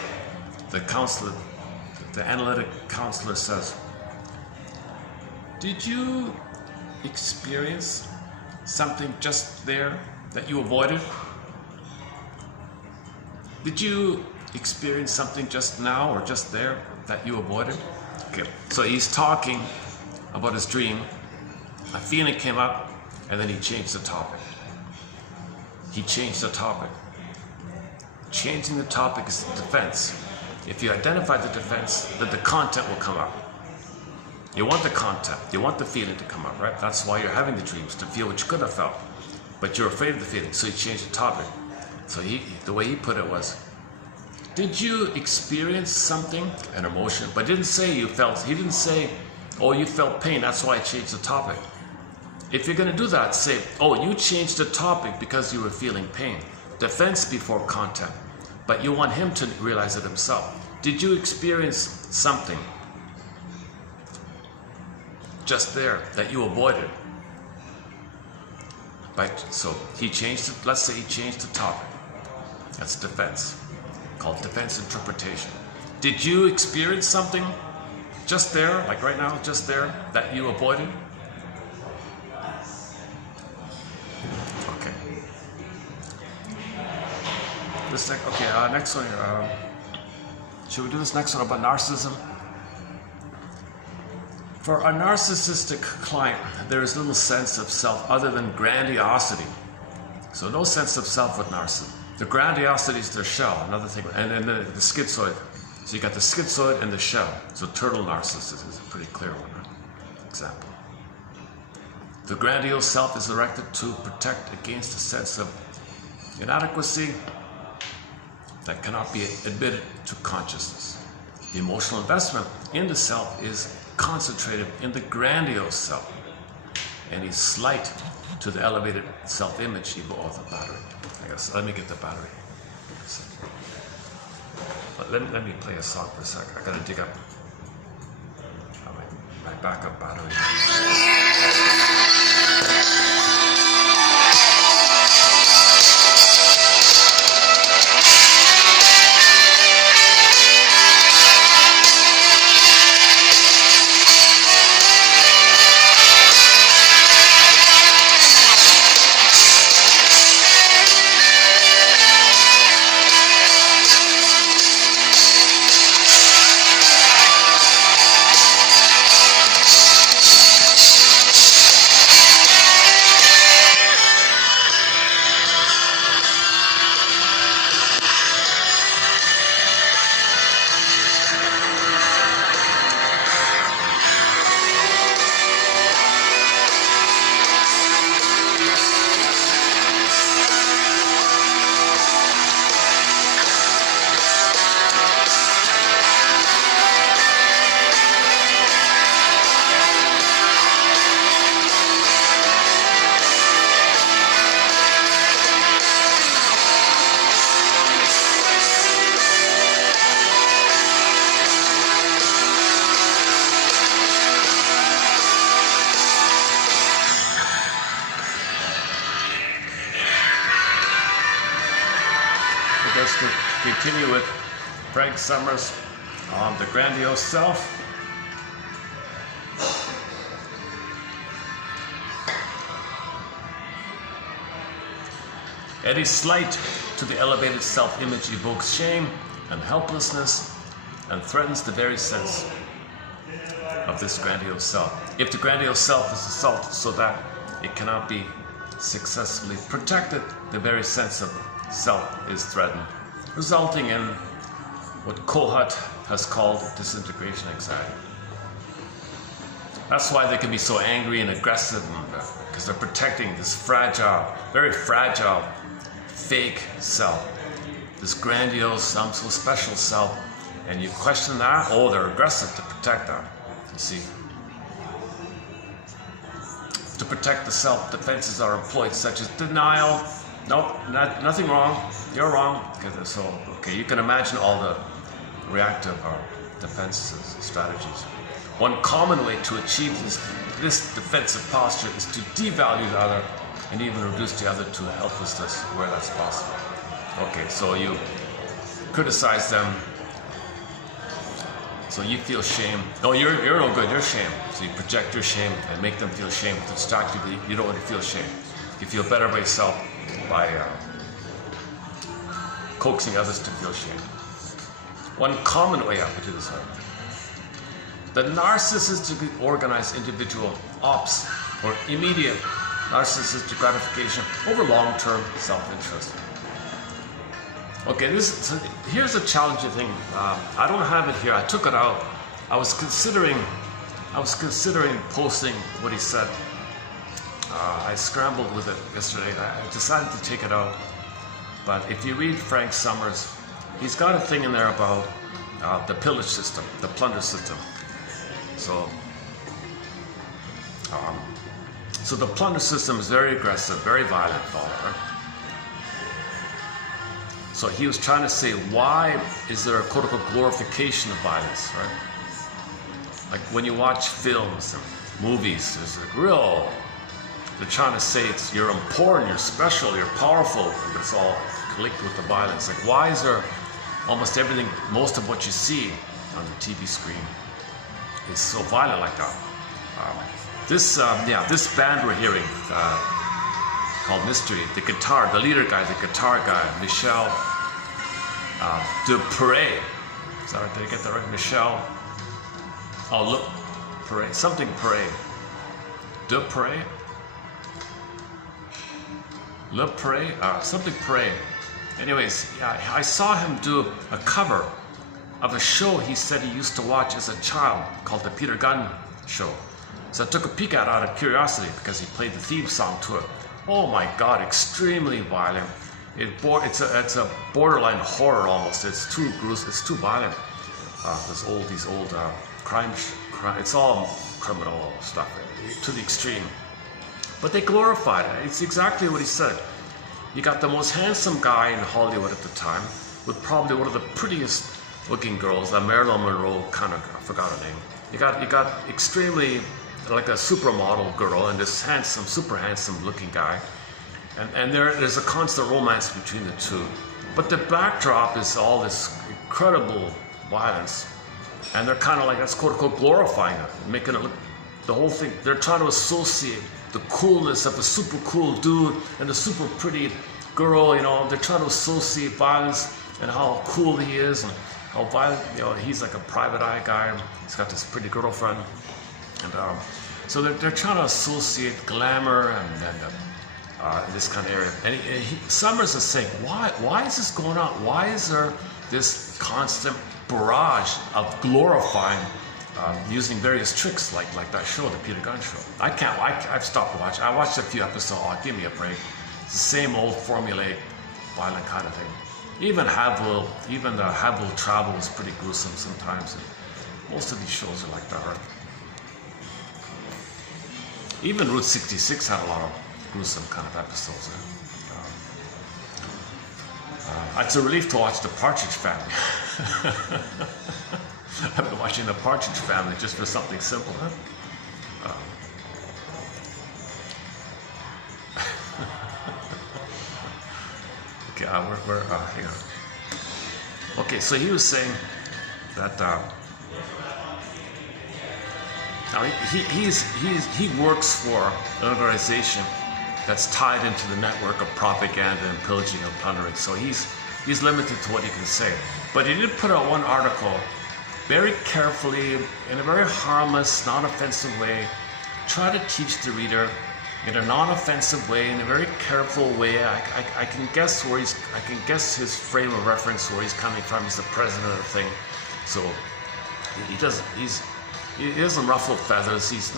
the analytic counselor says, did you experience something just there that you avoided? Did you experience something just now or just there that you avoided? Okay, so he's talking about his dream. A feeling came up, and then he changed the topic. He changed the topic. Changing the topic is the defense. If you identify the defense, then the content will come up. You want the content, you want the feeling to come up, right? That's why you're having the dreams, to feel what you could have felt. But you're afraid of the feeling, so you change the topic. So the way he put it was, did you experience something, an emotion, but didn't say you felt, he didn't say, oh, you felt pain, that's why I changed the topic. If you're going to do that, say, oh, you changed the topic because you were feeling pain. Defense before content. But you want him to realize it himself. Did you experience something? just there that you avoided. So he changed it, let's say he changed the topic. That's defense, called defense interpretation. Did you experience something just there, like right now, just there, that you avoided? Okay. Next one here. Should we do this next one about narcissism? For a narcissistic client, there is little sense of self other than grandiosity. So no sense of self with narcissism. The grandiosity is their shell, another thing. And then the schizoid. So you got the schizoid and the shell. So turtle narcissism is a pretty clear one, right? Example. The grandiose self is erected to protect against a sense of inadequacy that cannot be admitted to consciousness. The emotional investment in the self is concentrated in the grandiose self, and he's slight to the elevated self-image he bought the battery. I guess let me get the battery. But let me play a song for a sec. I gotta dig up my backup battery. Let's continue with Frank Summers on the grandiose self. Eddie's slight to the elevated self-image evokes shame and helplessness and threatens the very sense of this grandiose self. If the grandiose self is assaulted so that it cannot be successfully protected, the very sense of self is threatened, resulting in what Kohut has called disintegration anxiety. That's why they can be so angry and aggressive, because they're protecting this fragile, very fragile, fake self, this grandiose, I'm so special self, and you question that, oh, they're aggressive to protect that, you see. To protect the self, defenses are employed, such as denial. Nope, nothing wrong. You're wrong. Okay, you can imagine all the reactive defenses, strategies. One common way to achieve this defensive posture is to devalue the other and even reduce the other to helplessness where that's possible. Okay, so you criticize them, so you feel shame. No, you're no good, you're shame. So you project your shame and make them feel shame to distract you, but you don't want to feel shame. You feel better by yourself by coaxing others to feel shame. One common way I would do this. The narcissistically organized individual opts for immediate narcissistic gratification over long-term self-interest. Okay, here's a challenging thing. I don't have it here. I took it out. I was considering posting what he said. I scrambled with it yesterday. I decided to take it out. But if you read Frank Summers, he's got a thing in there about the pillage system, the plunder system. So the plunder system is very aggressive, very violent, right? So he was trying to say, why is there a quote-unquote glorification of violence, right? Like when you watch films, movies. There's a real, they're trying to say you're important, you're special, you're powerful, but it's all linked with the violence. Like, why is there almost everything, most of what you see on the TV screen is so violent like that? This band we're hearing called Mystery, the leader guy, the guitar guy, Michel Dupre. Is that right? Did I get that right? Michel. Oh, look, Pere, something Pere. Dupre. Le Pere, something Pere. Anyways, I saw him do a cover of a show he said he used to watch as a child called the Peter Gunn Show. So I took a peek at it out of curiosity because he played the theme song to it. Oh my God, extremely violent. It's a borderline horror almost. It's too gruesome. It's too violent. These old crime. It's all criminal stuff to the extreme. But they glorified it. It's exactly what he said. You got the most handsome guy in Hollywood at the time, with probably one of the prettiest looking girls, a Marilyn Monroe kind of, I forgot her name. You got extremely like a supermodel girl and this handsome, super handsome looking guy. And there's a constant romance between the two. But the backdrop is all this incredible violence. And they're kind of like, that's quote unquote glorifying it, making it look, the whole thing, they're trying to associate the coolness of a super cool dude and a super pretty girl, you know, they're trying to associate violence and how cool he is and how violent, you know, he's like a private eye guy, he's got this pretty girlfriend. And so they're trying to associate glamour and this kind of area. And Summers is saying, why is this going on? Why is there this constant barrage of glorifying using various tricks like that show, the Peter Gunn Show? I've stopped watching. I watched a few episodes. Oh, give me a break. It's the same old formulaic, violent kind of thing. Even the Havel Travel is pretty gruesome sometimes. And most of these shows are like that, right? Even Route 66 had a lot of gruesome kind of episodes. It's a relief to watch the Partridge Family. I've been watching the Partridge Family just for something simple, huh? Okay, hang on. Okay, so he was saying that now he works for an organization that's tied into the network of propaganda and pillaging and plundering. So he's limited to what he can say. But he did put out one article very carefully, in a very harmless, non-offensive way, try to teach the reader in a non-offensive way, in a very careful way. I can guess his frame of reference, where he's coming from. He's the president of the thing. So he doesn't ruffle feathers. He's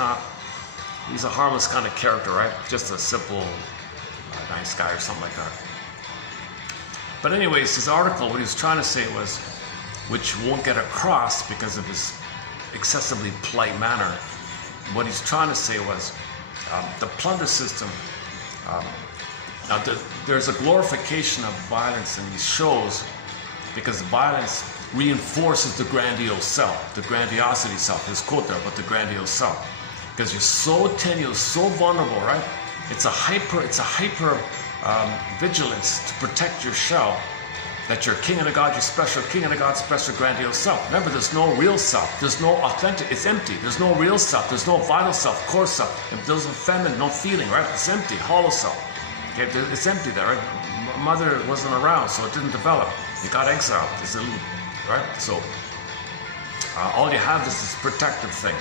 a harmless kind of character, right? Just a simple, nice guy or something like that. But anyways, his article, what he was trying to say was, which won't get across because of his excessively polite manner, what he's trying to say was, the plunder system, now there's a glorification of violence in these shows because violence reinforces the grandiose self, the grandiosity self. His quote there about the grandiose self. Because you're so tenuous, so vulnerable, right? It's a hyper vigilance to protect your shell, that you're king of the god, you're special king of the god, special grandiose self. Remember, there's no real self, there's no authentic, it's empty. There's no real self, there's no vital self, core self. If there's a feminine, no feeling, right? It's empty, hollow self. Okay, it's empty there, right? Mother wasn't around, so it didn't develop. You got exiled. It's a little, right? So all you have is this protective thing.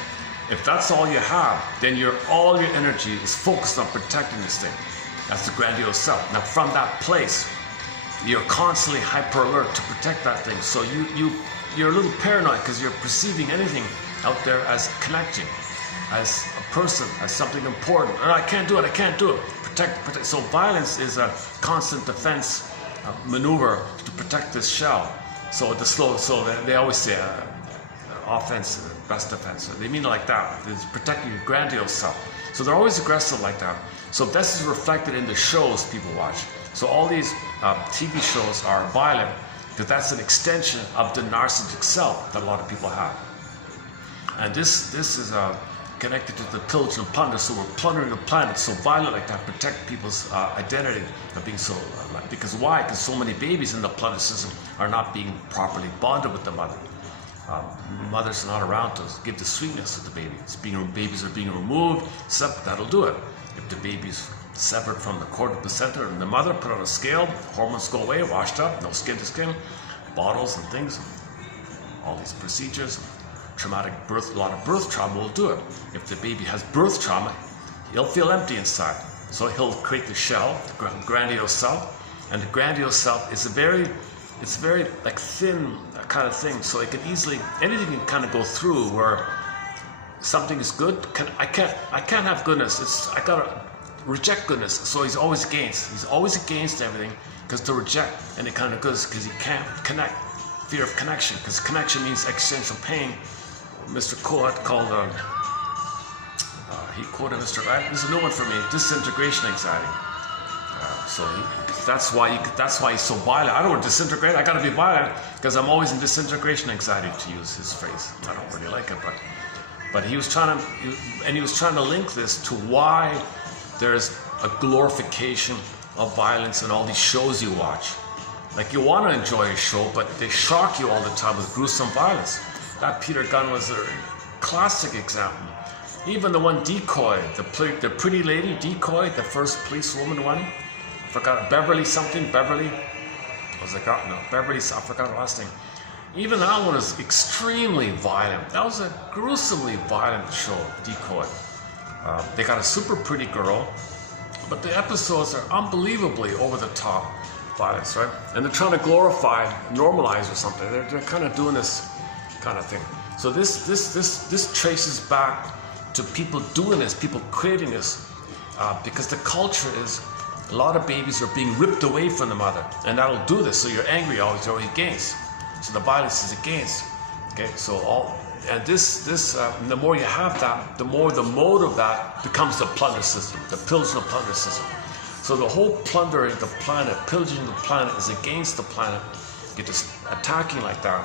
If that's all you have, then all your energy is focused on protecting this thing. That's the grandiose self. Now, from that place, you're constantly hyper alert to protect that thing. So you're a little paranoid because you're perceiving anything out there as connecting, as a person, as something important. I can't do it. Protect. So violence is a constant defense maneuver to protect this shell. So they always say offense, best defense. They mean it like that. It's protecting your grandiose self. So they're always aggressive like that. So this is reflected in the shows people watch. So all these TV shows are violent because that's an extension of the narcissistic self that a lot of people have. And this is connected to the pillage and plunder. So we're plundering the planet so violent like that, protect people's identity of being so. Because why? Because so many babies in the plunder system are not being properly bonded with the mother. Mothers are not around to give the sweetness to the baby. Babies are being removed, that'll do it. If the baby's severed from the cord of the placenta and the mother, put on a scale, hormones go away, washed up, no skin to skin, bottles and things, all these procedures, traumatic birth, a lot of birth trauma will do it. If the baby has birth trauma, he'll feel empty inside. So he'll create the shell, the grandiose self, and the grandiose self is it's very like thin kind of thing, so it can easily, anything can kind of go through where something is good. I can't have goodness. I gotta reject goodness. So he's always against everything, because to reject and it kind of goes because he can't connect. Fear of connection, because connection means existential pain. Mr. Coat called he quoted Mr. Right. This is a new one for me. Disintegration anxiety. That's why he's so violent. I don't want to disintegrate. I got to be violent because I'm always in disintegration anxiety, to use his phrase. I don't really like it, but he was trying to link this to why there's a glorification of violence in all these shows you watch. Like, you want to enjoy a show, but they shock you all the time with gruesome violence. That Peter Gunn was a classic example. Even the one Decoy, the pretty lady Decoy, the first policewoman one. I forgot, Beverly something, Beverly. I forgot her last name. Even that one is extremely violent. That was a gruesomely violent show, Decoy. They got a super pretty girl, but the episodes are unbelievably over the top violence, right? And they're trying to glorify, normalize or something. They're kind of doing this kind of thing. So this traces back to people doing this, people creating this, because the culture is a lot of babies are being ripped away from the mother, and that'll do this. So you're angry always, you're against. So the violence is against. Okay, so the more you have that, the more the mode of that becomes the plunder system, the pillaging the plunder system. So the whole plundering the planet, pillaging the planet is against the planet. You're just attacking like that.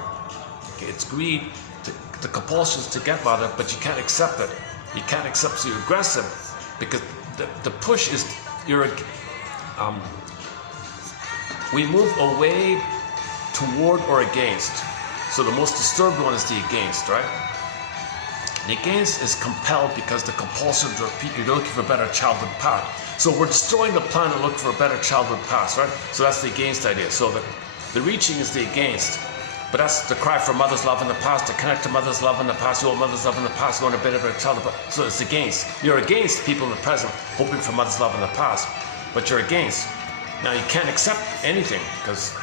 Okay, it's greed, the compulsions to get mother, but you can't accept it. You can't accept, so you're aggressive, because the push is we move away toward or against. So the most disturbed one is the against, right? The against is compelled because the compulsion to repeat, you're looking for a better childhood path. So we're destroying the planet looking for a better childhood past, right? So that's the against idea. So the reaching is the against. But that's the cry for mother's love in the past, to connect to mother's love in the past, you want mother's love in the past, you want a better childhood past. So it's against. You're against people in the present, hoping for mother's love in the past. But you're against. Now you can't accept anything because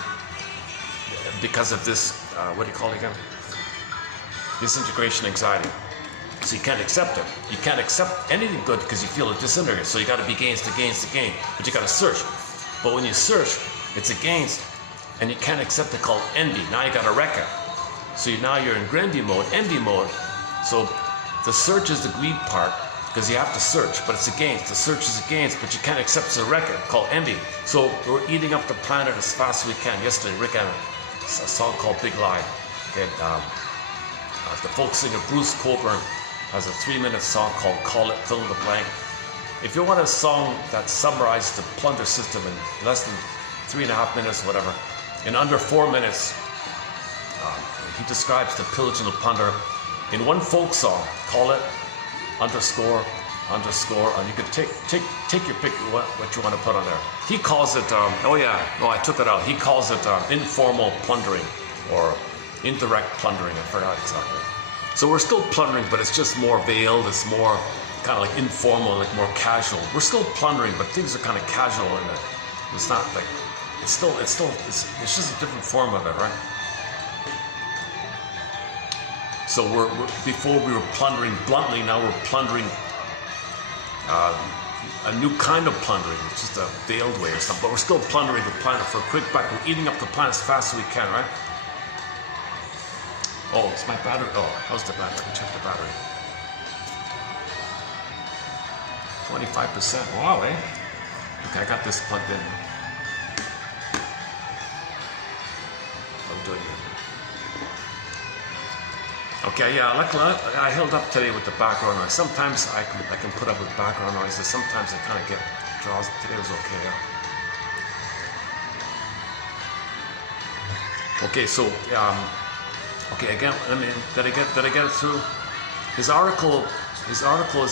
of this, what do you call it again? Disintegration anxiety. So you can't accept it. You can't accept anything good because you feel it disintegrates. So you got to be against. But you got to search. But when you search, it's against, and you can't accept it, called envy. Now you got to wreck it. So now you're in envy mode. So the search is the greed part, because you have to search, but it's against. The search is against, but you can't accept the record, called envy. So we're eating up the planet as fast as we can. Yesterday, Rick had a song called Big Lie. Okay, the folk singer Bruce Coburn has a 3-minute song called Call It Fill in the Blank. If you want a song that summarizes the plunder system in less than 3.5 minutes, whatever, in under 4 minutes, he describes the pillage and the plunder in one folk song. Call it underscore, and you can take your pick what you want to put on there. He calls it, I took it out. He calls it informal plundering or indirect plundering. I forgot exactly. So we're still plundering, but it's just more veiled. It's more kind of like informal, like more casual. We're still plundering, but things are kind of casual in it. It's not like, it's just a different form of it, right? So before we were plundering bluntly, now we're plundering a new kind of plundering, which is the veiled way or something. But we're still plundering the planet for a quick buck. We're eating up the planet as fast as we can, right? Oh, it's my battery. Oh, how's the battery? Check the battery. 25%. Wow, eh? Okay, I got this plugged in. I'm doing it. Okay, yeah, luckily I held up today with the background noise. Sometimes I can put up with background noises. Sometimes I kind of get draws. Today was okay, yeah. Okay, so okay, again, did I get it through? His article is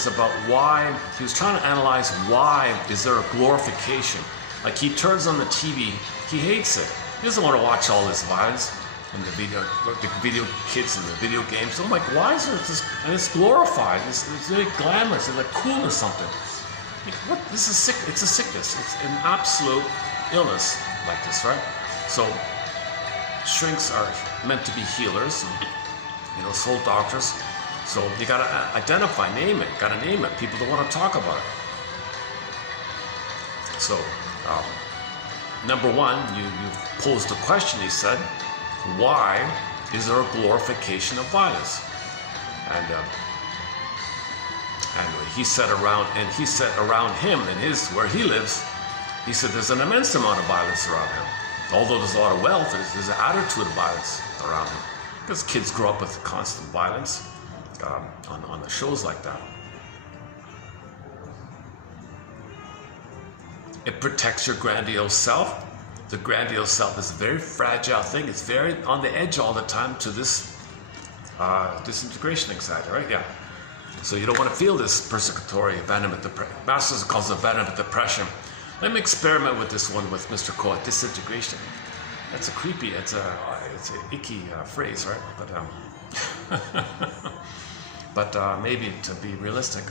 about why he was trying to analyze why is there a glorification. Like he turns on the TV, he hates it. He doesn't want to watch all this violence and the video kids and the video games. So I'm like, why is there this? And it's glorified. It's very glamorous. It's like cool or something. Like, what? This is sick. It's a sickness. It's an absolute illness like this, right? So shrinks are meant to be healers, and, soul doctors. So you gotta identify, name it. Gotta name it. People don't want to talk about it. So. Number one, you posed a question, he said, why is there a glorification of violence? And he said around him and where he lives, he said there's an immense amount of violence around him. Although there's a lot of wealth, there's an attitude of violence around him. Because kids grow up with constant violence on the shows like that. It protects your grandiose self. The grandiose self is a very fragile thing. It's very on the edge all the time to this disintegration anxiety, right? Yeah. So you don't want to feel this persecutory abandonment depression. Masters calls it abandonment depression. Let me experiment with this one with Mr. Coe, disintegration. That's a creepy, it's an icky phrase, right? But maybe to be realistic,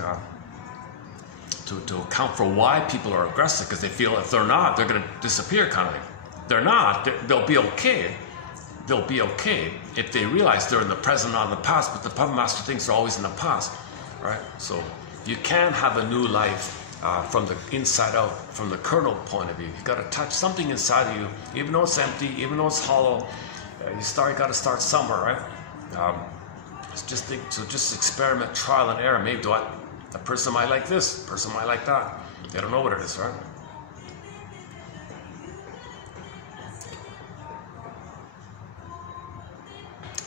to account for why people are aggressive, because they feel if they're not, they're going to disappear kind of thing. They're not, they'll be okay. They'll be okay if they realize they're in the present, not in the past, but the puppet master thinks they're always in the past, right? So you can have a new life from the inside out, from the kernel point of view. You got to touch something inside of you, even though it's empty, even though it's hollow. You got to start somewhere, right? Just experiment, trial and error. Maybe a person might like this, a person might like that. They don't know what it is, right?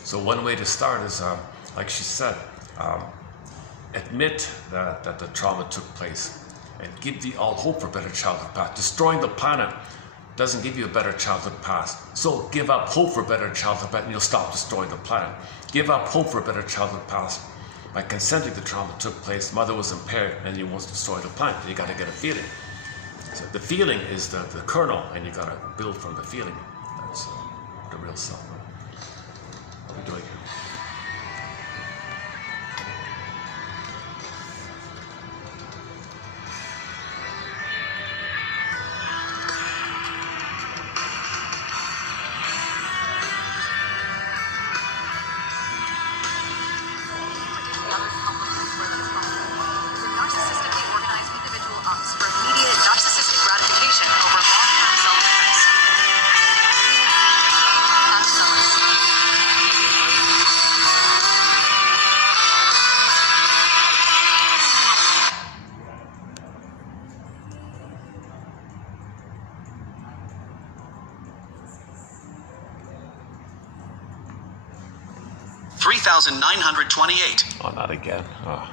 So one way to start is, like she said, admit that the trauma took place and give the all hope for a better childhood past. Destroying the planet doesn't give you a better childhood past. So give up hope for a better childhood past and you'll stop destroying the planet. Give up hope for a better childhood past. By consenting the trauma took place, mother was impaired and you want to destroy the planet. You got to get a feeling. So the feeling is the kernel and you got to build from the feeling. That's the real self. What are we doing here? $3,928. Oh, not again. Oh.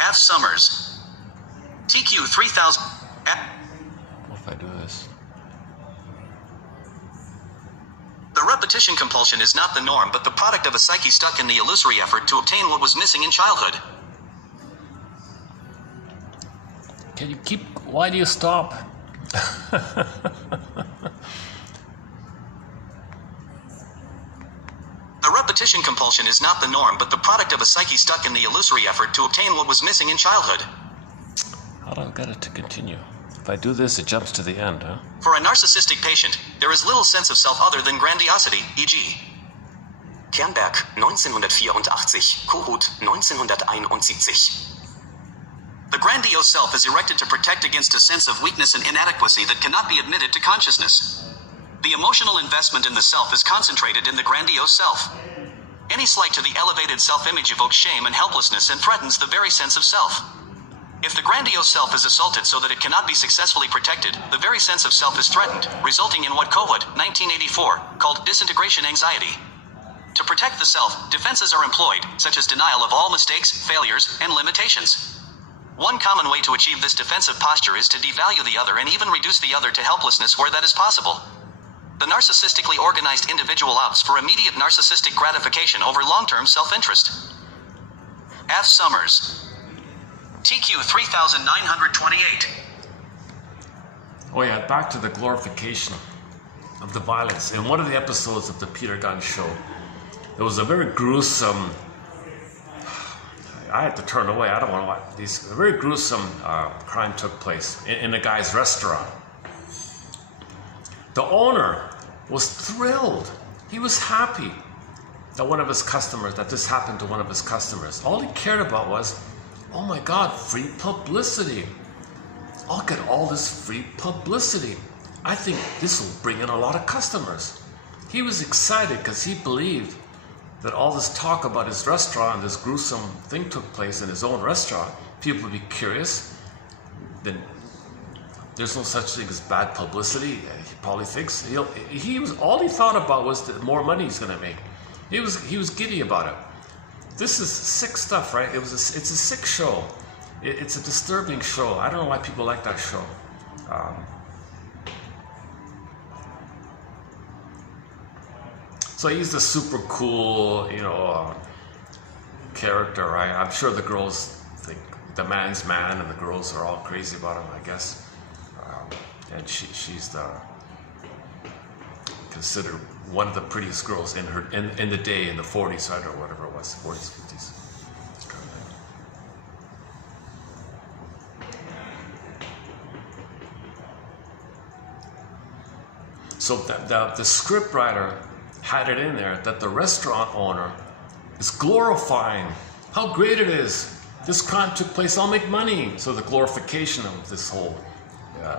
F. Summers. TQ 3000. What if I do this? The repetition compulsion is not the norm, but the product of a psyche stuck in the illusory effort to obtain what was missing in childhood. Can you keep... Why do you stop? The repetition compulsion is not the norm, but the product of a psyche stuck in the illusory effort to obtain what was missing in childhood. How do I get it to continue? If I do this, it jumps to the end, huh? For a narcissistic patient, there is little sense of self other than grandiosity, e.g. Kernberg, 1984, Kohut, 1971. The grandiose self is erected to protect against a sense of weakness and inadequacy that cannot be admitted to consciousness. The emotional investment in the self is concentrated in the grandiose self. Any slight to the elevated self-image evokes shame and helplessness and threatens the very sense of self. If the grandiose self is assaulted so that it cannot be successfully protected, the very sense of self is threatened, resulting in what Kohut, 1984, called disintegration anxiety. To protect the self, defenses are employed, such as denial of all mistakes, failures, and limitations. One common way to achieve this defensive posture is to devalue the other and even reduce the other to helplessness where that is possible. The narcissistically organized individual opts for immediate narcissistic gratification over long-term self-interest. F. Summers. TQ 3928. Oh yeah, back to the glorification of the violence. In one of the episodes of the Peter Gunn show, there was a very gruesome, I had to turn away, I don't want to watch these, a very gruesome crime took place in a guy's restaurant. The owner was thrilled. He was happy that this happened to one of his customers. All he cared about was, oh my God, free publicity. I'll get all this free publicity. I think this will bring in a lot of customers. He was excited because he believed that all this talk about his restaurant, this gruesome thing took place in his own restaurant. People would be curious. Then there's no such thing as bad publicity. He probably thinks all he thought about was the more money he's going to make. He was giddy about it. This is sick stuff, right? It's a sick show. It's a disturbing show. I don't know why people like that show. So he's the super cool, character, right? I'm sure the girls think the man's man, and the girls are all crazy about him, I guess. And she's considered one of the prettiest girls in the day, in the 40s, I don't know, whatever it was, 40s, 50s. So the script writer had it in there that the restaurant owner is glorifying how great it is. This crime took place, I'll make money. So the glorification of this whole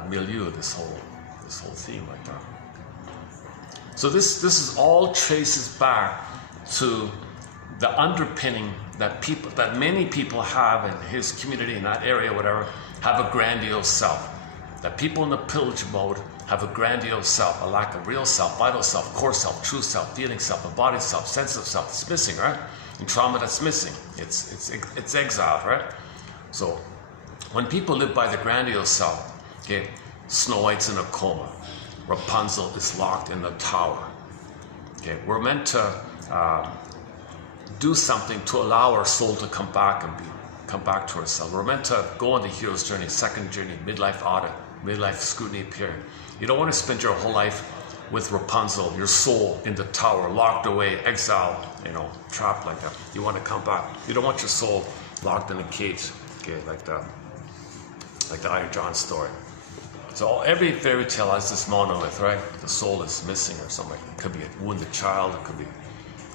milieu, this whole theme like that. So this is all traces back to the underpinning that many people have in his community, in that area, whatever, have a grandiose self. That people in the pillage mode have a grandiose self, a lack of real self, vital self, core self, true self, feeling self, embodied self, sense of self. It's missing, right? And trauma that's missing. It's exiled, right? So when people live by the grandiose self, okay, Snow White's in a coma, Rapunzel is locked in the tower. Okay, we're meant to do something to allow our soul to come back to ourselves. We're meant to go on the hero's journey, second journey, midlife audit, midlife scrutiny period. You don't want to spend your whole life with Rapunzel, your soul in the tower, locked away, exiled, trapped like that. You want to come back. You don't want your soul locked in a cage, okay, like the Iron John story. So every fairy tale has this monolith, right? The soul is missing or something. It could be a wounded child, it could be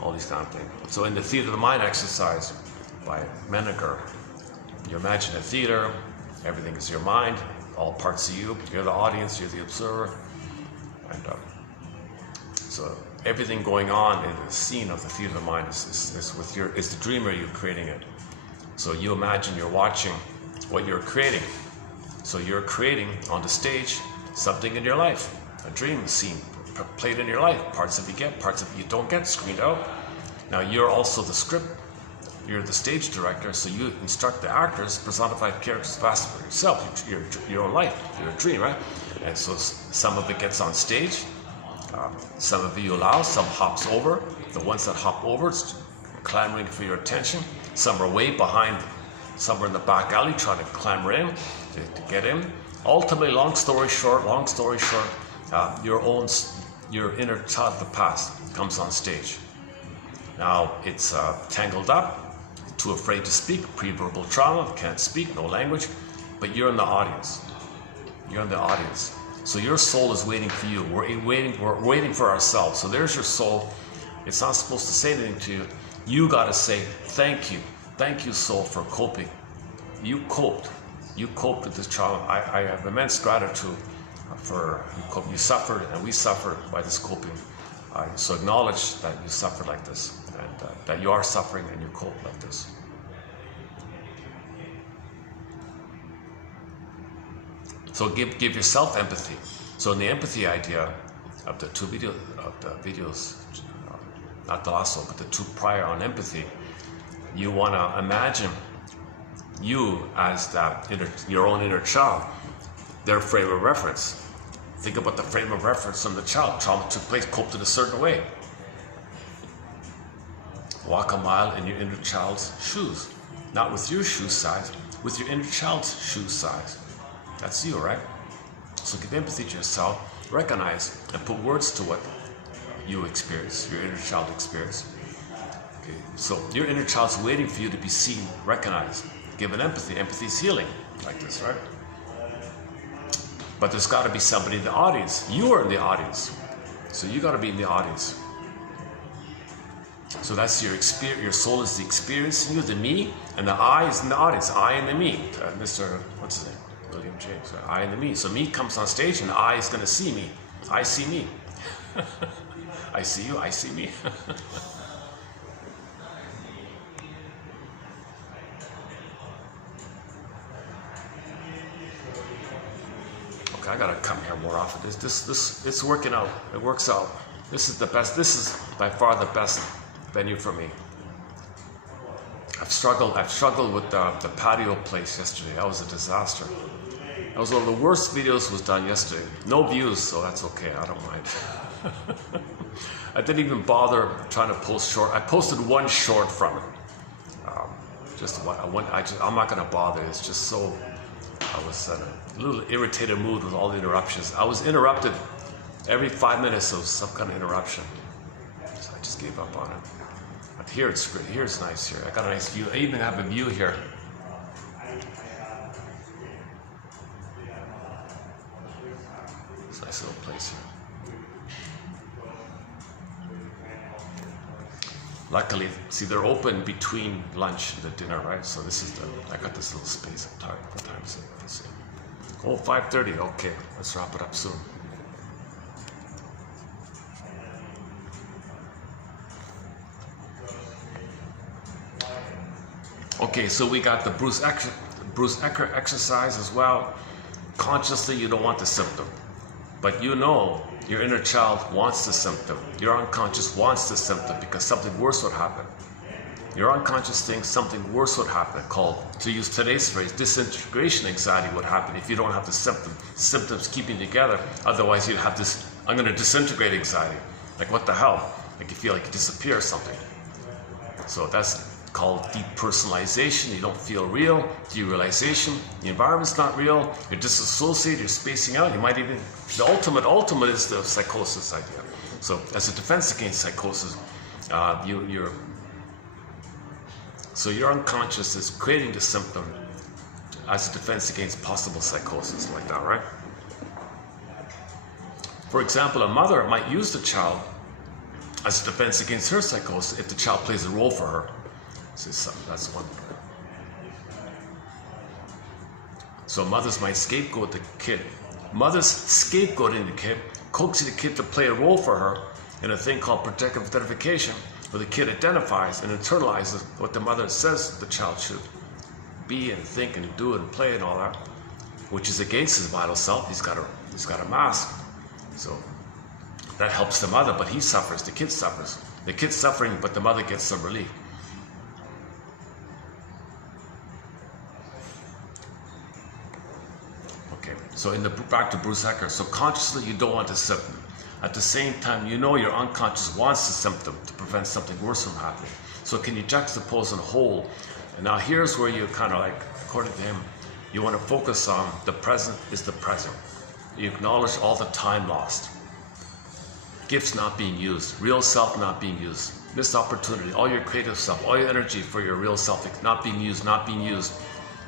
all these kind of things. So in the theater of the mind exercise by Menninger, you imagine a theater, everything is your mind, all parts of you. You're the audience, you're the observer. And so everything going on in the scene of the theater of the mind is the dreamer, you're creating it. So you imagine you're watching what you're creating. So you're creating on the stage something in your life, a dream scene played in your life. Parts of you get, parts of you don't get, screened out. Now you're also the script, you're the stage director, so you instruct the actors, personified characters, fast for yourself, your own life, your dream, right? And so some of it gets on stage, some of you allow, some hops over. The ones that hop over, it's clamoring for your attention. Some are way behind, somewhere in the back alley trying to clamber in, to get in. Ultimately, long story short, your inner child of the past comes on stage. Now it's tangled up, too afraid to speak, pre-verbal trauma, can't speak, no language, but you're in the audience. You're in the audience. So your soul is waiting for you. We're waiting for ourselves. So there's your soul. It's not supposed to say anything to you. You got to say, thank you. Thank you, soul, for coping. You coped. You coped with this trauma. I have immense gratitude for you suffered, and we suffered by this coping. So acknowledge that you suffered like this, and that you are suffering and you cope like this. So give yourself empathy. So in the empathy idea of the videos, not the last one, but the two prior on empathy, you want to imagine you as your own inner child, their frame of reference. Think about the frame of reference from the child. Trauma took place, coped in a certain way. Walk a mile in your inner child's shoes. Not with your shoe size, with your inner child's shoe size. That's you, right? So give empathy to yourself, recognize, and put words to what you experience, your inner child experience. Okay, so your inner child's waiting for you to be seen, recognized. Give an empathy. Empathy is healing, like this, right? But there's got to be somebody in the audience. You are in the audience. So you got to be in the audience. So that's your experience. Your soul is the experience in you, the me, and the I is in the audience. I and the me. Mr. What's his name? William James. I and the me. So me comes on stage, and the I is going to see me. I see me. I see you. I see me. Okay, I gotta come here more often. This it's working out. It works out. This is the best. This is by far the best venue for me. I've struggled with the patio place yesterday. That was a disaster. That was one of the worst videos was done yesterday. No views, so that's okay. I don't mind. I didn't even bother trying to post short. I posted one short from it. I'm not gonna bother. It's just so. I was in a little irritated mood with all the interruptions. I was interrupted every 5 minutes of some kind of interruption. So I just gave up on it. But here it's nice here. I got a nice view. I even have a view here. It's a nice little place here. Luckily, see, they're open between lunch and the dinner, right? So this is I got this little space. I'm tired. What time is it? Let's see. Oh, 5:30. Okay, let's wrap it up soon. Okay, so we got the Bruce Ecker exercise as well. Consciously, you don't want the symptom, but you know your inner child wants the symptom. Your unconscious wants the symptom because something worse would happen. Your unconscious thinks something worse would happen, called, to use today's phrase, disintegration anxiety would happen if you don't have the symptoms keeping together. Otherwise, you'd have this, I'm going to disintegrate anxiety. Like, what the hell? Like you feel like you disappear or something. So that's called depersonalization. You don't feel real. Derealization. The environment's not real. You're disassociated. You're spacing out. You might even, the ultimate is the psychosis idea. So as a defense against psychosis, so your unconscious is creating the symptom as a defense against possible psychosis, like that, right? For example, a mother might use the child as a defense against her psychosis if the child plays a role for her. So that's one. So mothers might scapegoat the kid. Mothers scapegoating the kid, coaxing the kid to play a role for her in a thing called protective identification, where the kid identifies and internalizes what the mother says the child should be and think and do and play and all that, which is against his vital self. He's got a mask. So that helps the mother, but he suffers. The kid suffers. The kid's suffering, but the mother gets some relief. Okay, so back to Bruce Ecker. So consciously you don't want the symptom. At the same time, you know your unconscious wants the symptom to prevent something worse from happening. So can you juxtapose and hold? And now here's where you kind of like, according to him, you want to focus on the present is the present. You acknowledge all the time lost. Gifts not being used, real self not being used, missed opportunity, all your creative self, all your energy for your real self not being used,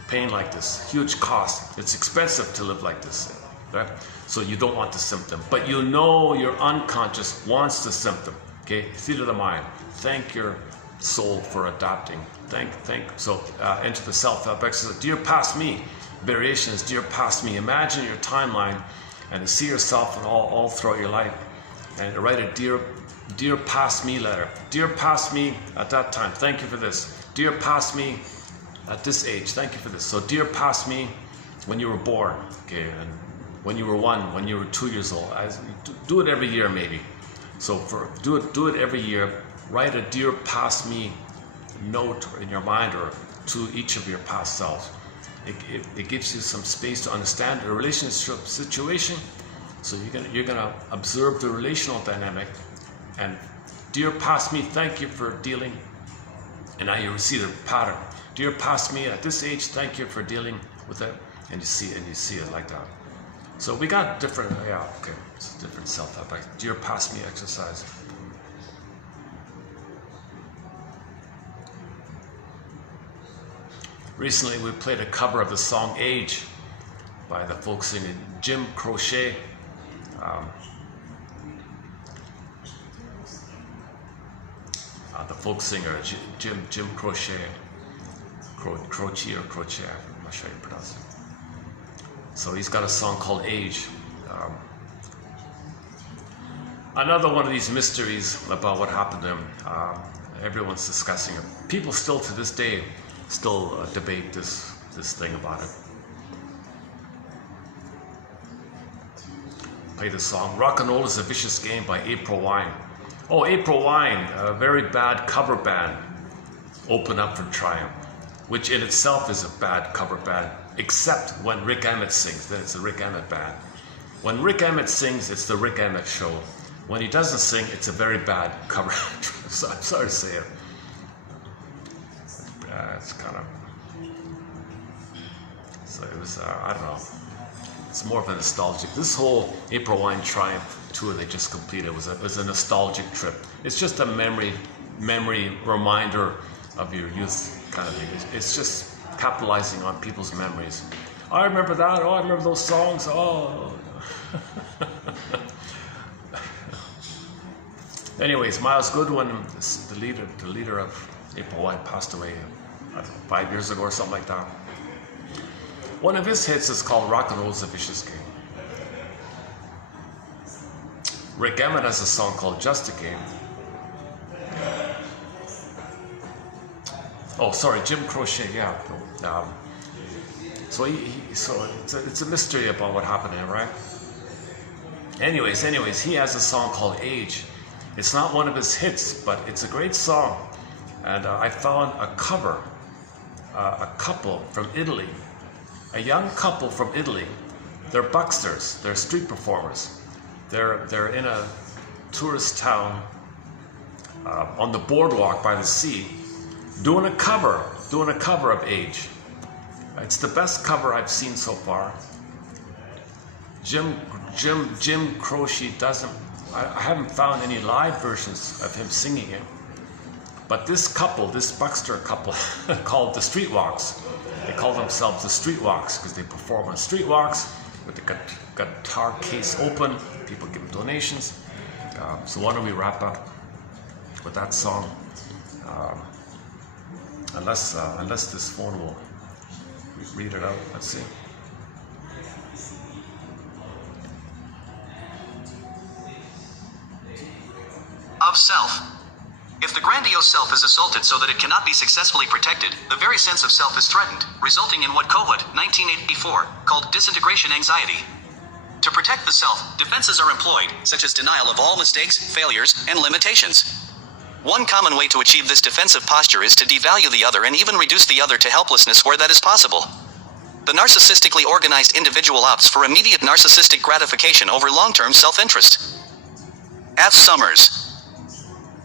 pain like this, huge cost. It's expensive to live like this, right? So you don't want the symptom, but you know your unconscious wants the symptom. Okay, seat of the mind. Thank your soul for adapting. So enter the self-help exercise. Dear past me, variation is dear past me. Imagine your timeline and see yourself and all throughout your life, and write a dear past me letter. Dear past me at that time, thank you for this. Dear past me at this age, thank you for this. So dear past me when you were born, okay, and when you were 1, when you were 2 years old. Do it every year, maybe. So do it every year. Write a dear past me note in your mind or to each of your past selves. It gives you some space to understand the relationship situation. So you're gonna observe the relational dynamic. And dear past me, thank you for dealing. And now you see the pattern. Dear past me, at this age, thank you for dealing with it. And you see it like that. So we got different, it's a different self-help. Like dear past me exercise. Recently we played a cover of the song Age by the folk singer Jim Croce. The folk singer Jim Croce, Croce, I'm not sure how you pronounce it. So he's got a song called Age. Another one of these mysteries about what happened to him. Everyone's discussing it. People still to this day debate this thing about it. Play the song Rock and Roll is a Vicious Game by April Wine. Oh, April Wine, a very bad cover band, Open Up for Triumph, which in itself is a bad cover band, except when Rick Emmett sings, then it's a Rick Emmett band. When Rick Emmett sings, it's the Rick Emmett show. When he doesn't sing, it's a very bad cover. So I'm sorry to say it. It's kind of, so it was, I don't know, it's more of a nostalgic. This whole April Wine Triumph tour they just completed was a nostalgic trip. It's just a memory reminder of your youth kind of thing. It's just capitalizing on people's memories. Oh, I remember that. Oh, I remember those songs. Oh. Anyways, Miles Goodwin, the leader of April Wine, passed away, I don't know, 5 years ago or something like that. One of his hits is called Rock and Roll is a Vicious Game. Rick Emmett has a song called Just a Game. Oh, sorry, Jim Croce, yeah. So it's a mystery about what happened to him, right? Anyways, he has a song called Age. It's not one of his hits, but it's a great song. And I found a cover, a couple from Italy, a young couple from Italy. They're bucksters, they're street performers. They're in a tourist town on the boardwalk by the sea, doing a cover of Age. It's the best cover I've seen so far. Jim Croce doesn't. I haven't found any live versions of him singing it. But this couple, this buckster couple, called the Streetwalks. They call themselves the Streetwalks because they perform on streetwalks with the guitar case open. People give them donations. So why don't we wrap up with that song? Unless this phone will read it out. Let's see. Of self. If the grandiose self is assaulted so that it cannot be successfully protected, the very sense of self is threatened, resulting in what Kohut, 1984, called disintegration anxiety. To protect the self, defenses are employed, such as denial of all mistakes, failures, and limitations. One common way to achieve this defensive posture is to devalue the other and even reduce the other to helplessness where that is possible. The narcissistically organized individual opts for immediate narcissistic gratification over long-term self-interest. F. Summers.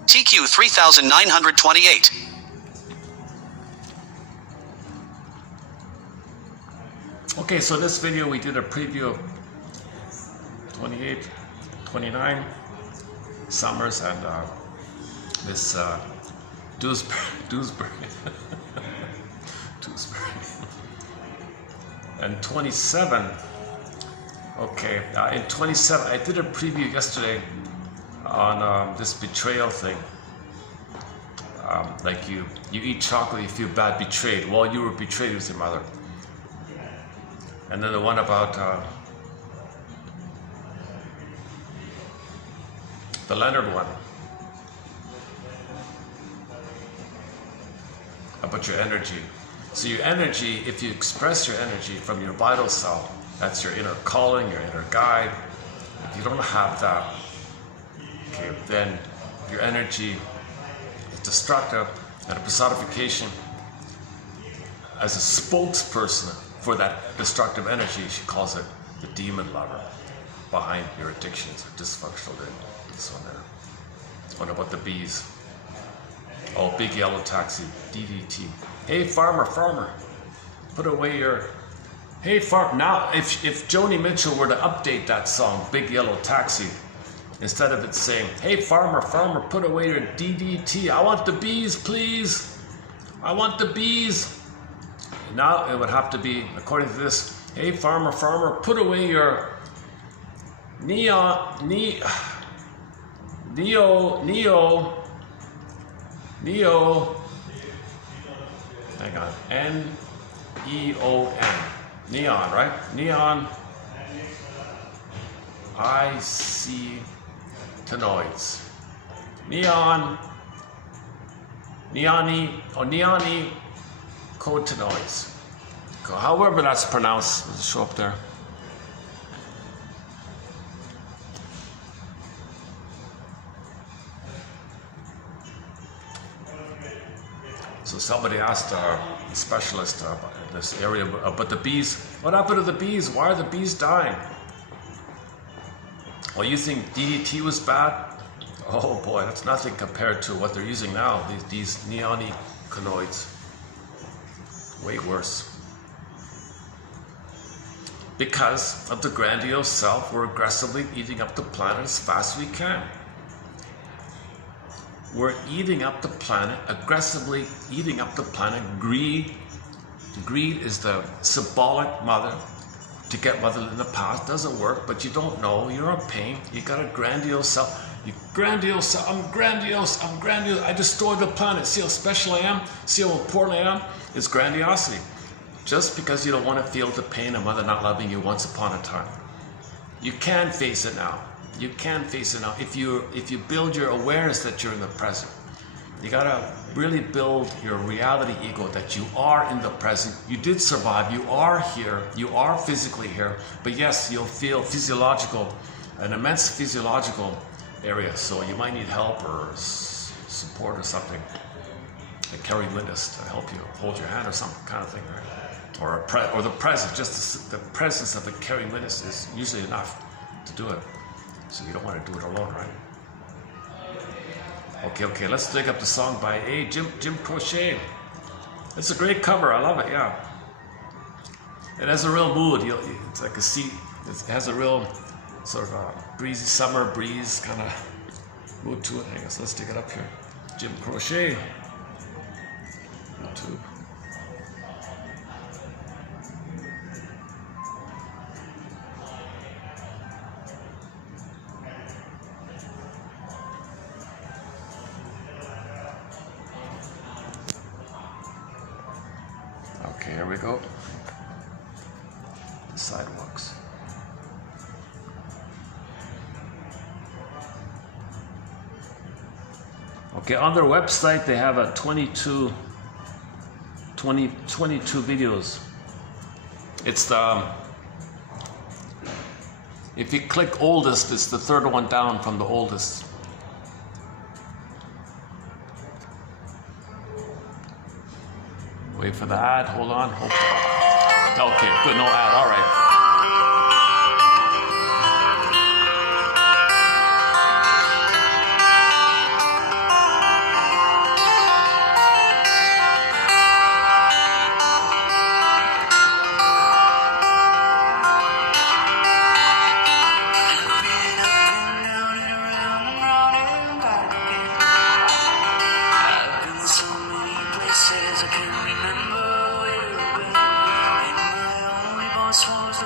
TQ 3928. Okay, so in this video we did a preview of 28, 29 Summers and this Dewsbury. And 27. Okay, in 27, I did a preview yesterday on this betrayal thing. Like you eat chocolate, you feel bad, betrayed. Well, you were betrayed with your mother. And then the one about the Leonard one, about your energy. So your energy, if you express your energy from your vital self, that's your inner calling, your inner guide. If you don't have that, okay, then your energy is destructive, and a personification as a spokesperson for that destructive energy, she calls it the demon lover behind your addictions or dysfunctional. This one there. What about the bees? Oh, big yellow taxi, DDT. Hey farmer, put away your... Hey farm. Now, if Joni Mitchell were to update that song, Big Yellow Taxi, instead of it saying, hey farmer, put away your DDT. I want the bees, please. I want the bees. Now it would have to be, according to this, hey farmer, put away your neo, hang on, N-E-O-N, neon, right? Neon, I-C-tenoids. Neoni cotenoids. However that's pronounced, it'll show up there. So somebody asked our specialist in this area about the bees. What happened to the bees? Why are the bees dying? Well, you think DDT was bad? Oh boy, that's nothing compared to what they're using now, these neonicotinoids. Way worse. Because of the grandiose self, we're aggressively eating up the planet as fast as we can. We're eating up the planet, aggressively eating up the planet. Greed is the symbolic mother to get mother in the past. Doesn't work, but you don't know. You're in pain. You got a grandiose self. You grandiose self. I'm grandiose. I destroyed the planet. See how special I am? See how important I am? It's grandiosity. Just because you don't want to feel the pain of mother not loving you once upon a time. You can face it now. You can face it now if you build your awareness that you're in the present. You gotta really build your reality ego that you are in the present. You did survive. You are here. You are physically here. But yes, you'll feel an immense physiological area. So you might need help or support or something. Like carry witness to help you hold your hand or some kind of thing, right? Or the presence. Just the presence of a caring witness is usually enough to do it. So you don't want to do it alone, right? Okay, let's take up the song by Jim Croce. It's a great cover, I love it, yeah. It has a real mood, it's like a seat, it has a real sort of breezy summer breeze kind of mood to it. I guess let's take it up here. Jim Croce, YouTube. Okay, here we go. The sidewalks. Okay, on their website they have a 22 videos. It's the, if you click oldest, it's the third one down from the oldest. Wait for the ad, hold on. Okay, good, no ad, all right. Was the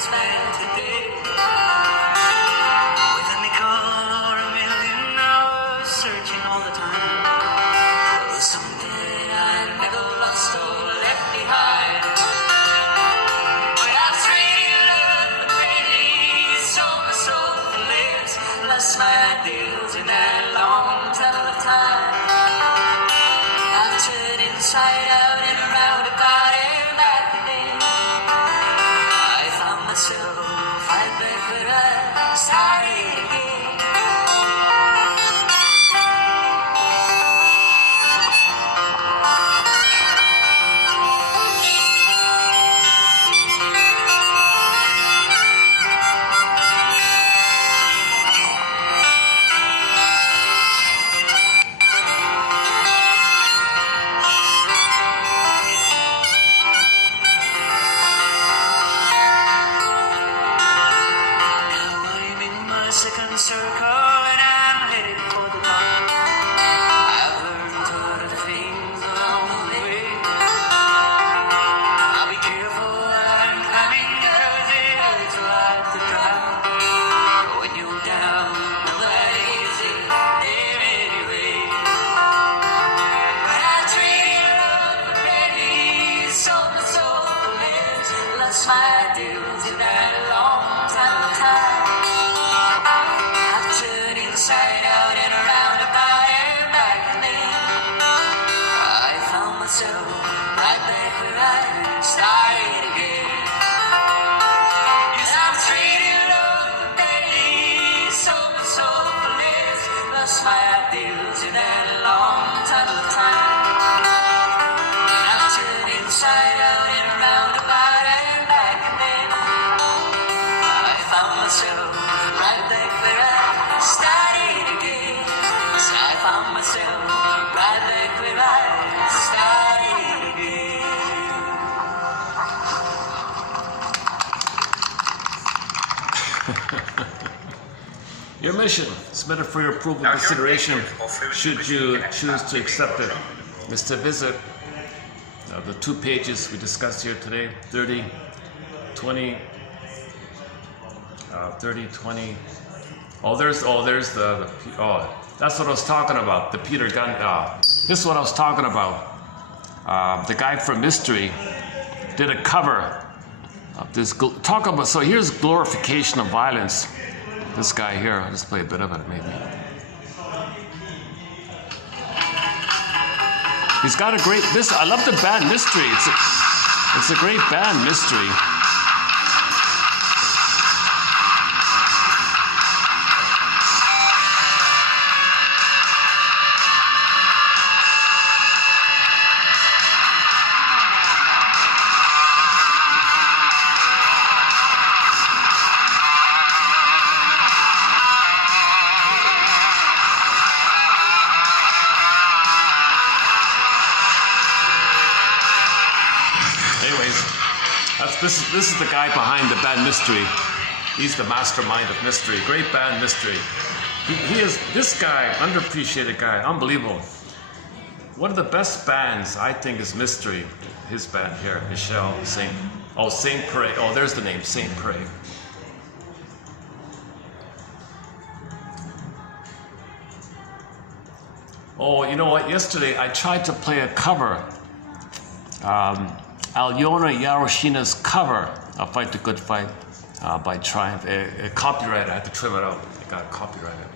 this man today. With a nickel or a million hours searching all the time. For something I never lost or left behind. But I traded love for pennies, sold my soul for lips, lost my ideals in that long tunnel of time. I've turned inside out and around about and back again. I found myself right back where I started again. Second circle and I'm headed for the top. I've learned a lot of things along the way. I'll be careful while I'm climbing cause it hurts a lot to drop. But when you're down, nobody gives it there anyway. But I traded love for pennies, sold my soul for lips, lost my ideals in that long time of time. Inside out and around about and back and then I found myself right back where I started again. Yes, I've traded love for pennies, sold my soul for lips, lost my ideals in that long tunnel of time. And I've turned inside out and around about and back and then I found myself right back where I started again. So I found myself right back where I started again. Your mission, submitted for your approval and consideration, should you choose to accept it, is to visit the 2 pages we discussed here today, 30, 20, 30, 20. There's that's what I was talking about. The Peter Gunn. This is what I was talking about. The guy from Mystery did a cover of this. Talk about. So here's glorification of violence. This guy here. I'll just play a bit of it, maybe. He's got a great. I love the band Mystery. It's a great band, Mystery. This is the guy behind the band Mystery. He's the mastermind of Mystery. Great band Mystery. He is this guy, underappreciated guy, unbelievable. One of the best bands I think is Mystery. His band here, Michelle Saint Prey. Oh, there's the name, Saint Prey. Oh, you know what? Yesterday I tried to play a cover. Alyona Yaroshina's cover of Fight the Good Fight by Triumph. Copyrighted. I had to trim it out. It got copyrighted.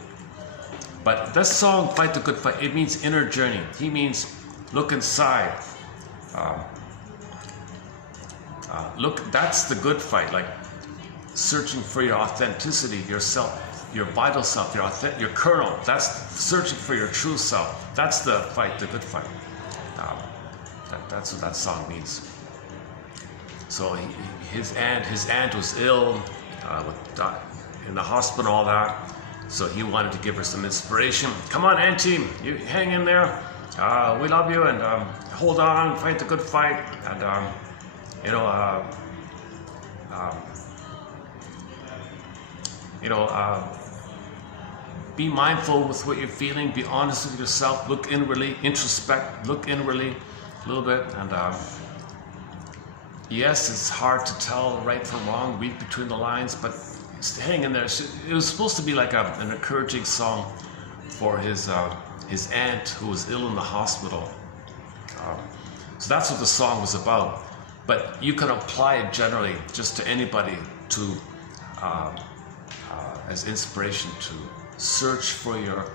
But this song, Fight the Good Fight, it means inner journey. He means look inside. Look, that's the good fight. Like searching for your authenticity, yourself, your vital self, your kernel. That's searching for your true self. That's the fight, the good fight. That's what that song means. So his aunt was ill, in the hospital, all that. So he wanted to give her some inspiration. Come on, Auntie, you hang in there. We love you, and hold on, fight the good fight, and be mindful with what you're feeling. Be honest with yourself. Look inwardly, introspect. Look inwardly a little bit, and yes, it's hard to tell right from wrong, read between the lines, but hang in there. It was supposed to be like an encouraging song for his aunt who was ill in the hospital. So that's what the song was about. But you can apply it generally just to anybody to as inspiration to search for your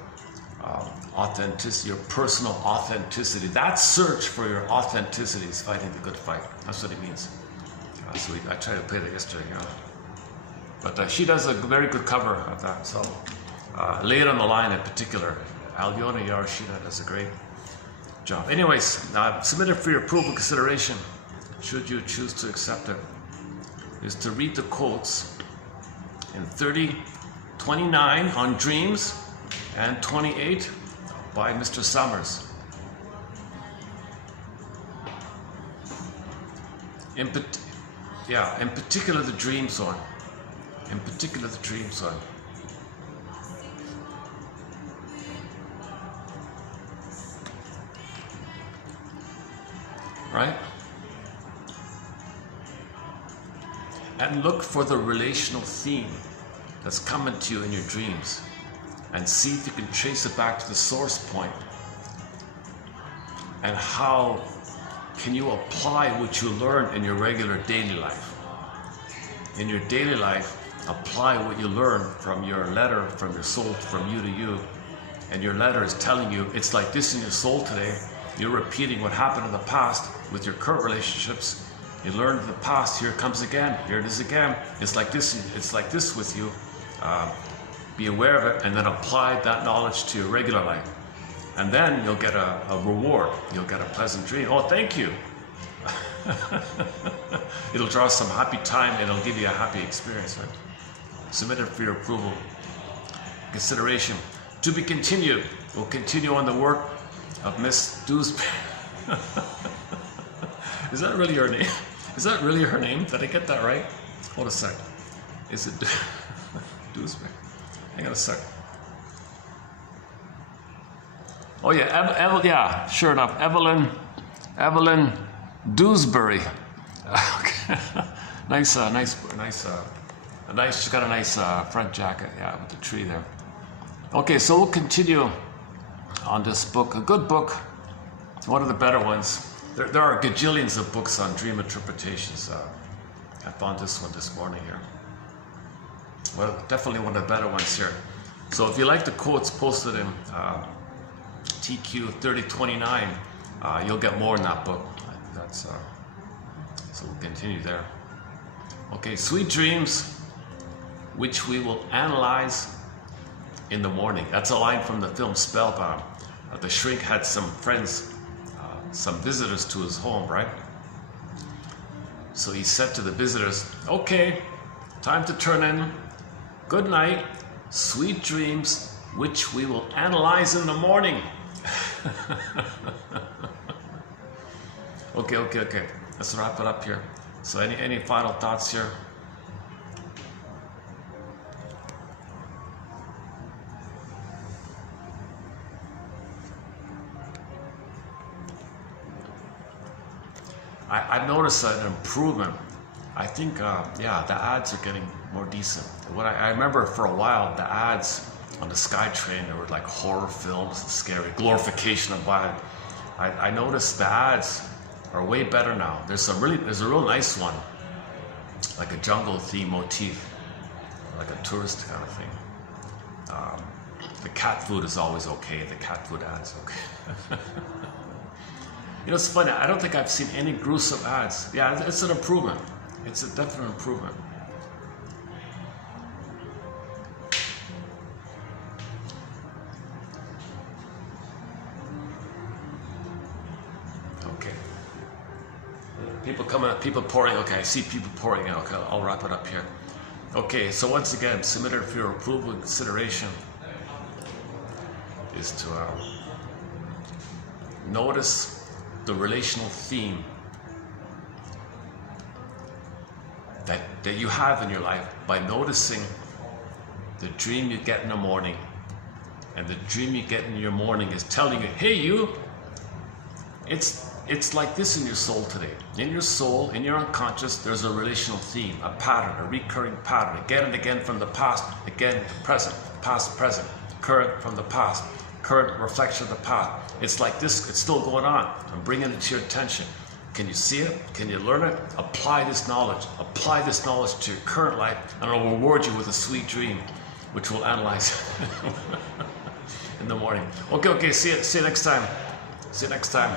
authenticity, your personal authenticity. That search for your authenticity is fighting the good fight. That's what it means. So I tried to play that yesterday, but she does a very good cover of that. So Lay It on the Line in particular, Alyona Yarashina does a great job. Anyways, submitted for your approval consideration, should you choose to accept it, is to read the quotes in 29 on dreams and 28 by Mr. Summers. In particular the dreams one. In particular the dreams one. Right? And look for the relational theme that's coming to you in your dreams, and see if you can trace it back to the source point, and how can you apply what you learn in your regular daily life. In your daily life, apply what you learn from your letter, from your soul, from you to you, and your letter is telling you it's like this in your soul today. You're repeating what happened in the past with your current relationships. You learned in the past, here it comes again, here it is again. It's like this with you. Be aware of it and then apply that knowledge to your regular life. And then you'll get a reward. You'll get a pleasant dream. Oh, thank you. It'll draw some happy time and it'll give you a happy experience. Right? Submitted for your approval. Consideration. To be continued. We'll continue on the work of Miss Dewsbury. Is that really her name? Is that really her name? Did I get that right? Hold a sec. Is it Dewsbury? Hang on a sec. Oh yeah, yeah, sure enough. Evelyn Dewsbury. Okay. Nice. She's got a nice front jacket. Yeah, with the tree there. Okay, so we'll continue on this book. A good book. It's one of the better ones. There are gajillions of books on dream interpretations. I found this one this morning here. Well, definitely one of the better ones here. So if you like the quotes posted in TQ 3029, you'll get more in that book. That's so we'll continue there. Okay, sweet dreams, which we will analyze in the morning. That's a line from the film Spellbound. The shrink had some friends, some visitors to his home, right? So he said to the visitors, okay, time to turn in. Good night, sweet dreams, which we will analyze in the morning. Okay. Let's wrap it up here. So any final thoughts here? I've noticed an improvement. I think, yeah, the ads are getting more decent. What I remember for a while, the ads on the SkyTrain, they were like horror films, scary, glorification of violence. I noticed the ads are way better now. There's a real nice one, like a jungle theme motif, like a tourist kind of thing. The cat food is always okay. The cat food ads, okay. You know, it's funny. I don't think I've seen any gruesome ads. Yeah, it's an improvement. It's a definite improvement. Okay. People coming up, people pouring. Okay, I see people pouring in. Okay, I'll wrap it up here. Okay, so once again, submitted for your approval and consideration is to notice the relational theme that you have in your life by noticing the dream you get in the morning. And the dream you get in your morning is telling you, hey, you, it's it's like this in your soul today. In your soul, in your unconscious, there's a relational theme, a pattern, a recurring pattern, again and again from the past, again to present, past, present, current from the past, current reflection of the past. It's like this, it's still going on. I'm bringing it to your attention. Can you see it? Can you learn it? Apply this knowledge. Apply this knowledge to your current life, and I'll reward you with a sweet dream, which we'll analyze in the morning. Okay, see you next time. See you next time.